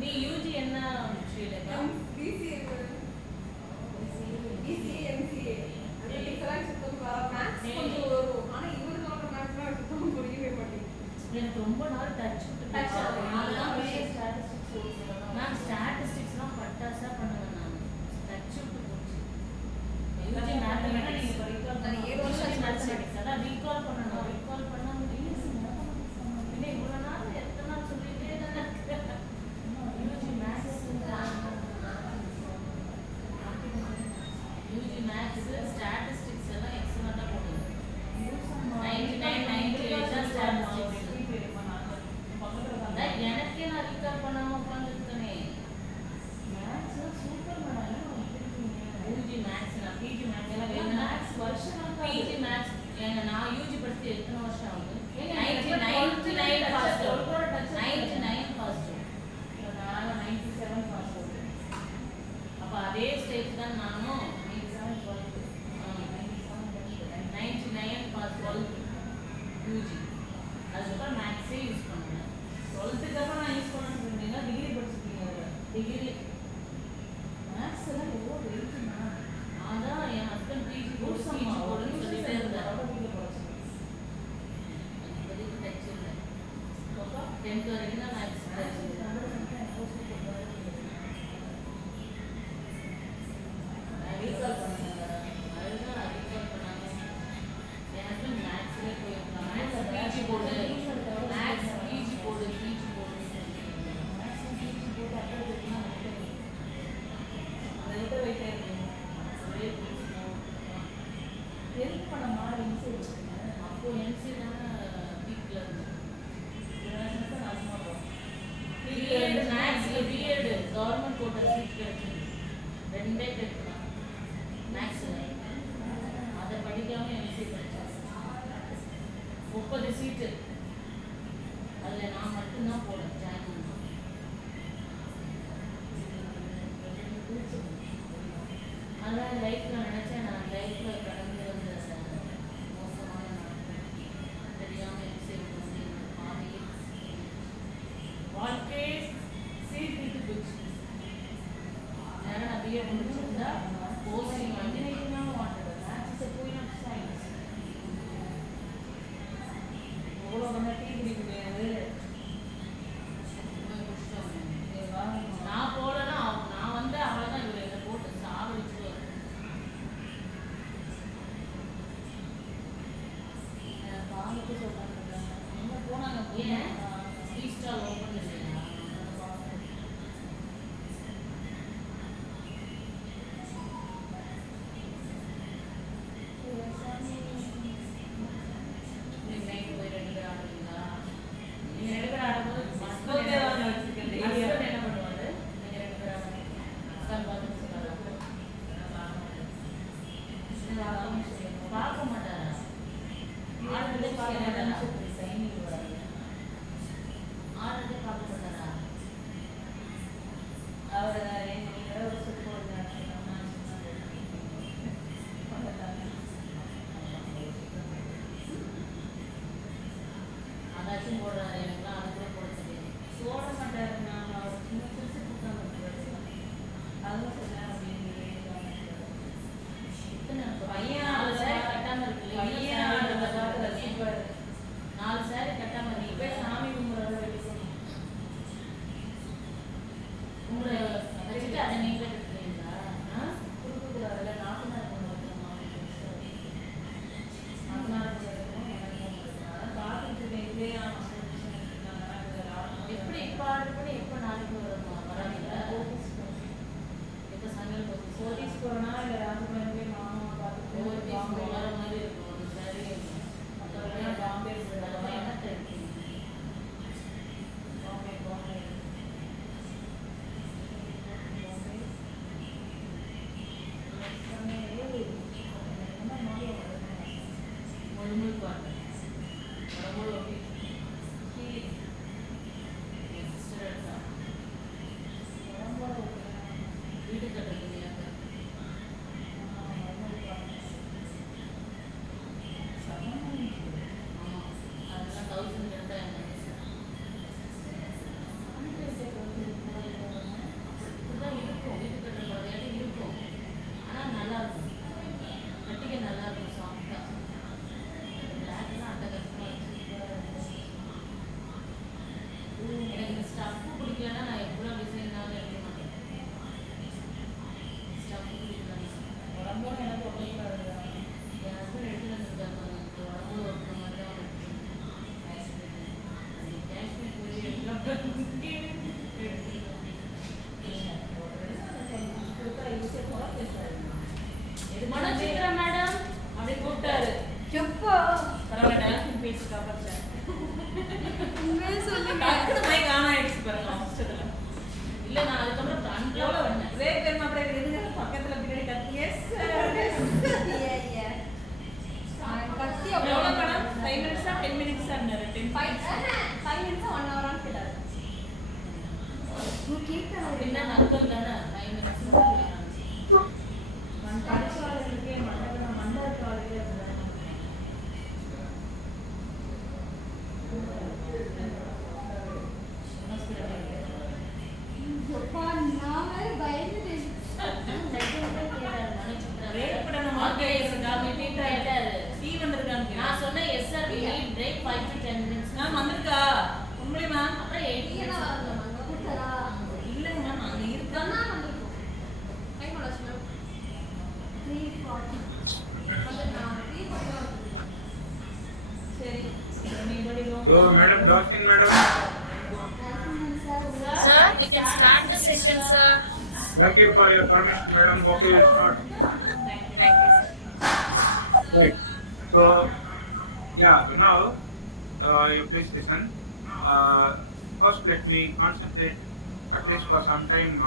நீ UG என்ன எனக்கு ரொம்ப நாள் touch நான் ஸ்டாட்டிஸ்டிக்ஸ்லாம் பட்டாசா பண்ணுவேன். நான் டச் விட்டு போச்சு. யூஜி மேத்தமெட்டிக்ஸ் நான் 7 வருஷம் மேத்தமெட்டிக்ஸ் அதான் ரீகால் பண்ணணும். ரீகால் பண்ண முடியல. இன்னும் இவ்வளோ நாள் எத்தனை நாள் சொல்லிட்டே தான் இருக்கேன். UG maths BEd government quota seat கிடைச்சது 2 கிடைக்கலாம் மேக்ஸில் அதை படிக்காமல் எம்சி படித்தேன் 30 சீட்டு அதில் நான் மட்டும்தான் போனேன் ஜாயின் பண்ணேன். அதான் லைஃப்பில் நினச்சேன் நான் லைஃப்பில் கடந்து வந்த மோசமான நாட்கள் தெரியாமல் எம்சி வந்து என்னோட பாதையை வாழ்க்கையே சீர்திட்டு போச்சு. நேரம் நான் பிஏ முடிச்சிருந்தா கோர்சிங் இன்ஜினியரிங் வாண்டது மேத்ஸ் போய் நான் சயின்ஸ் எவ்வளோ பண்ண டீ குடிக்க முடியாது. நான் போலன்னா நான் வந்து அவ்வளோதான் இவர் என்னை போட்டு சாவடிச்சுட்டு பாம்புக்கு சொல்கிறாங்க எங்கே போனாங்க ஏன் டீ ஸ்டால் ஓப்பன் இல்லையா நைட்டு போய் 2 பேர் ஆடுறீங்களா? நீங்கள் 2 பேர் ஆடும்போது ஹஸ்பண்ட் என்ன பண்ணுவாரு? நீங்கள் 2 பேர் ஆடுறீங்க ஹஸ்பண்ட் பார்த்து சொல்லுவாங்க பார்க்க மாட்டாரா? ஆடுறதே பார்க்க மாட்டாரா? சைனிங் வராது ஆடுறதே பார்க்க மாட்டாரா? அவர் நீங்கள் ஒரு சுட்டு அதாச்சும் போடுறாரு. எனக்குலாம் அது கூட போட தெரியாது. போட மாட்டாரு. நான் அவர் சின்ன சிறுசு கொடுத்தாங்க அதுவும் சொன்னேன் அப்படின்னு பையன் 4 சேரீ கட்டாமல் இருக்கு. பையன் 4 சேரீ கட்டாமல் இருக்கு. போய் சாமி கும்பிட்றத வெளிக்கணும். உங்களை வச்சுட்டு அதை நீங்களே கட்டுறீங்களா? கொடுக்கக்கூடாது. இல்லை நாத்தனார் கொண்டு வைக்கணுமா? நாத்தனார் கொண்டு வைக்கணும். எனக்கு பார்த்துட்டு எப்படி இப்போ ஆர்டர் பண்ணி எப்போ நாளைக்கு வருமா? வராங்க எப்போ சாயங்காலம் போலீஸ் போகிறோன்னா இல்லை ராஜமேலே மாமா பார்த்துட்டு வர மாதிரி இருக்கும். அது சரி மற்றவங்க பாம்பே அதெல்லாம் என்னத்தை இருக்கீங்க பாம்பே பாம்பே முழுமுழுக்கு வாங்க உடம்புல ஒட்டி சிஸ்டர் எடுத்தா உடம்போட வீடு கட்டுறது ஆமாம் அதெல்லாம் 1000 இருந்தால் என்ன இப்படிதான் இருக்கும். வீட்டு கட்டுற குறையாட்டி இருக்கும். ஆனால் நல்லா இருக்கும். கட்டிக்க நல்லா இருக்கும். சாஃப்டாக பிளாக்லாம் அட்டகரமாக எனக்கு இந்த ஸ்டஃப்பு பிடிக்கலன்னா நான் எவ்வளோ டிசைன்னாலும் எடுக்க மாட்டேன். ஸ்டஃப்பு பிடிக்கலன்னா உடம்போட எனக்கு ஒட்டக்கூடாது. என் ஹஸ்பண்ட் எடுத்துட்டு வந்துருக்காங்க. உடம்போட ஒட்டுற மாதிரி தான் காஷ்மீர் போய் மனோஜித்ரா மேடம் அப்படி கூப்பிட்டாரு. எப்போ பரவாயில்ல டான்ஸ் பேசி காப்பாற்றேன். உண்மையே சொல்லுங்க. காணாயிடுச்சு பாருங்க அவசரத்துல. இல்லை நான் அதுக்கப்புறம் அன்பிளோட வந்தேன். பிரேக் வேணுமா? பிரேக் எதுங்க பக்கத்தில் பின்னாடி கத்தி. எஸ் கத்தி எவ்வளோ மேடம்? 5 மினிட்ஸா 10 மினிட்ஸா இருந்தாரு? 5 மினிட்ஸ் 1 ஹவரான்னு கேட்டாரு. அப்படின்னா நக்கல் தானே 5 மினிட்ஸ் படிச்சாளர்களுக்கே மண்டலக்காலையே நான் சொன்னேன் yes sir we need break 5 to 10 minutes. Ma'am வந்திருக்கா உங்களே மேம்? அப்புறம் 8 minutes இல்லைங்க மேம் அங்கே இருக்கான்னா வந்திருக்கோம். சரி So, Madam Dawson, Madam. Sir, you can start the session, sir. Thank you for your permission, Madam. Okay, we'll start. Thank you, sir. Right. So, yeah, so now, you please listen. First, let me concentrate at least for some time,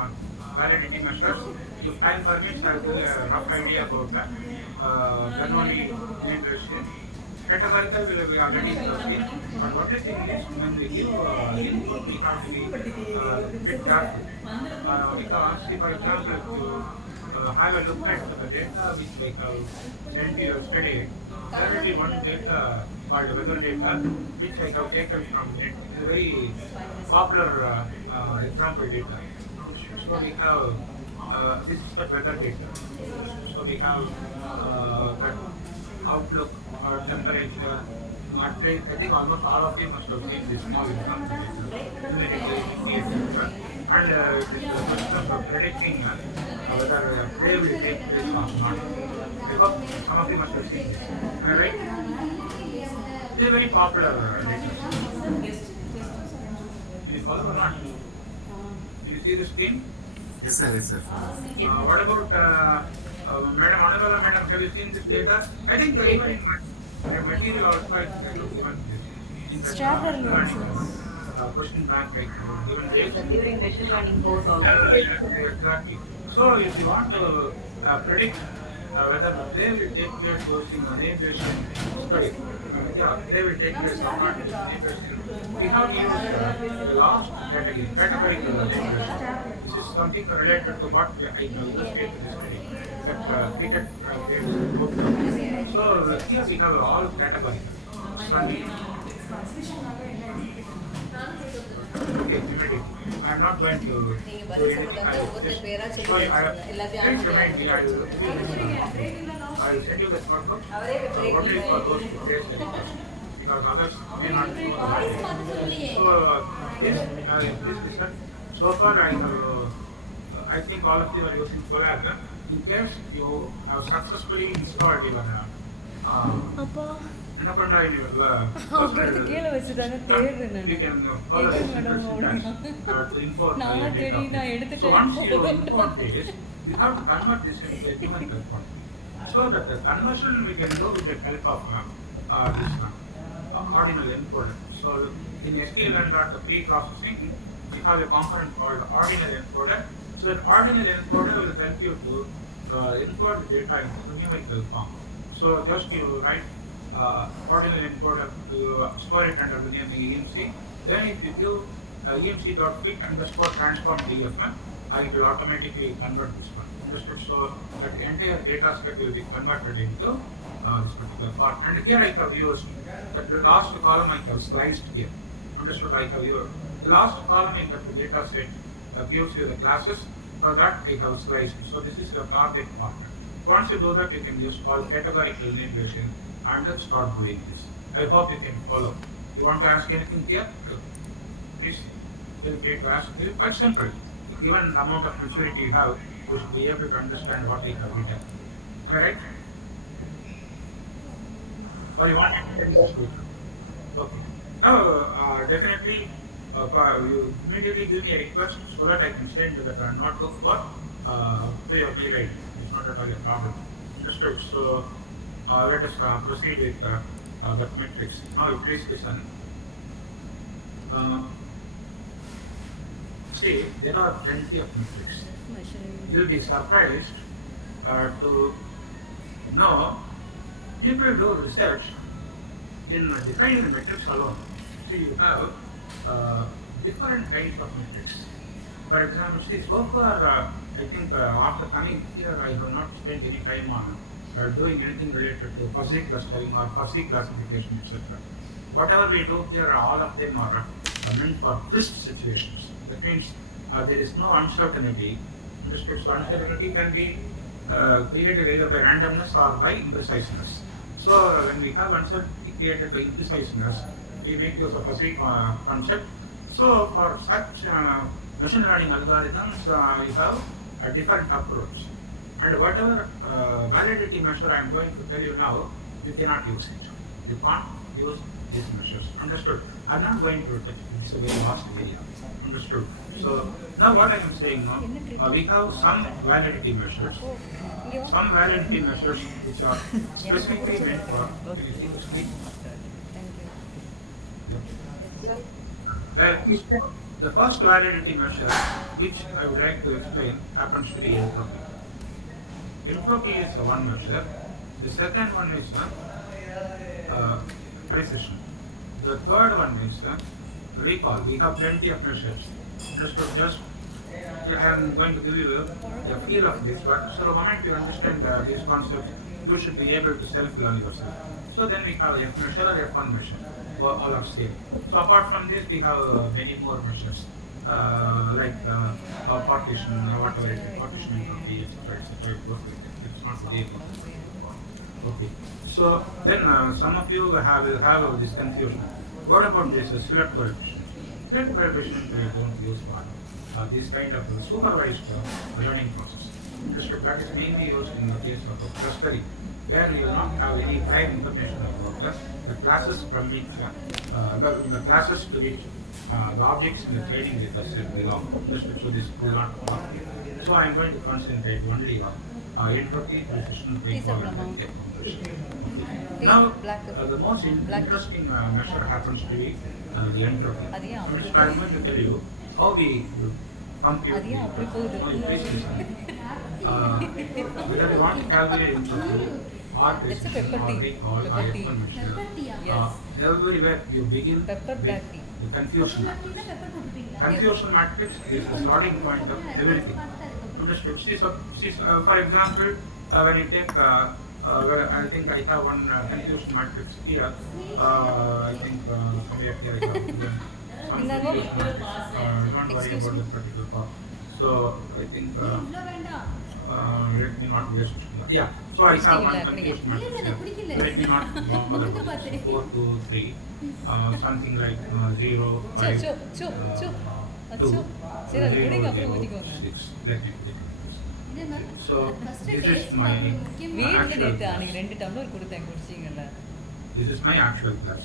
validity measures. If time permits, I will give a rough idea about that. Then only integration. Categorical will be already seen, but what I think is when we give input, we have to be bit careful. Because, see, for example, if you have a look at the data which I have sent you yesterday, there will be one data called weather data which I have taken from it. It's a very popular example data. So we have this is the weather data. So we have that outlook or temperature. I think almost all of you must have seen this small example data. And this question of predicting whether play will take place or not. I hope some of you must have seen this. Am I right? It's a very popular data. Can you follow or not? Can you see the screen? Yes, sir. Yes, sir. What about Madam Honorable Madam? Have you seen this data? I think even in material also I have given this. It's chapter learning. Question bank I have given this. During machine learning course also. Exactly. So if you want to predict whether the play will take place using an aviation study, play will take place or not using aviation, we have used the last category, categorical aviation. This is something related to what I have illustrated this study, that cricket players both. So here we have all categories. Sunny. Okay, immediately. I am not going to do anything. Please remind me, I will send you the notebook only for those who raise any question, because others may not know the matter. So, this is so far I think all of you are using Colab. In case you have successfully installed your Anaconda in your you can follow this to import your data. So once you import this, you have to convert this into a numerical form. So that the conversion we can do with the help of this ordinal encoder. So in SQL and the pre-processing, we have a component called ordinal encoder. So that ordinal encoder will help you to encode the data into numerical form. So just you write ordinal encoder to store it under the name EMC. Then if you give EMC.fit underscore transform DFM, it will automatically convert this one. Understood? So that entire data set will be converted into this particular part. And here I have used that last column I have sliced here. Understood? I have used the last column in the data set gives you the classes. For that I have sliced. So this is your target part. Once you do that, you can just call categorical enumeration and then start doing this. I hope you can follow. You want to ask anything here? Please feel free to ask. It is quite simple. Given the amount of maturity you have, you should be able to understand what I have written. Am I right? Or you want to tell this later? Okay. Now, definitely, you immediately give me a request so that I can send that notebook to your mail ID. It's not at all a problem. Understood? So, let us proceed with that matrix. Now, please listen. See, there are plenty of metrics. You will be surprised to know people do research in defining metrics alone. See, you have different kinds of metrics. For example, see, so far, I think after coming here, I have not spent any time on doing anything related to fuzzy clustering or fuzzy classification, etc. Whatever we do here, all of them are meant for crisp situations. That means there is no uncertainty. Understood? So uncertainty can be created either by randomness or by impreciseness. So when we have uncertainty created by impreciseness, we make use of fuzzy concept. So for such machine learning algorithms, we have a different approach. And whatever validity measure I am going to tell you now, you cannot use it. You can't use these measures. Understood? I am not going to touch it. It's a very vast area. Understood? So now what I am saying now, we have some validity measures. Some validity measures which are specifically meant for. Can you see the screen? The first validity measure, which I would like to explain, happens to be entropy. Entropy is one measure. The second one is precision. The third one is recall. We have plenty of measures. Just I am going to give you a feel of this, but so the moment you understand these concepts, you should be able to self-learn yourself. So then we have F measure or F1 measure, all are same. So apart from this, we have many more measures, like partition, whatever it is, partition entropy, etc. It's not very important. Okay. So then some of you have this confusion. What about this select coefficient? Select coefficient we don't use for this kind of supervised learning process. That is mainly used in the case of a clustering, where you not have any prior information about the classes from which the classes to which the objects in the training data set belong. So this will not work. So I am going to concentrate only on entropy, precision, recall, and decomposition. Now, the most interesting measure happens to be the entropy. I am going to tell you how we compute the please listen. Whether you want to calculate entropy or precision or recall or exponential, everywhere you begin with the confusion matrix. Confusion matrix is the starting point of everything. For example, when you take, I think I have one confusion matrix here. I think somewhere here I have some confusion matrix. Don't worry about the particular part. So I think let me not waste. Yeah. So I have one confusion matrix here. Let me not bother about this. 4, 2, 3. Something like 0, 5, 2, 0, 0, 6. Let me put it. So this is my actual class. This is my actual class.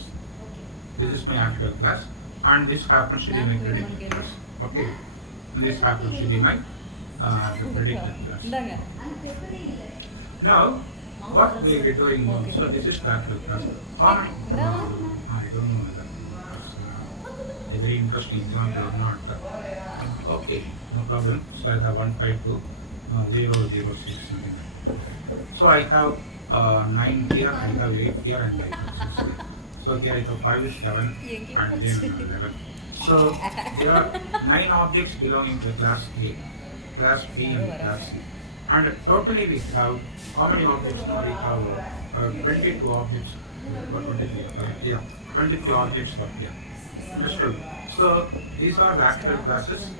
This is my actual class, and this happens to be my predicted class. Okay, and this happens to be my predicted class. Now, what we will be doing now? So this is the actual class. I don't know whether that's a very interesting example or not. Okay, no problem. So I have 152. 0, 0, 6 something. So I have 9 here, I have 8 here, and I have 6 here. So here I have 5, 7, and then 11. So there are 9 objects belonging to class A, class B, and class C. And totally we have, how many objects now? We have 22 objects. Yeah, 23 objects are here. Understood? So these are the actual classes,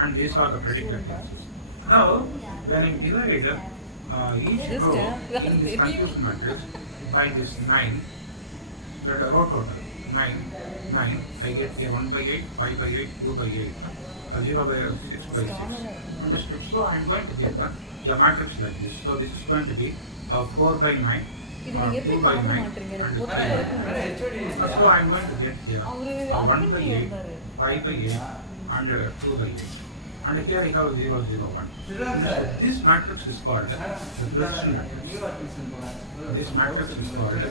and these are the predicted classes. Now, when I divide each row in this confusion matrix by this 9, the row total 9, I get here 1 by 8, 5 by 8, 2 by 8, 0 by 6 by 6. Understood? So I am going to get a matrix like this. So this is going to be 4 by 9, 2 by 9, and 3 by 9. So I am going to get here 1 by 8, 5 by 8, and 2 by 8. And here I have 0, 0, 1. This matrix is called the precision matrix. This matrix is called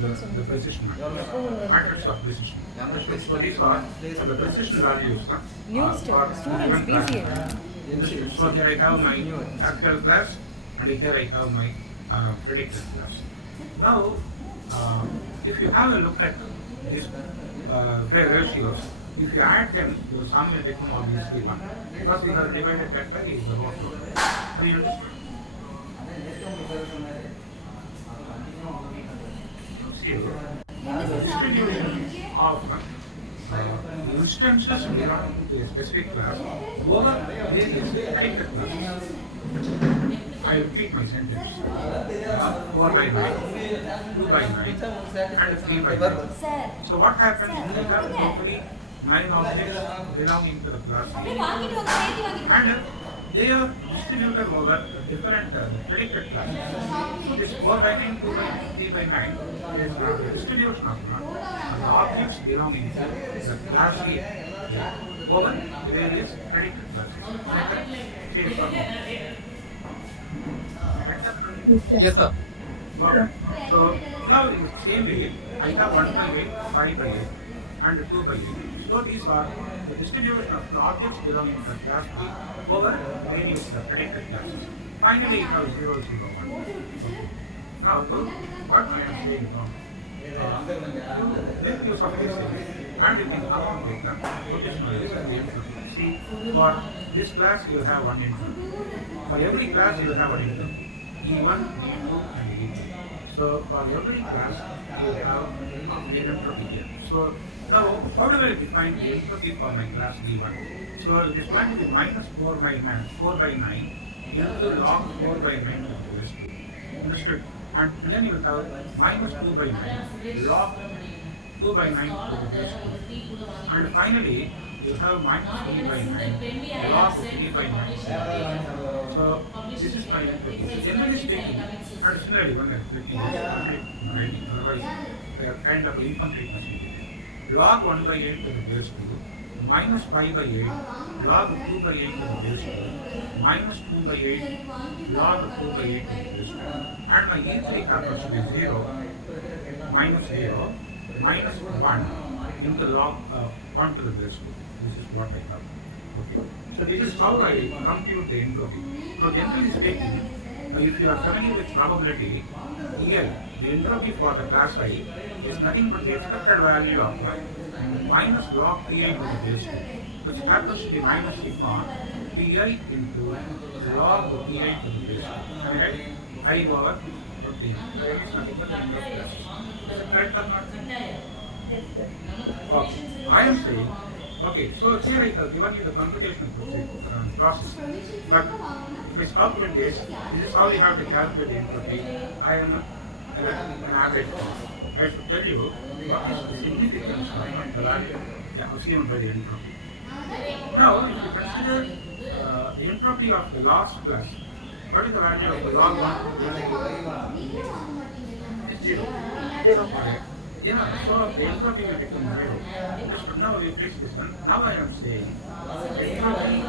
the precision matrix. Matrix of precision. So these are the precision values for given class. So here I have my actual class, and here I have my predicted class. Now, if you have a look at these ratios, if you add them, the sum will become obviously 1. Because we have divided that by the row total. Have you understood? See, the distribution of instances belonging to a specific class over various predicted classes. I repeat my sentence. 4 by 9, 2 by 9, and 3 by 9. So what happens is we have totally 9 objects belonging to the class A, and they are distributed over different predicted classes. So this 4 by 9, 2 by 9, 3 by 9 is the distribution of the objects belonging to the class A over the various predicted classes. Yes, sir. Okay. So now in the same way, I have 1 by 8, 5 by 8, and 2 by 8. So these are the distribution of the objects belonging to class B over various predicted classes. Finally, you have 0, 0, 1. Okay. Now, what I am saying now, make use of this thing and you can calculate the rotational list and the entropy. See, for this class you have one entropy. For every class you have one entropy. E1, E2 and E3. So for every class you have an entropy here. So now how do I define the entropy for my class D1? So it is going to be minus 4 by 9 into log 4 by 9 to the base 2. Understood? And then you have minus 2 by 9 log 2 by 9 to the base 2. And finally you have minus 3 by 9 log 3 by 9. So this is my entropy. So generally speaking, and similarly when I am clicking this writing, otherwise they are kind of incomplete machine. Log 1 by 8 to the base 2, minus 5 by 8, log 2 by 8 to the base 2, minus 2 by 8, log 2 by 8 to the base 2. And my E3 happens to be 0, minus 0, minus 1 into log 1 to the base 2. This is what I have. Okay. So this is how I compute the entropy. Now generally speaking, if you are familiar with probability, EI, the entropy for the class I is nothing but the expected value of minus log Pi to the base 2, which happens to be minus sigma Pi into log Pi to the base 2. Am I right? I over Pi. Is nothing but the number of classes. Is it correct or not? Okay. I am saying, okay, so here I have given you the computation process, but if I calculate this is how you have to calculate the entropy. I am an average cost. I should tell you what is the significance of the value assumed by the entropy. Now, if you consider the entropy of the last class, what is the value of the log 1? It's 0. Okay. Yeah, so the entropy will become 0. Just now we fix this one. Now I am saying the entropy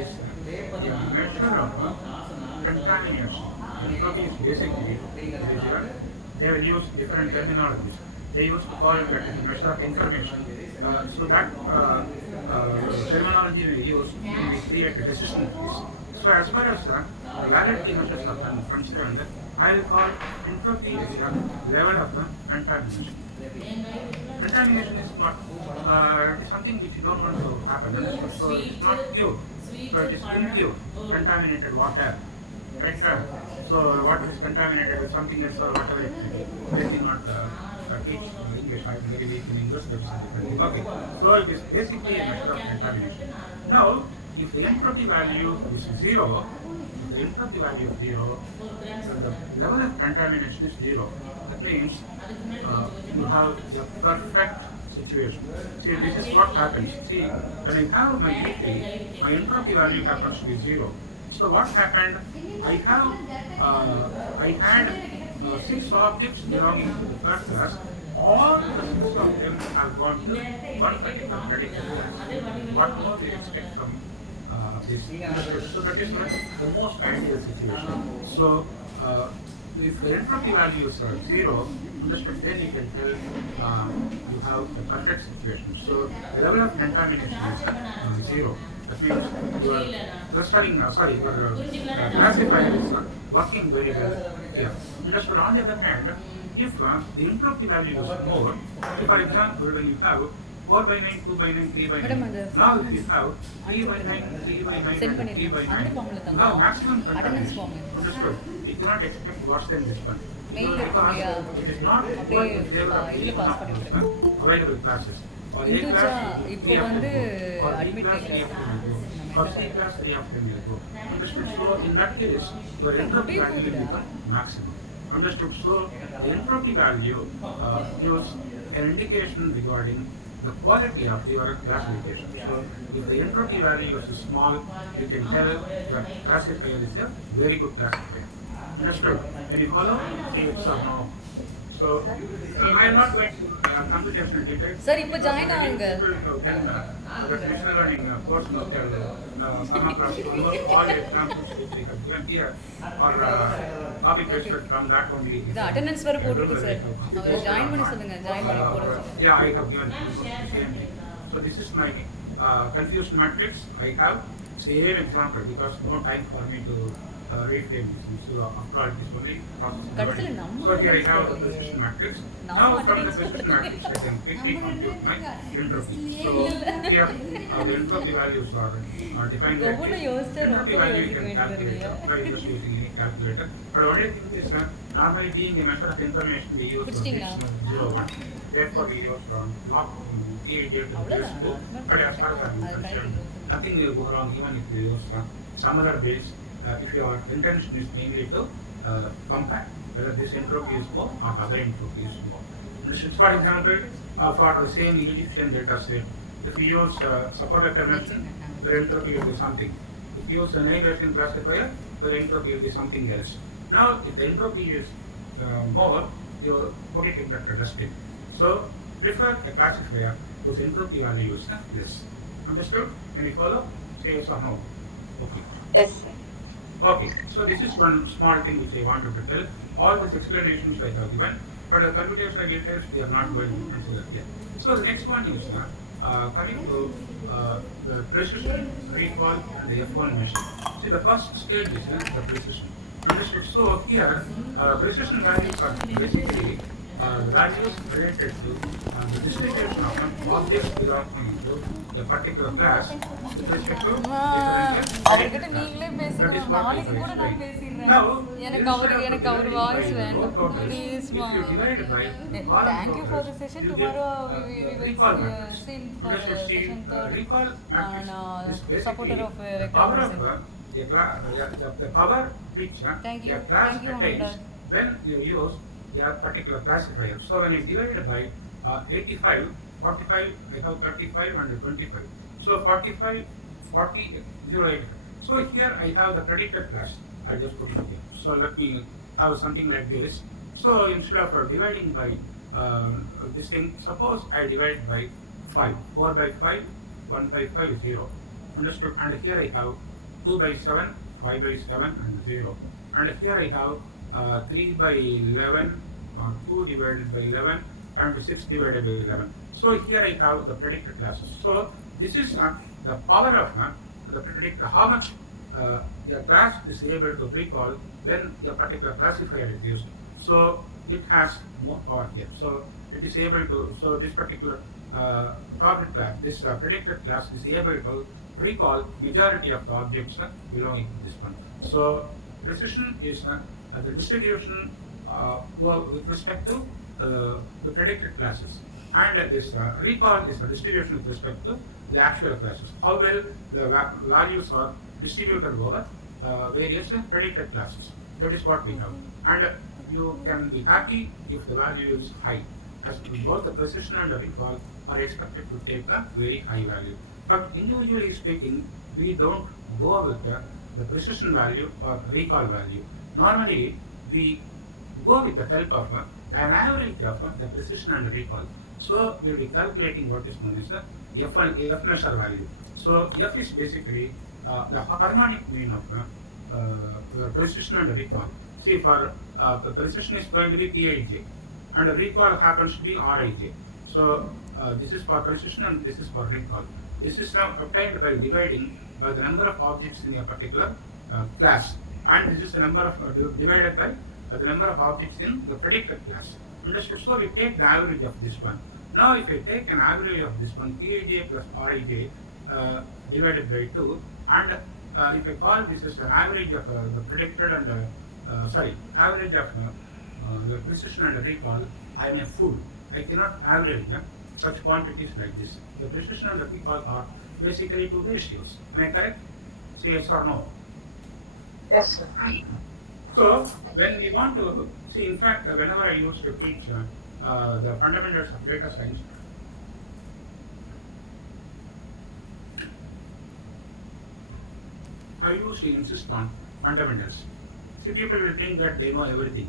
is a measure of contamination. Entropy is basically, they will use different terminologies. They used to call it a measure of information. So that terminology we use when we create a decision trees. So as far as validity measures are concerned, I will call entropy is the level of the contamination. Contamination is not something which you don't want to happen. So it's not pure. So it is impure, contaminated water. Correct? So water is contaminated with something else or whatever it may be. Let me not teach English. I am very weak in English, that is a different thing. Okay. So it is basically a measure of contamination. Now, if the entropy value is 0, the entropy value is 0, and the level of contamination is 0. That means you have the perfect situation. See, this is what happens. See, when I have my E3, my entropy value happens to be 0. So what happened? I had 6 objects belonging to the first class. All the 6 of them have gone to one particular predicate class. What more do you expect from this? So that is not the most ideal situation. So if the entropy values are 0, understood, then you can tell you have a perfect situation. So the level of contamination is 0. That means your clustering, your classifier is working very well here. Understood. On the other hand, if the entropy value is more, so for example, when you have 4 by 9, 2 by 9, 3 by 9, now if you have 3 by 9, 3 by 9, and 3 by 9, you have maximum contamination. Understood. You cannot expect worse than this one. Because it is not equal in favor of each one of those available classes. For A class, 3 of them go. For B class, 3 of them will go. For C class, 3 of them will go. Understood? So in that case, your entropy value will become maximum. Understood? So the entropy value gives an indication regarding the quality of your classification. So if the entropy value is small, you can tell that classifier is a very good classifier. Understood? Can you follow? See, it's a no. So I am not going to computational details. Sir, now join the machine learning course must have come across almost all examples which we have given here or copy pasted from that only. The attendance were put sir. Join Yeah, I have given the same thing. So this is my confused matrix. I have same example because no time for me to reframe this. So after all, it is only process. So here I have the precision matrix. Now from the precision matrix, I can quickly compute my entropy. So here the entropy values are defined like this. Entropy value you can calculate by just using any calculator. But only thing is normally being a measure of information we use 0, 1. Therefore we use log PID to reduce to. But as far as I am concerned, nothing will go wrong even if you use some other base. If your intention is mainly to compare whether this entropy is more or other entropy is more. For example, for the same Egyptian data set, if we use supported convention, the entropy will be something. If you use an negation classifier, the entropy will be something else. Now, if the entropy is more, you put it in the dustbin. So, prefer a classifier whose entropy value is less. Understood? Can you follow? Say yes or no. Okay. Yes, sir. Okay, so this is one small thing which I wanted to tell. All these explanations I have given, but the computational details we are not going to consider here. So the next one is coming to the precision, recall, and the F1 measure. See, the first stage is the precision. Understood? So here, precision values are basically the values related to the distribution of objects belonging to a particular class with respect to different predicted class. That is what we have explained. Now, எனக்கு அவர் voice வேண்டாம் please if you divide by column Thank you for the totals, session. you Tomorrow get we will recall matrix. see for Understood? See, session third. recall matrix And, is supporter basically of the vector power of function. the power which Thank you. a class Thank you, attains Amanda. when you use a particular classifier. So when you divide by 85, 45, I have 35 and 25. So 45, 40, 0, 85. So here I have the predicted class. I'll just put it here. So let me have something like this. So instead of dividing by this thing, suppose I divide by 5. 4 by 5, 1 by 5 is 0. Understood? And here I have 2 by 7, 5 by 7 and 0. And here I have 3 by 11, 2 divided by 11 and 6 divided by 11. So here I have the predicted classes. So this is the power of the predictor, how much a class is able to recall when a particular classifier is used. So it has more power here. So it is able to, so this particular target class, this predicted class is able to recall majority of the objects belonging to this one. So precision is the distribution with respect to the predicted classes. And this recall is the distribution with respect to the actual classes. How well the values are distributed over various predicted classes. That is what we have. And you can be happy if the value is high, as both the precision and the recall are expected to take a very high value. But individually speaking, we don't go with the precision value or recall value. Normally, we go with the help of an average of the precision and the recall. So we will be calculating what is known as the F measure value. So F is basically the harmonic mean of the precision and the recall. See, for the precision is going to be Pij, and the recall happens to be Rij. So this is for precision and this is for recall. This is now obtained by dividing by the number of objects in a particular class, and this is the number of divided by the number of objects in the predicted class. Understood? So we take the average of this one. Now if I take an average of this one, Pij plus Rij divided by 2, and if I call this as an average of the predicted and average of the precision and the recall, I am a fool. I cannot average such quantities like this. The precision and the recall are basically two ratios. Am I correct? Say yes or no. Yes, sir. So when we want to see, in fact, whenever I used to teach the fundamentals of data science, I used to insist on fundamentals. See, people will think that they know everything,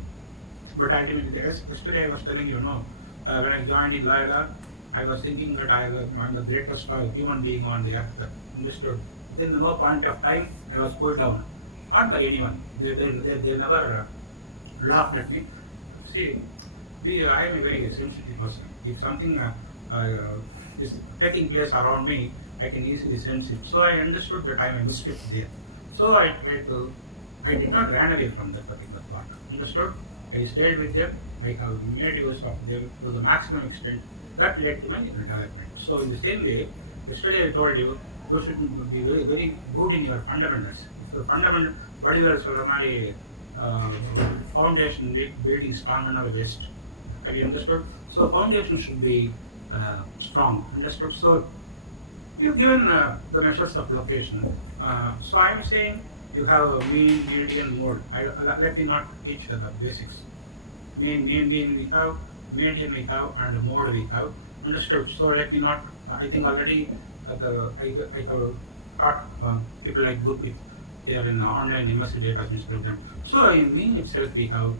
but ultimately, yesterday I was telling you, when I joined in Loyola, I was thinking that I'm the greatest human being on the earth. Understood? Then no point of time I was pulled down, not by anyone. They never laughed at me. See, I am a very sensitive person. If something is taking place around me, I can easily sense it. So I understood that I am a misfit there. So I did not run away from that particular thought. Understood? I stayed with them. I have made use of them to the maximum extent. That led to my development. So in the same way, yesterday I told you, you should be very, very good in your fundamentals. So fundamental, whatever Solamari foundation building strong and best. Have you understood? So foundation should be strong. Understood? So you've given the measures of location. So I am saying you have a mean, median, mode. Let me not teach the basics. Mean we have, median we have, and mode we have. Understood? So let me not. I think already I have taught people like Gurpreet. They are in online immersive data science program. So in mean itself we have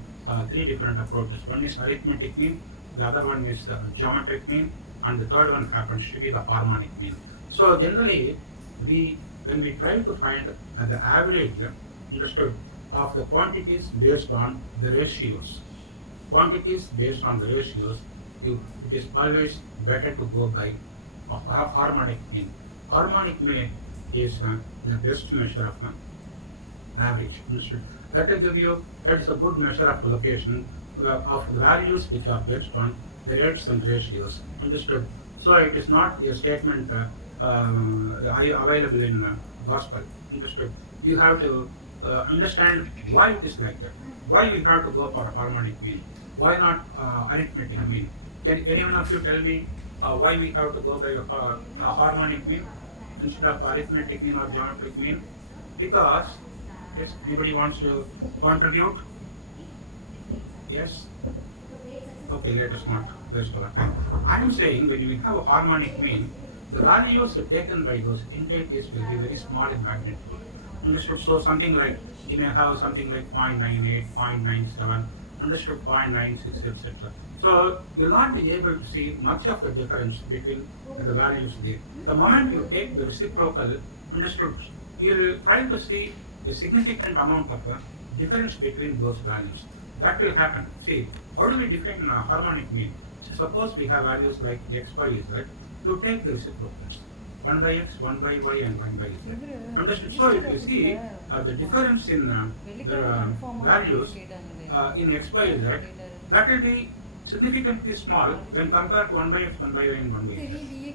3 different approaches. One is arithmetic mean, the other one is geometric mean, and the third one happens to be the harmonic mean. So generally, when we try to find the average, understood, of the quantities based on the ratios, it is always better to go by harmonic mean. Harmonic mean is the best measure of average. Understood? That will give you, that is a good measure of location of the values which are based on the rates and ratios. Understood? So it is not a statement available in gospel. Understood? You have to understand why it is like that. Why you have to go for harmonic mean? Why not arithmetic mean? Can anyone of you tell me why we have to go by a harmonic mean instead of arithmetic mean or geometric mean? Because, yes, anybody wants to contribute? Yes? Okay, let us not waste our time. I am saying when we have a harmonic mean, the values taken by those entities will be very small in magnitude. Understood? So something like, you may have something like 0.98, 0.97, understood, 0.96, etc. So you will not be able to see much of the difference between the values there. The moment you take the reciprocal, understood, you will try to see a significant amount of difference between those values. That will happen. See, how do we define harmonic mean? Suppose we have values like x, y, z. You take the reciprocals. 1 by x, 1 by y, and 1 by z. Understood? So if you see the difference in the values in x, y, z, that will be significantly small when compared to 1 by x, 1 by y, and 1 by z.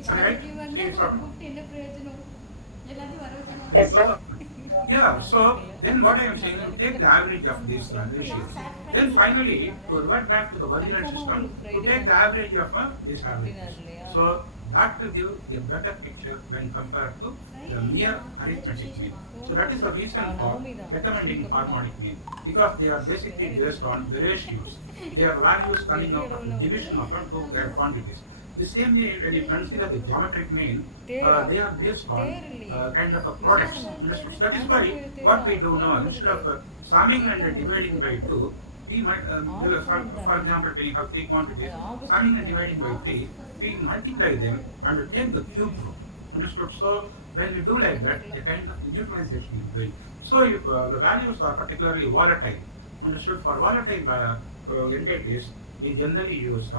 Right? So, yeah, so then what I am saying, you take the average of these ratios. Then finally, to revert back to the original system, you take the average of these averages. So that will give a better picture when compared to the mere arithmetic mean. So that is the reason for recommending harmonic mean, because they are basically based on the ratios. They are values coming out of the division of two quantities. The same way, when you consider the geometric mean, they are based on kind of a products. That is why what we do now, instead of summing and dividing by 2, we might, for example, when you have 3 quantities, summing and dividing by 3, we multiply them and take the cube root. Understood? So when we do like that, a kind of neutralization is doing. So if the values are particularly volatile, understood, for volatile entities, we generally use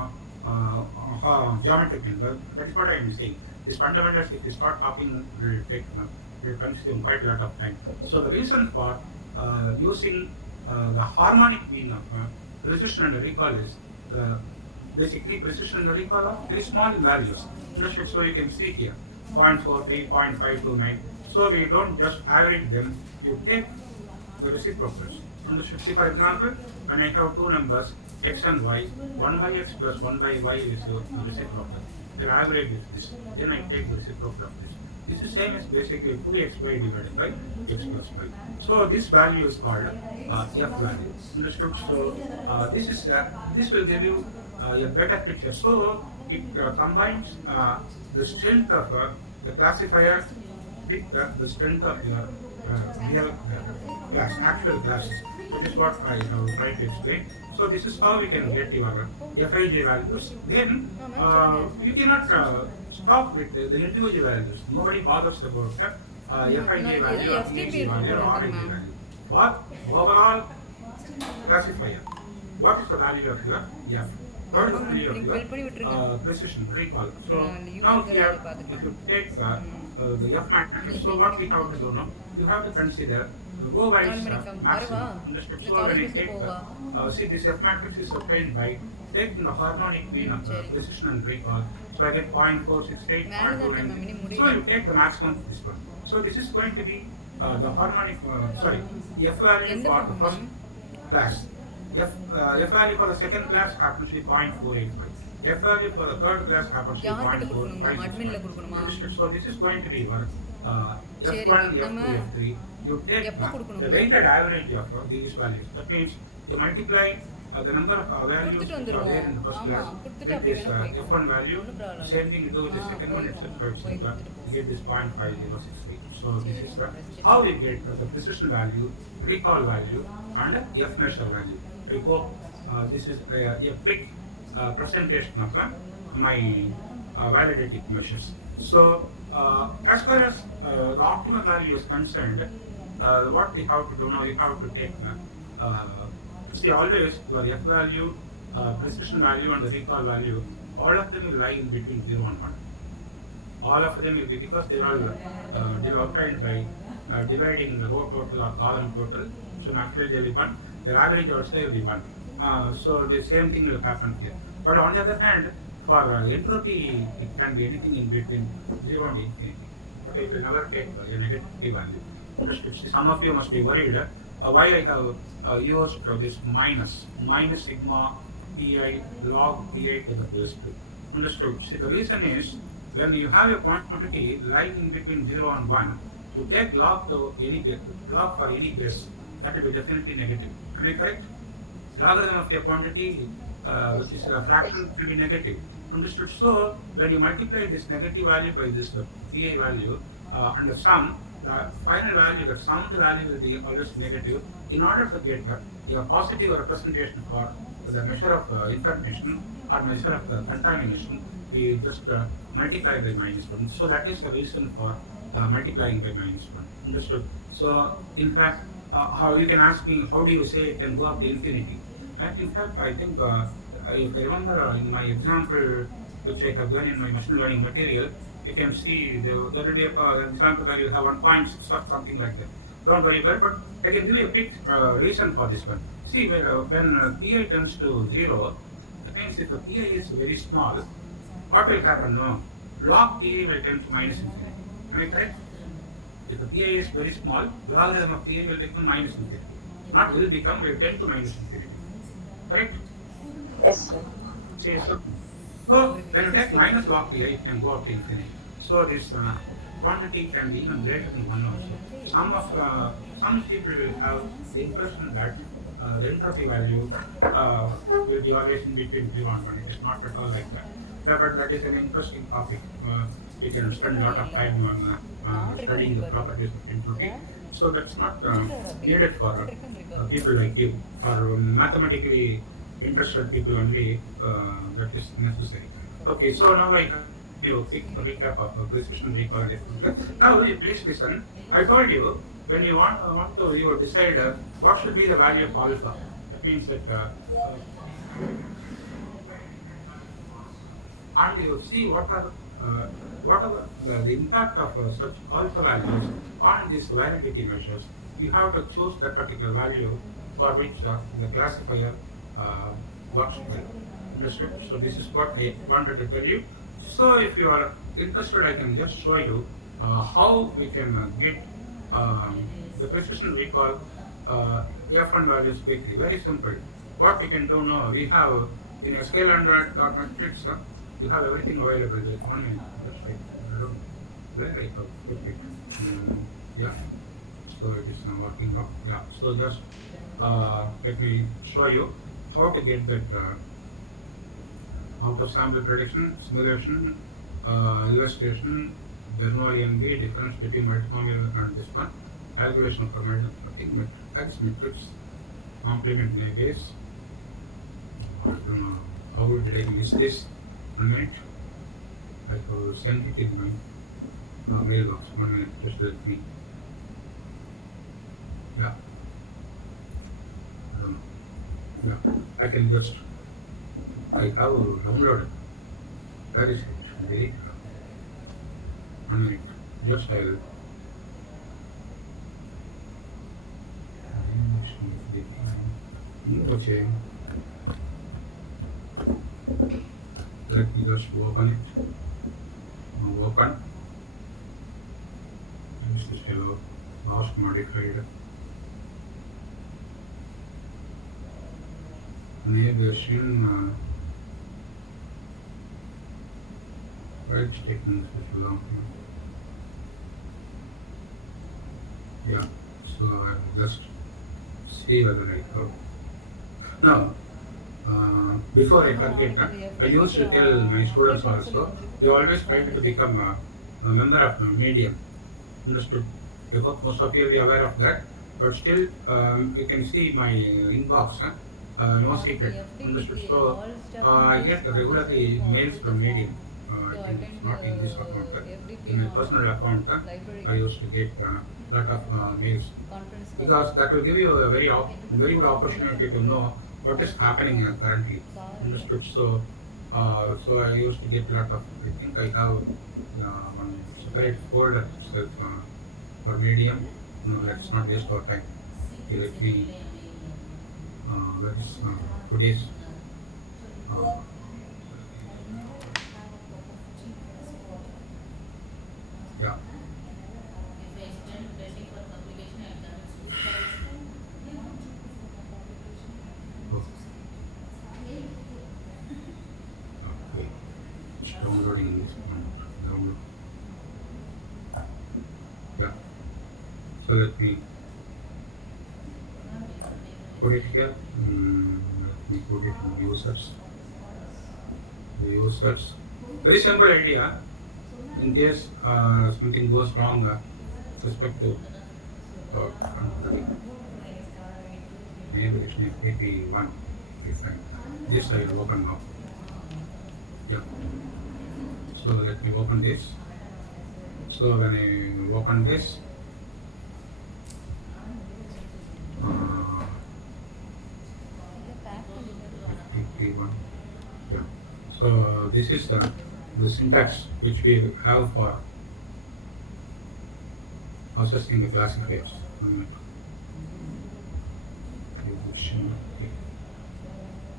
geometric mean. Well, that is what I am saying. These fundamentals, if you start talking, will consume quite a lot of time. So the reason for using the harmonic mean of precision and recall is basically precision and recall are very small in values. Understood? So you can see here 0.43, 0.529. So we don't just average them, you take the reciprocals. Understood? See, for example, when I have 2 numbers, x and y, 1 by x plus 1 by y is the reciprocal. The average is this. Then I take the reciprocal of this. This is same as basically 2xy divided by x plus y. So this value is called f value. Understood? So this will give you a better picture. So it combines the strength of the classifier with the strength of your real class, actual classes. That is what I have tried to explain. So this is how we can get your Fij values. Then you cannot stop with the individual values. Nobody bothers about Fij value or Pij value or Rij value. What overall classifier? What is the value of your F? what is the theory of your precision recall? So now here, if you take the F matrix, so what we have to do now, you have to consider the row wise maximum. Understood? So when I take see, this F matrix is obtained by taking the harmonic mean of the precision and recall. So I get 0.468, 0.290. So you take the maximum for this one. So this is going to be the harmonic, the F value for the first class. F value for the second class happens to be 0.485. F value for the third class happens to be 0.45. So this is going to be your F1, F2, F3. You take the weighted average of these values. That means you multiply the number of values that are there in the first class with this F1 value. Same thing you do with the second one, etc. You get this 0.5068. So this is how we get the precision value, recall value, and F measure value. I hope this is a quick presentation of my validative measures. So as far as the optimal value is concerned, what we have to do now, you have to take see, always your F value, precision value, and the recall value, all of them will lie in between 0 and 1. All of them will be, because they are all obtained by dividing the row total or column total. So naturally they will be 1. Their average also will be 1. So the same thing will happen here. But on the other hand, for entropy, it can be anything in between 0 and infinity. But it will never take a negative value. Some of you must be worried why I have used this minus sigma pi log pi to the base 2. Understood? See, the reason is, when you have a quantity lying in between 0 and 1, you take log to any base, log for any base, that will be definitely negative. Am I correct? Logarithm of a quantity which is a fraction will be negative. Understood? So when you multiply this negative value by this pi value and the sum, the final value, the summed value will be always negative. In order to get a positive representation for the measure of information or measure of contamination, we just multiply by -1. So that is the reason for multiplying by -1. Understood? So in fact, how you can ask me, how do you say it can go up to infinity? And in fact, I think if I remember in my example which I have done in my machine learning material, you can see there will be an example where you have 1.6 or something like that. Don't worry about it, but I can give you a quick reason for this one. See, when pi tends to 0, that means if the pi is very small, what will happen? No, log pi will tend to -infinity. Am I correct? If the pi is very small, logarithm of pi will become -infinity. Not will become, will tend to -infinity. Correct? Yes, sir. See, so when you take minus log pi, it can go up to infinity. So this quantity can be even greater than 1 also. Some people will have the impression that the entropy value will be always in between 0 and 1. It is not at all like that. Yeah, but that is an interesting topic. We can spend a lot of time on studying the properties of entropy. So that's not needed for people like you, or mathematically interested people only. That is necessary. Okay, so now I give a quick recap of precision recall and efficiency. Now please listen. I told you, when you want to you decide what should be the value of alpha. That means that and you see what are the impact of such alpha values on these validity measures. You have to choose that particular value for which the classifier works well. Understood? So this is what I wanted to tell you. So if you are interested, I can just show you how we can get the precision recall F1 values quickly. Very simple. What we can do now, we have in a scale under dot matrix, you have everything available. There is 1 minute. That's right. I don't know where I have put it. Yeah. So it is working out. Yeah. So just let me show you how to get that out of sample prediction, simulation, illustration, Bernoulli MB, difference between multinomial and this one, calculation for multinomial, X matrix, complement in a base. I don't know how did I miss this. 1 minute. I will send it in my mailbox. 1 minute, just let me. Yeah. I don't know. Yeah, I can just I have downloaded. Where is it? Delete. 1 minute. Just I will. Okay. Let me just open it. Open. This is hello. Last modified. Navigation. Why it's taking such a long time? Yeah. So I'll just see whether I go. Now, before I forget, I used to tell my students also, they always try to become a member of a medium. Understood? I hope most of you will be aware of that. But still, you can see my inbox, no secret. Understood? So, I get regularly mails from medium. I think it's not in this account. In my personal account, I used to get a lot of mails. Because that will give you a very good opportunity to know what is happening currently. Understood? So, so I used to get a lot of. I think I have one separate folder itself for medium. No, let's not waste our time. Okay, let me. Where is today's? Yeah. Okay. It's downloading this one. Download. Yeah. So let me put it here. Let me put it in users. The users. Very simple idea. In case something goes wrong, suspect to maybe it's FDP1. This I will open now. Yeah. So let me open this. So when I open this, FDP1. Yeah. So this is the syntax which we have for processing the classifiers.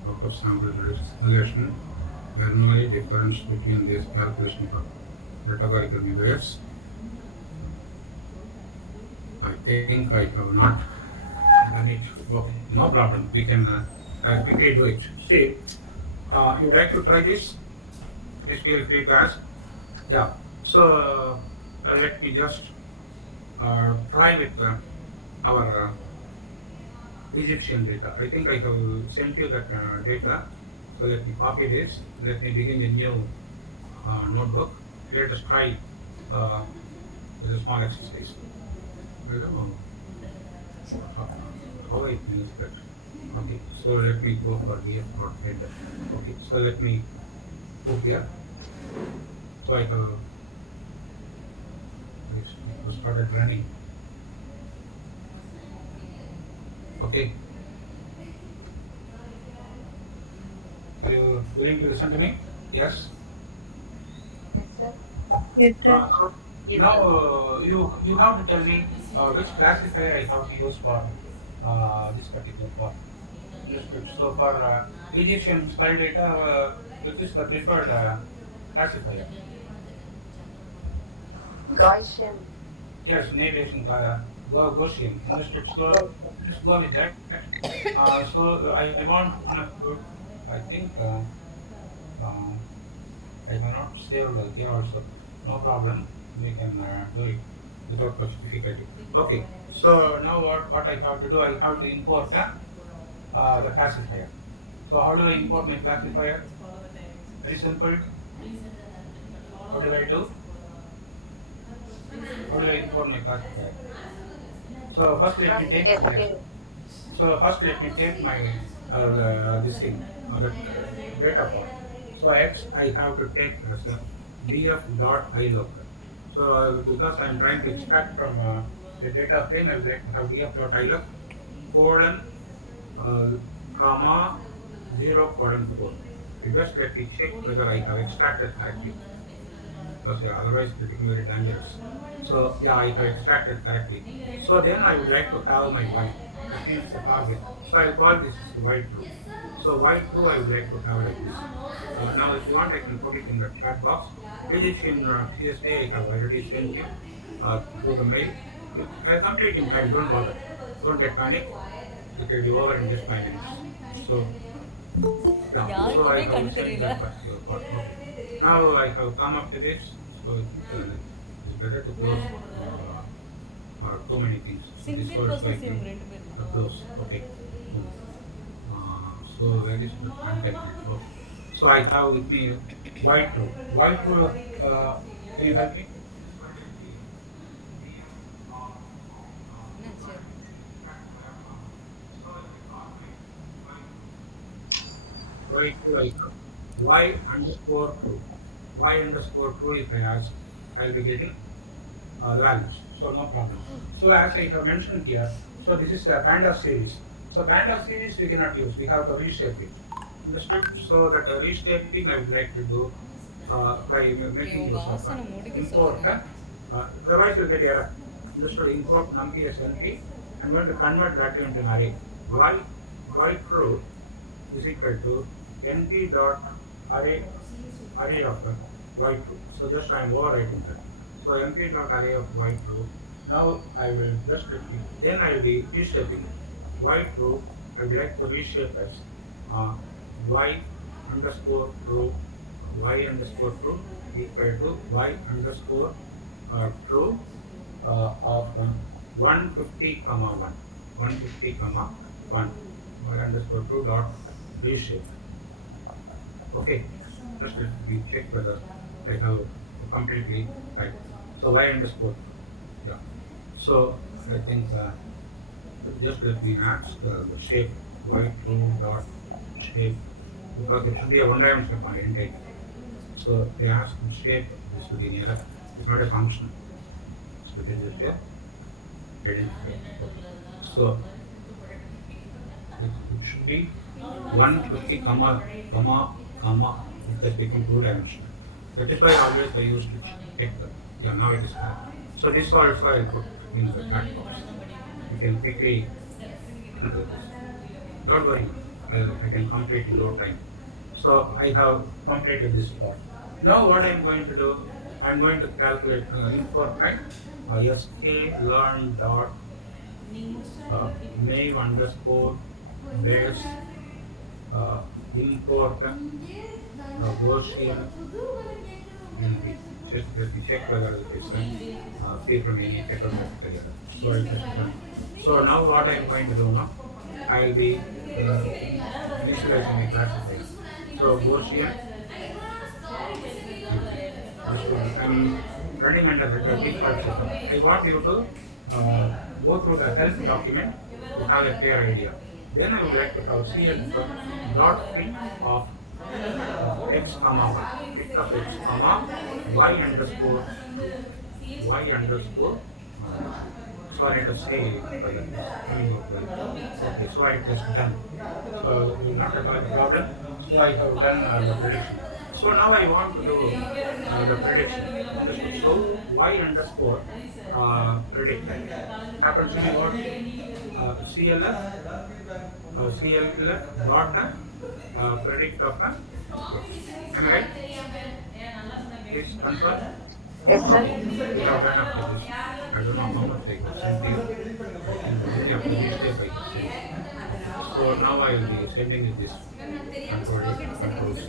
Lookup sample relation, Bernoulli difference between this calculation for categorical measures. I think I have not done it. Okay, no problem. We can quickly do it. See, you would like to try this? Please feel free to ask. Yeah. So let me just try with our Egyptian data. I think I have sent you that data. So let me copy this. Let me begin a new notebook. Let us try with a small exercise. I don't know how it means that. Okay. So let me go for df.head. Okay. So let me go here. So I have started running. Okay. Are you willing to listen to me? Yes? Yes, sir. Now you have to tell me which classifier I have to use for this particular part. So for Egyptian file data, which is the preferred classifier? Gaussian. Yes, navigation Gaussian. Understood. So let's go with that. So I want I think I have not saved here also. No problem. We can do it without much difficulty. Okay. So now what I have to do? I have to import the classifier. So how do I import my classifier? Very simple. What do I do? How do I import my classifier? So first let me take my this thing, the data part. So I have to take as a df.iloc. So because I am trying to extract from the data frame, I will like to have df.iloc colon comma 0 colon 4. Just let me check whether I have extracted correctly. Because otherwise it will become very dangerous. So yeah, I have extracted correctly. So then I would like to have my y. That means the target. So I'll call this y true. So y true I would like to have like this. Now if you want I can put it in the chat box. Which in CSA I have already sent you through the mail. I'll complete in time, don't bother. Don't get panic. It will be over in just 5 minutes. So yeah, so I have sent that back to your part. Okay. Now I have come up to this, so it's better to close too many things. So this Simple also I process can close. Okay. So where is the contact network? So I have with me y true. Y true, can you help me? Y true, I have y underscore true. Y underscore true, if I ask, I'll be getting the values. So no problem. So as I have mentioned here, so this is a band of series. So band of series we cannot use. We have to reshape it. Understand? So that reshaping I would like to do by making use of import. Otherwise you'll get error. Understood? Import numpy as np. I'm going to convert that into an array. Y true is equal to np dot array of y true. So just I am overwriting that. So np dot array of y true. Now I will just repeat. Then I will be reshaping y true. I would like to reshape as y underscore true equal to y underscore true of 150 comma 1 y underscore true dot reshape. Okay, just let me check whether I have completely right. So y underscore, yeah. So I think just let me ask the shape y true dot shape, because it should be a one-dimensional point intake. So they ask the shape, this will be an error. It's not a function. So it is just a identifier. So it should be 150 comma it has become two-dimensional. That is why always I used to check that. Yeah, now it is correct. So this also I put in the chat box. You can quickly do this. Don't worry, I can complete in no time. So I have completed this part. Now what I am going to do, I am going to calculate import right sk learn dot name underscore base import Gaussian NP. Just let me check whether it is free from any technological error. So now what I am going to do now, I will be initializing my classifier. So Gaussian, I am running under the default system. I want you to go through the help document to have a clear idea. Then I would like to have CL dot pick of x comma y, pick of x comma y underscore sorry to say coming out well. Okay, so it is done. So not at all the problem. So I have done the prediction. So now I want to do the prediction. So y underscore predict happens to be what CLF dot predict of am I right? Please confirm. Yes, sir. We have done after this. I don't know how much I have sent you. And after this step I have sent. So now I will be sending you this. Control C.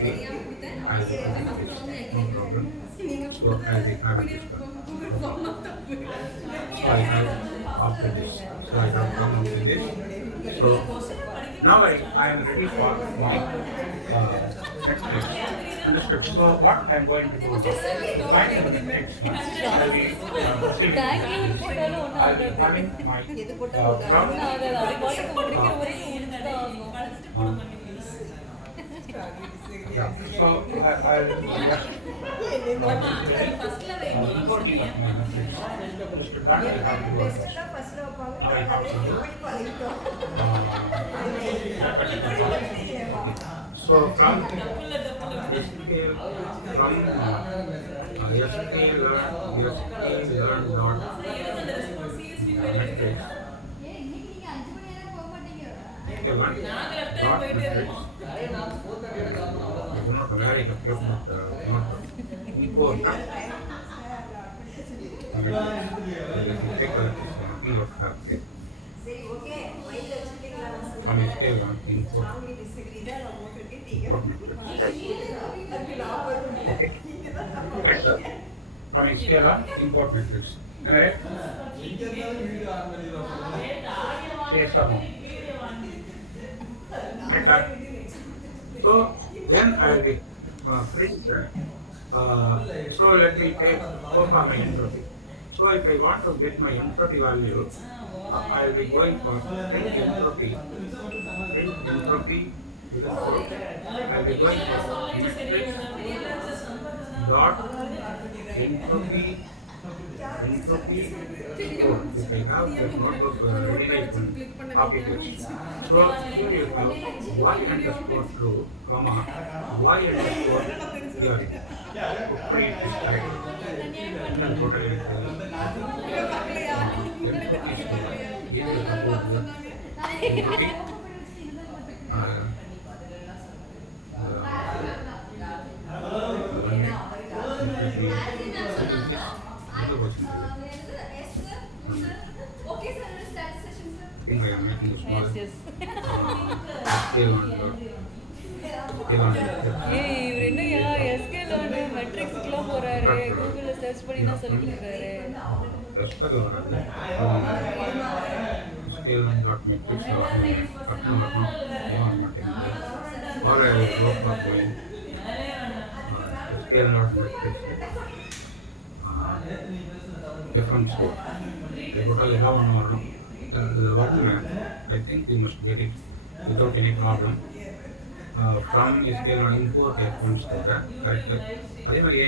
I will be putting this. No problem. So I will be having this one. So I have after this. So I have come up with this. So now I am ready for my next step. Understood. So what I am going to do is find the next one. I will be having my yeah. So I will just importing of my message. Understood. That I have to do first. Now I have to do that particular part. Okay. So from SQL, from SQL learn dot metrics. SQL learn dot metrics. You know where I have kept not import take a look here. From SQL learn import. Okay. From SQL import metrics. Am I right? Yes or no? Right. So when I will print, so let me take go for my entropy. So if I want to get my entropy value, I will be going for print entropy with a code. I will be going for metrics dot entropy code. If I have that notebook ready, I can copy paste. So here you have y underscore true, comma y underscore theory. Put it this time. And total entropy score. Here you have the entropy. I think I am making a small scale on இவர் என்னையா எஸ்கேல வந்து மெட்ரிக்ஸ்க்குலாம் போறாரு, கூகுள்ல search பண்ணி தான் சொல்லிட்டு இருக்காரு. scale on dot metrics வரணும் மாட்டேங்குது. Or I will go for going scale dot metrics different score. Total ஏதாவது ஒன்று வரணும். I think we must get it without any problem. From scale on import F1 score, correct? அதே மாதிரி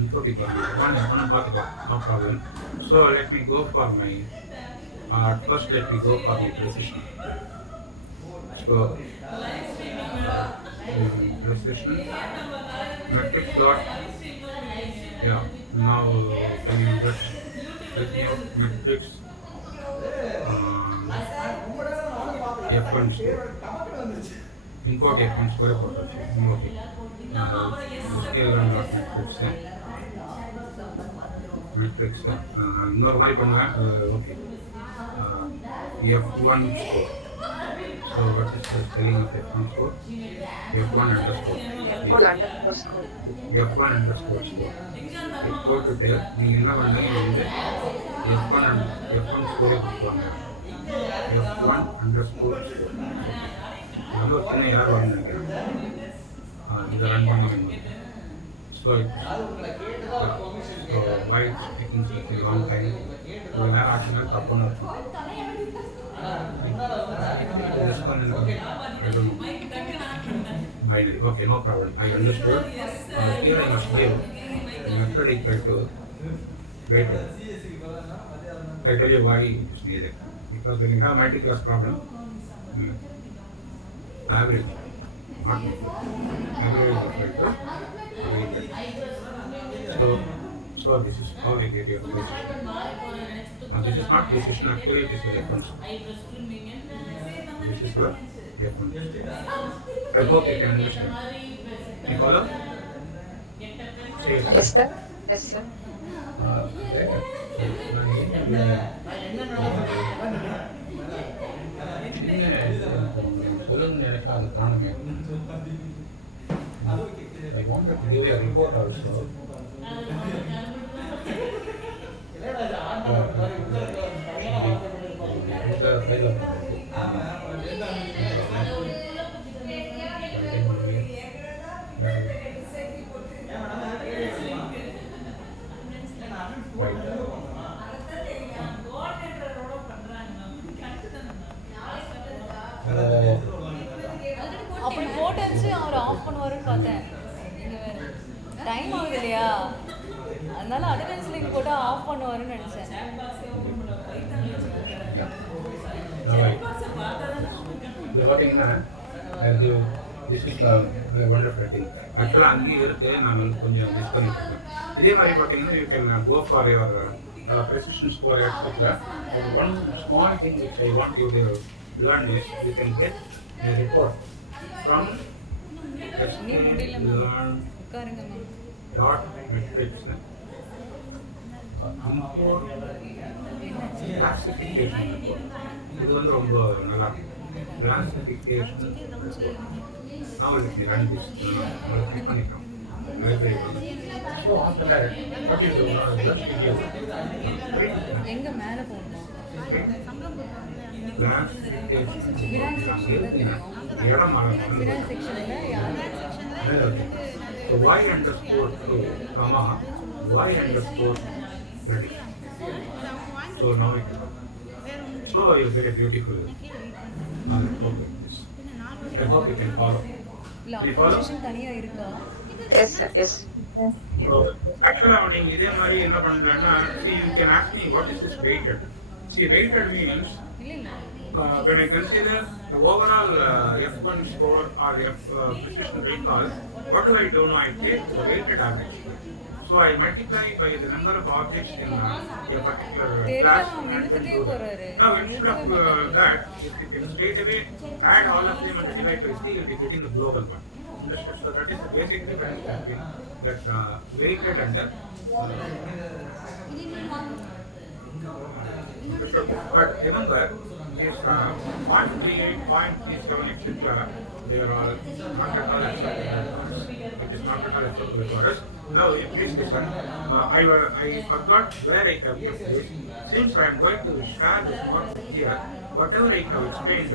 entropy one பார்த்துக்கலாம், no problem. So let me go for my first let me go for my precision. So precision metric dot now can you just let me out metrics F1 score. Import F1 score போட்டாச்சு. Okay. Scale run dot metrics இன்னொரு மாதிரி பண்ணுவேன். Okay. F1 score. So what is the spelling of F1 score? F1 underscore. F1 underscore score. போட்டுட்டு நீங்க என்ன பண்ணுங்க வந்து F1 score கொடுத்துவாங்க. F1 underscore score. இது வந்து ஒரு சின்ன எரர் வரும்னு நினைக்கிறேன். இதை ரன் பண்ண வேண்டும். So why it's taking such a long time? ஒரு நேரம் ஆச்சுன்னா தப்புன்னு இருக்கும். This one I don't know. Binary. Okay, no problem. I understood. Here I must give method equal to greater. I tell you why it is needed. Because when you have multi-class problem, average, not average is equal to greater. So this is how we get your decision. This is not decision, actually it is a reference. This is what reference. I hope you can understand. You follow? Yes, sir. Yes, sir. I wanted to give you a report also. அப்படி போட்டாச்சு அவர் of பண்ணுவாருன்னு பார்த்தேன். நீங்கள் வேறு time ஆகுது இல்லையா, அதனால attendance link போட்டால் of பண்ணுவாருன்னு நினச்சேன். பார்த்தீங்கன்னா திஸ் இஸ் வண்டர்ஃபுல் திங். ஆக்சுவலாக அங்கேயும் இருக்கு, நான் வந்து கொஞ்சம் மிஸ் பண்ணிட்டு இருக்கேன். இதே மாதிரி பார்த்தீங்கன்னா you can go for your precision score, etc. And one small thing which I want you to learn is you can get a report from learn.metrics. Import classification report. இது வந்து ரொம்ப நல்லா இருக்கும். Classification report. Now let me run this. உங்களுக்கு click பண்ணிக்கிறோம். So after that, what you do now is just give எங்க மேல போகணும் இடம் செக்ஷன்ல So y underscore 2 comma y underscore 30. So now it so you get a beautiful report like this. I hope you can follow. Can you follow? தனியா இருக்கா? Yes, sir. Yes. So actually நீங்க இதே மாதிரி என்ன பண்றேன்னா, see you can ask me what is this weighted. See weighted means when I consider the overall F1 score or precision recall, what do I do now? I take the weighted average. So I multiply by the number of objects in a particular class and then do that. Now instead of that, if you can straight away add all of them and divide by 3, you'll be getting the global one. So that is the basic difference between that weighted and but remember is 0.38, 0.37, etc. They are all not at all acceptable. It is not at all acceptable for us. Now please listen. I forgot where I have kept this. Since I am going to share this notebook here, whatever I have explained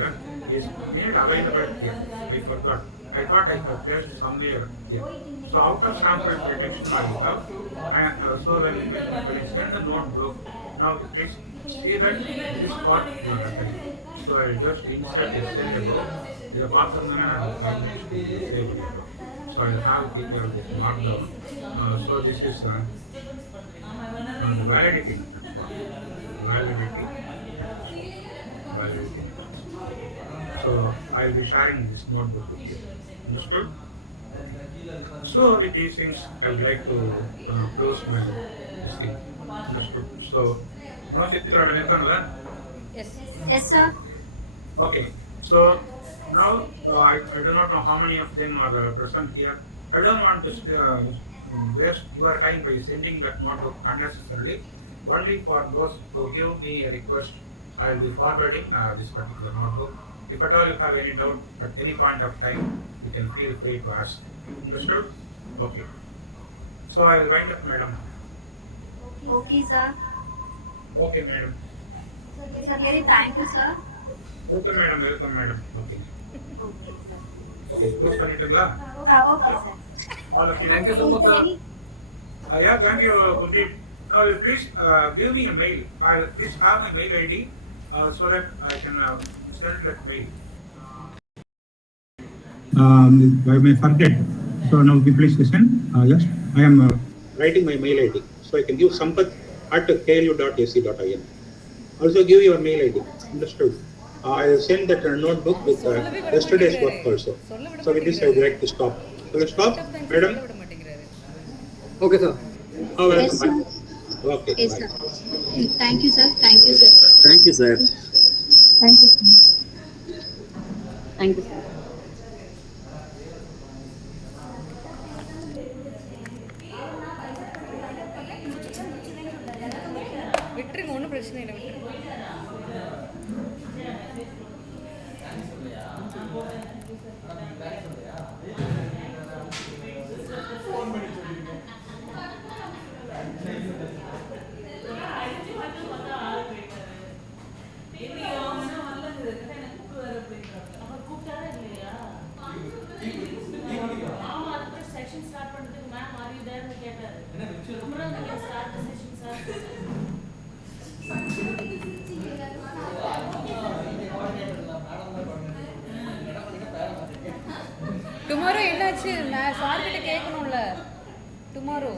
is made available here. I forgot. I thought I have placed somewhere here. So out of sample prediction I have. So when I send the notebook, now please see that this part is happening. So I will just insert this cell above. The pattern and save it. So I will have here this markdown. So this is the validity. So I will be sharing this notebook with you. Understood? So with these things, I would like to close my this thing. Understood? So now Chitra, Yes. Yes, sir. okay. So now I do not know how many of them are present here. I don't want to waste your time by sending that notebook unnecessarily. Only for those who give me a request, I will be forwarding this particular notebook. If at all you have any doubt at any point of time, you can feel free to ask. Understood? Okay. So I will wind up, madam. Okay, sir. Okay, madam. Sir, really thank you, sir. Welcome, madam. Welcome, madam. Okay. Okay, sir. Okay. Close பண்ணிட்டீங்களா? Okay, sir. All of you. Thank you so much, sir. Yeah, thank you, Gurdeep. Now, please give me a mail. I'll please have my mail ID so that I can send that mail. I may forget. So now, please listen. Yes, I am writing my mail ID. So I can give sampath@klu.ac.in. Also give your mail ID. Understood? I will send that notebook with yesterday's work also. So with this, I would like to stop. So let's stop, madam. Okay, sir. Oh, welcome. Yes, sir. Okay. Yes, bye. sir. Thank you, sir. Thank you, sir. Thank you, sir. Thank you, sir. Thank you, sir. விட்டுருங்க, ஒன்றும் பிரச்சனை இல்லை, விட்டுருங்க. Tomorrow என்னாச்சு? நான் sir கிட்ட கேட்கணும்ல. Tomorrow